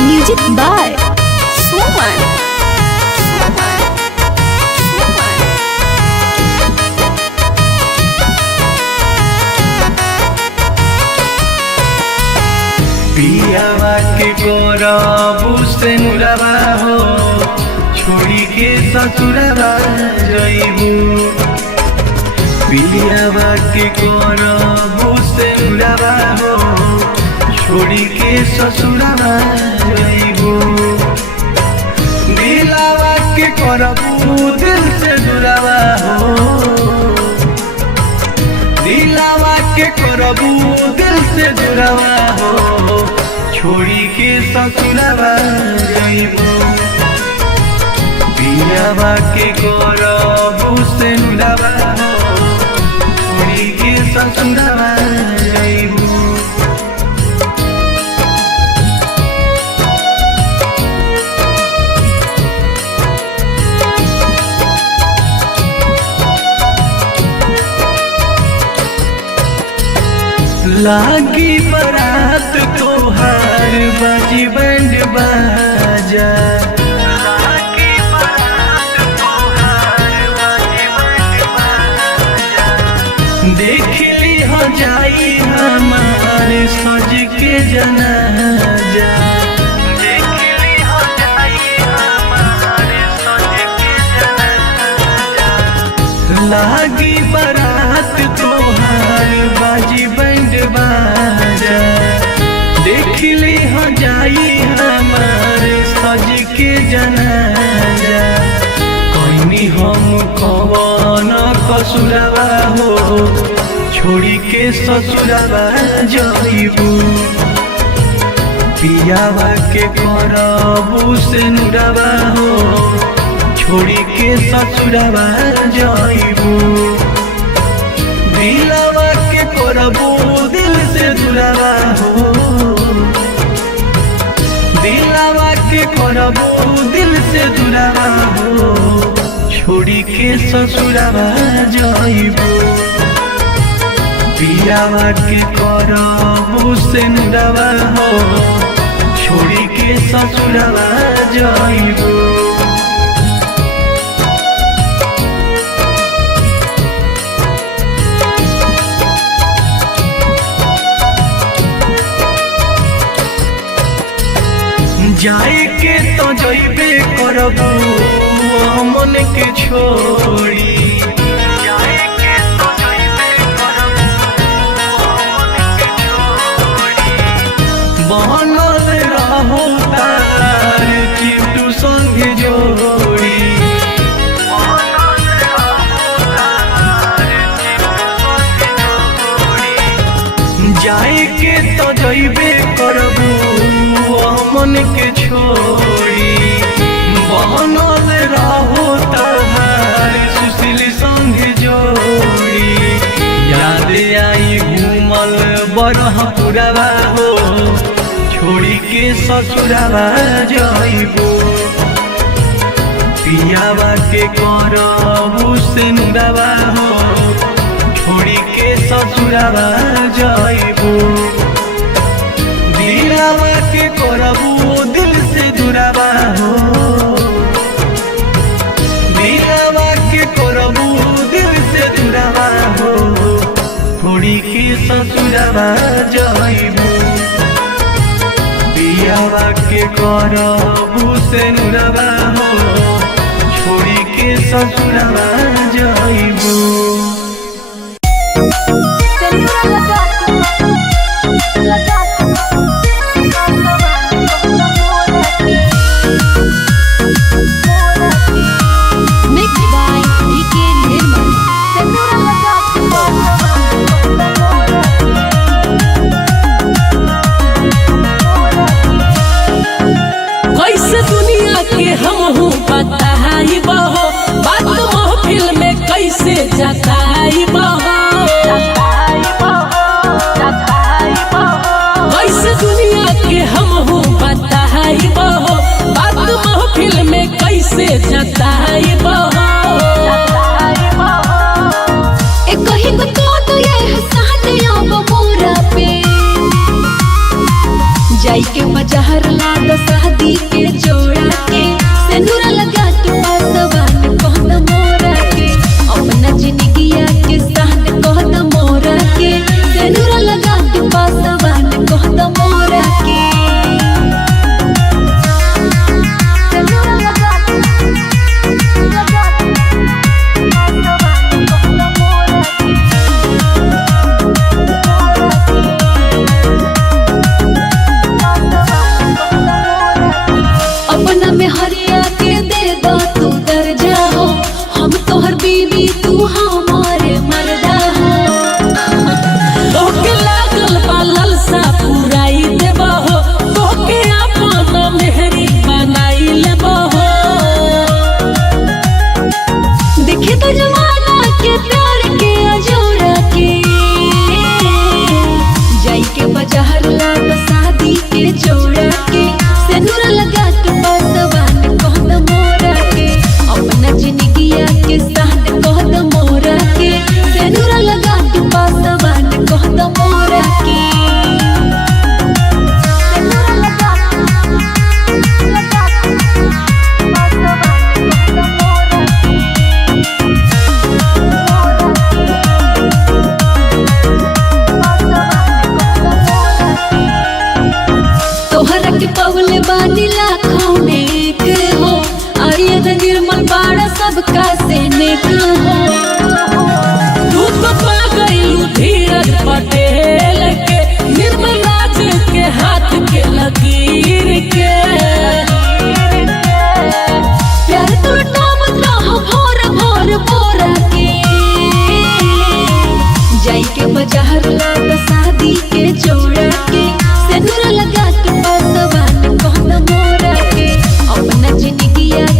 म्यूजिक बाय सुमन। पियावा के गोरबू से नुरावा हो छोड़ी के ससुरावा जईबू पियावा के गोरबू से नुरावा हो छोड़ी के ससुरावा जईबू दिलावा के करबू दिल से दुरावा हो दिलावा के करबू दिल से दुरावा हो छोड़ी के ससुरावा जईबू पियावा के करबू से दुरावा हो छोड़ी के ससुरावा जईबू लागी बरात तोहार बाजी बैंड बाजा लागी बरात तोहार बाजी बैंड बाजा जनाजा देखली हो जाई हमारे सज के जनाजा लागी बारात तोहार बाजी बैंड बाजा देखली हो जाई हमारे सज के जनाजा कोई हम कवन कसुरवा हो छोड़ी के ससुरवा जाइबू पियावा के करबू से नुरवा हो छोड़ी के ससुरवा जाइबू दिलवा के करबू दिल से दुरवा हो दिलवा के करबू दिल से दुरवा हो छोड़ी के ससुरवा जाइबू पियावा के करबू से नुरवा हो छोड़ी के ससुरवा जाइबू जाए के तो जइबे करबू मन के छोड़ी जाए के तो जइबे करबू मन के छोड़ी बनल रहू तार चिंटू संग जोड़ी बनल रहू तार चिंटू संग जोड़ी जाए के तो जइबे करबू मन के छोड़ी बनल रहो तहार सुशील संग जोड़ी याद आई घूमल बरहपुरवा हो छोड़ी के ससुरवा जाइबू पियावा के करबू से नुरवा हो छोड़ी के ससुरवा जाइबू दिलवा के करबू दिल से दुरवा हो दिलवा के करबू दिल से दुरवा हो छोड़ी के ससुरवा जाइबू पियावा के करबू से नुरवा हो छोड़ी के ससुरवा जाइबू कैसे दुनिया के हम बताई बहो बात महफिल में कैसे जताई बहो कैसे दुनिया के हम बताई बहो बात महफिल में कैसे जताई बहो जाई के बाजार ला दो शादी के जोड़ा के सेनुरा लगा के पासवान कहत मोरा के अपना जिंदगिया के साथ कहत मोरा के सेनुरा लगा के पासवान कहत मोरा के सेनुरा लगा अपना में हरिया के दे दो तू दर्जा हो हम तोहर बीवी तू हमारे मर्दा हो तोके लागल बा ललसा पुराई देबहो तोके अपन मेहरी बनाई लेबहो देखे तो जमाना के प्यार के अजोरा के जाई के बाजार ला दो शादी के जोड़ा के सेनुरा लगा के पासवान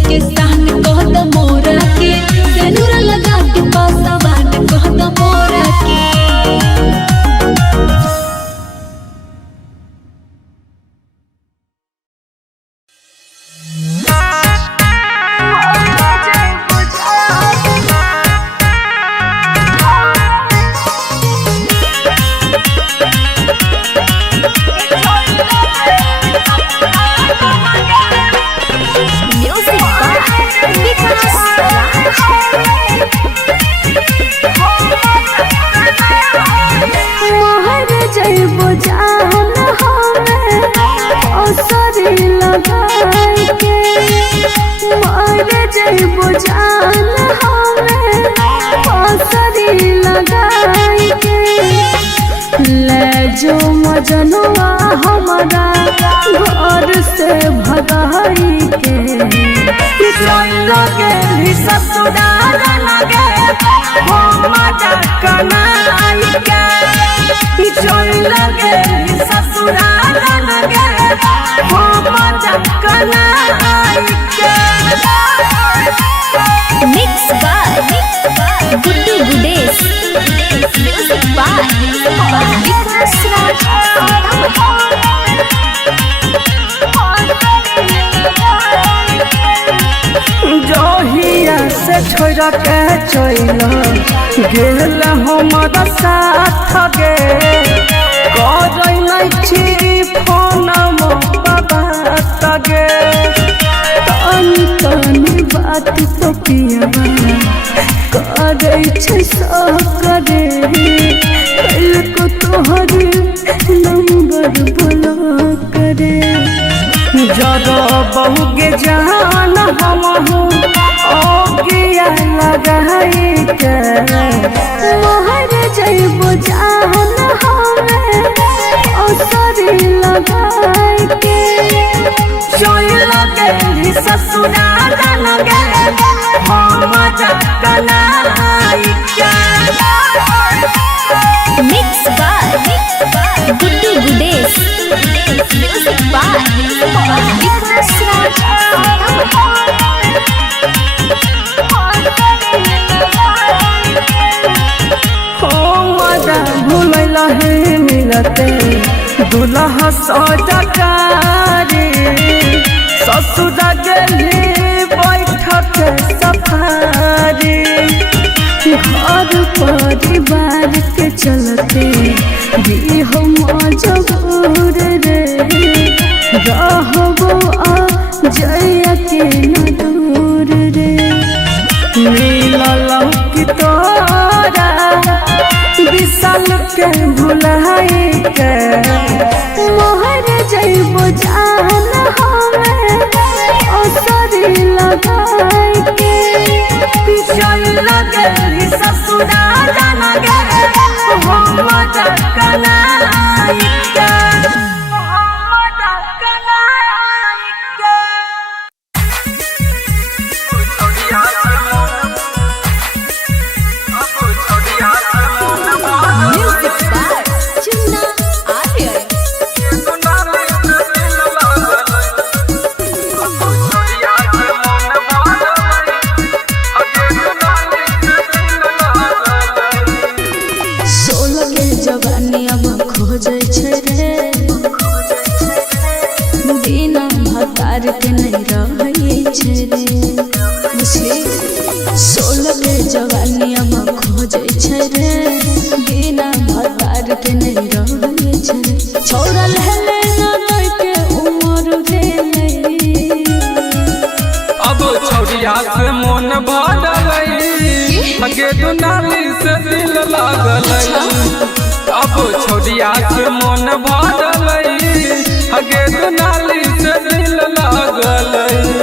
के सहन कहत मोरा के सेनुरा लगा के पासवान कहत मोरा के जो मजनुआ हमारा घर से भगाई के लगे ससुराल लगे कनाई के लगे ससुराल लगे कनाई के mix by Guddu Gudesh music by Vikas Raj जहिया से छोड़ के चल गेल हमारा साथ गे छी फोन बाबा तगे तनी तनी बात तो पियावा करे छै करे कल को तोहर नंबर बोला करे जरा बहु के जान हम ओ किया लगाई के मोहर जइबो जान हमें ओ सरी लगाई के जोई लगे ससुराल लगे हम कनाई के mix by Guddu Gudesh music by Vikas Raj भूलैला है मिलते दुल्हा सजकारी ससुर गेली बैठक सफारी घर परिवार के चलते भी हम मजबूर रे रहबो आ जइया के न दूर रे मिलल की तोरा विशाल के भुलाई के मोहर जइबो जान हमें ओ सरी लगाई के चल लगे ससुराल लगे हम कनाई के के नहीं रही छे रे मुझे 16 के जवानी अब खोजे छे रे बिना भतार के नहीं रही छे छोरा लहले ना के उमर रे अब छौरिया से मन भरलई हगे दुनाली से दिल लागलई अब छौरिया से मन भरलई हगे दुनाली से दिल लागलई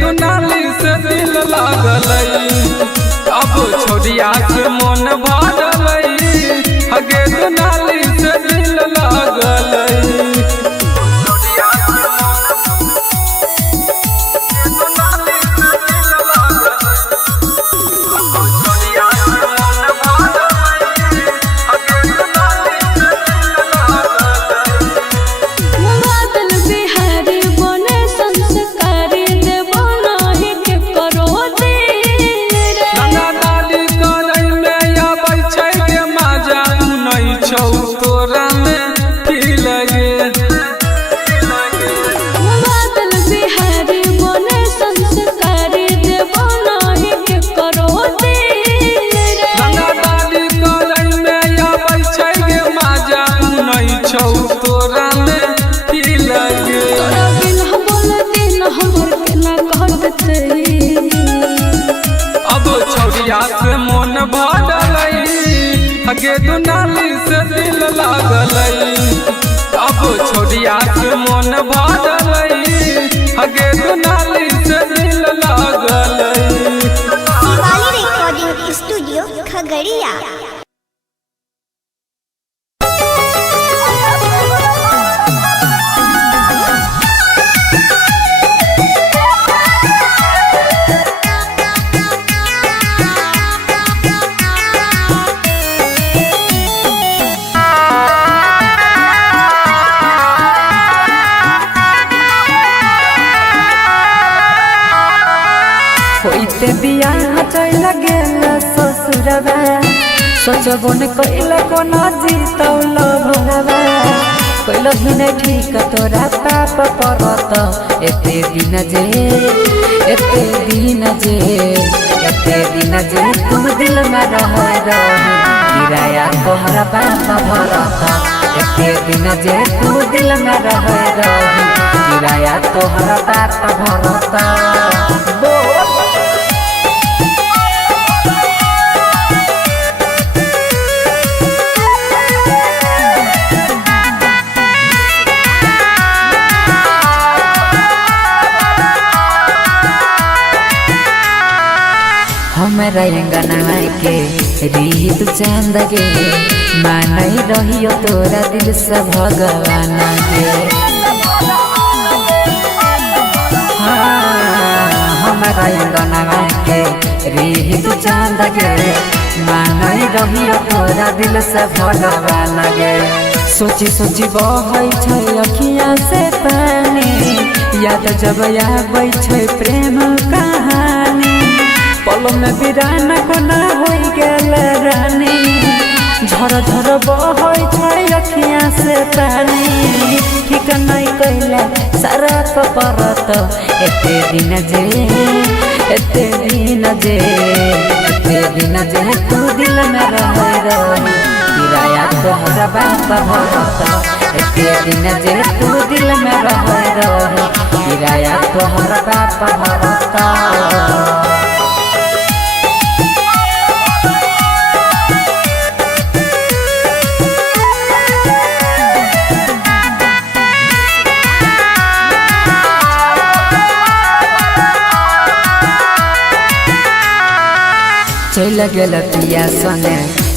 दुनाली से दिल लागल अब छोड़िया से मन भरल हगे दुनाली से दिल लागल से मन भरल हगे दुनाली से दिल लागल अब छोड़िया से मन भरल हगे दुनाली से दिल लागल शिवाली रिकॉर्डिंग स्टूडियो खगड़िया। होइते बियाह चल गेल ससुरवा सोचबो न कइला कोना जीतौल भरवा कइल ही न ठीक तोरा पाप परत एते दिन जे तू दिल में रह किराया तोहरा पाप भरत एते दिन जे तू दिल में रह किराया तोहरा पाप भरत हमारा अंगना के रीत चांद गे मानई रहियो तोरा दिल से भगवान गे हमारा अंगना के रीत चांद गे मानई रहियो तोरा दिल से भगवान गे सोची सोची बहै छै अखियाँ से पानी याद जब आबै छै प्रेम कहानी पल में बिराना कोना होई गेल रानी झर झर बहै छै अखियाँ से पानी ठीक नहीं कैला सारा परत एते दिन जे तू दिल में रह किराया तोहरा बाप भरत एते दिन जे तू दिल में रह किराया तोहरा बाप भरत चल गेल पिया सने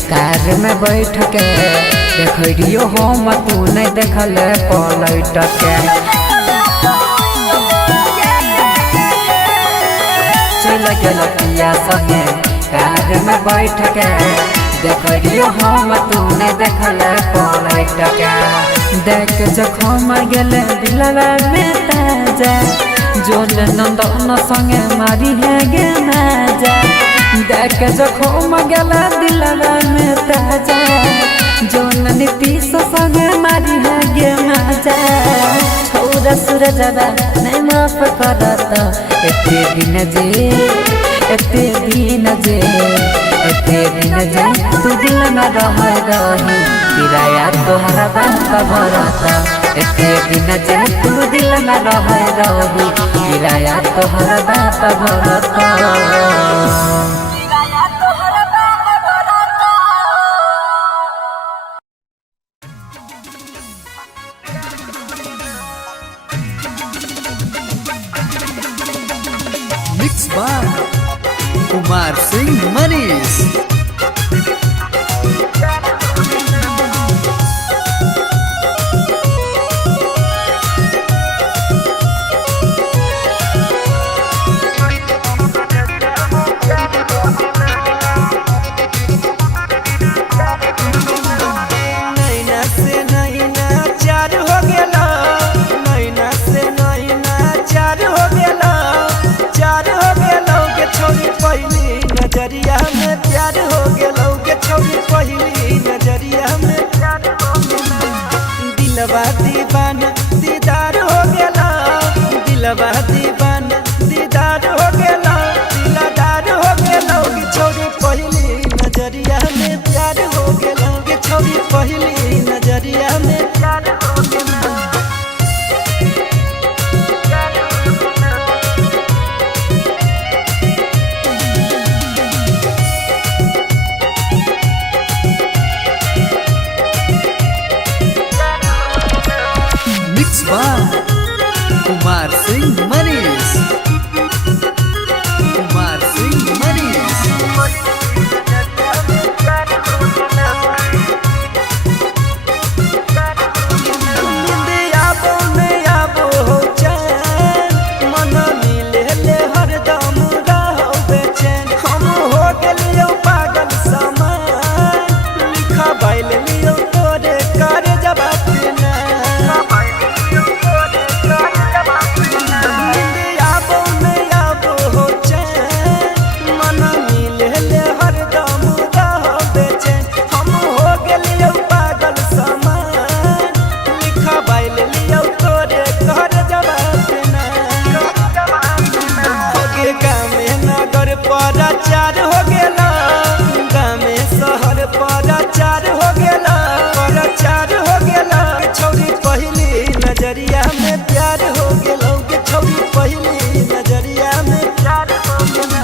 कार में बैठ के देखियो हम तू नहीं देखल पलट के चल गेल पिया सने कार में बैठ के देखियो हम तू नहीं देखल पलट के देख जखम गेल दिलवा में ताजा जोल नंदन संगे मारी है गे माजा देख जखम गेला दिलवा में ताजा जोन नीतीश संगे मारी है गे माजा छोरा सूरजवा नहीं माफ करत एते दिन जे तू दिल में रह किराया तोहरा बाप भरत एते दिन जे तू दिल में रह किराया तोहरा बाप भरत दिलवा दीवाना दीदार हो गेला दिलवा दीवाना दीदार हो गेला दिलदार हो गेला कि छोरी पहली नजरिया में प्यार हो गेला कि छोरी पहली नजरिया में प्यार हो गेला कुमार सिंह मनीष कुमार सिंह मनीष आबो नहीं आबो हो चैन मन मिले ले हरदम रहो बेचैन हम हो गेलियो पागल समान लिखा बाइल लियो तोरे कर जवाब ना पराचार हो गेला गामे शहर पराचार हो गेला पराचार हो गेला छौरी पहली नजरिया में प्यार हो गेला के छौरी पहली नजरिया में प्यार हो गेला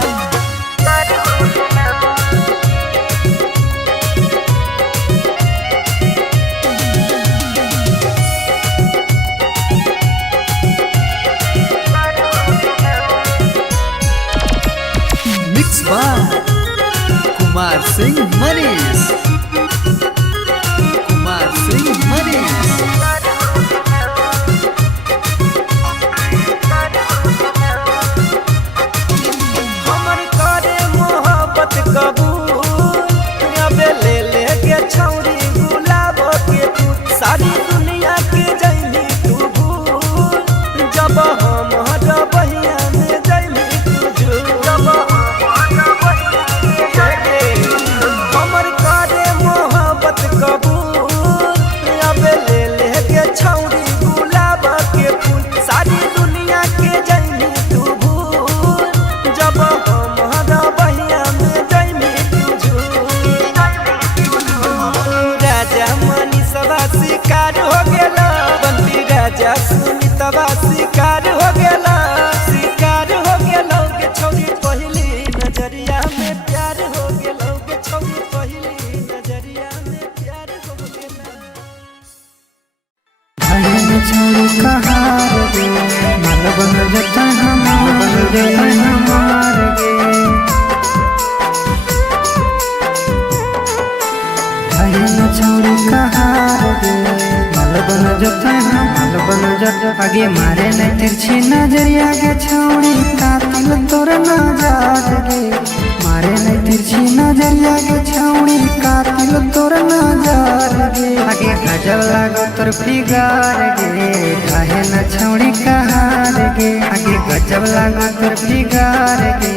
कुमार सिंह मनीष कुमार सिंह मनीष हमर करे मोहब्बत कबूल अबे ले ले के छौरी गुलाब के तू सारी दुनिया के जैनी तू भूल जब हम बहिया में जैनी तू जब हमर करे मोहब्बत कबूल अबे ले ले के छौरी गुलाब के फूल सारी दुनिया के जैनी तू भूल जब हम बहिया में जैनी तू राजा मनी सभा शिकार हो गेला बंटी राजा सुनीतवा शिकार हो गेला शिकार हो गेला के छौरी पहली नजरिया में प्यार हो गेला के छौरी पहली नजरिया में प्यार हो गेला भैया छोड़ी कहार गे मल बन जता हमार गे हमार गे भैया छोड़ी कहार गे मल बन जता मल बन जता आगे मारे न तिरछी नजरिया गे छौड़ी कातिल तोर नजर गे मारे न तिरछी नजरिया गे छौड़ी कातिल तोर नजर गे आगे गजब लागो तोर फिगार गे काहे न छौड़ी कहार गे आगे गजब लागो तोर फिगार गे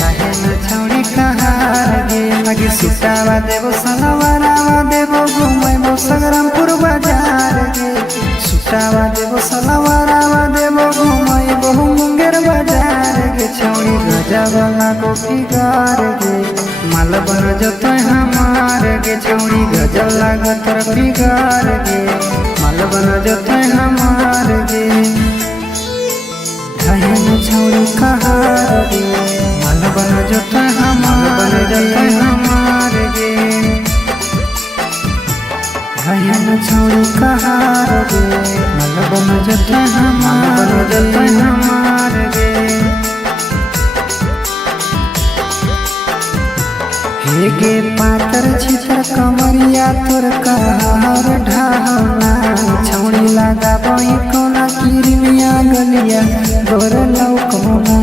काहे न छौड़ी कहार गे आगे सुटावा देबो सलवारावा देबो घुमैबो संग्रामपुर बाजार गे सुटावा देबो सलवारावा देबो घुमैबो मुंगेर बाजार गे छौड़ी गजब लागो फिगार गे माल बन जतो हमार गे छौड़ी गजब लागो तोर फिगार गे माल बन जतो हमार गे घायल छौड़ी कहार गे माल बन जतो हमार गे घायल छौड़ी कहार गे माल बन जतो हमार गे हे गे पातर छितर कमरिया तोर कहार ढाहना छौड़ी लगा बही कोना किरमिया गलिया गोर लौकना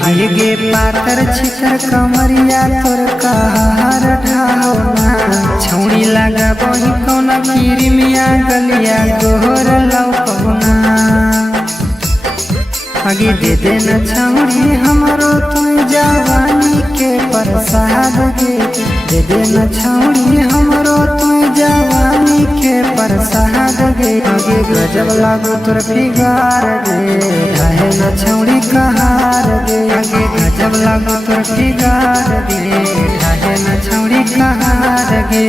हे गे पातर छितर कमरिया तोर कहार ढाहना छौड़ी लगा बही कोना किरमिया गलिया गोर लौकना आगे दे देना छौड़ी हमरो तू जवानी के प्रसाद गे दे देना छौड़ी हमरो तू आगे गजब लागो तोर फिगार गे ढाहे न छौड़ी कहार गे आगे गजब लागो तोर फिगार गे ढाहे न छौड़ी कहार गे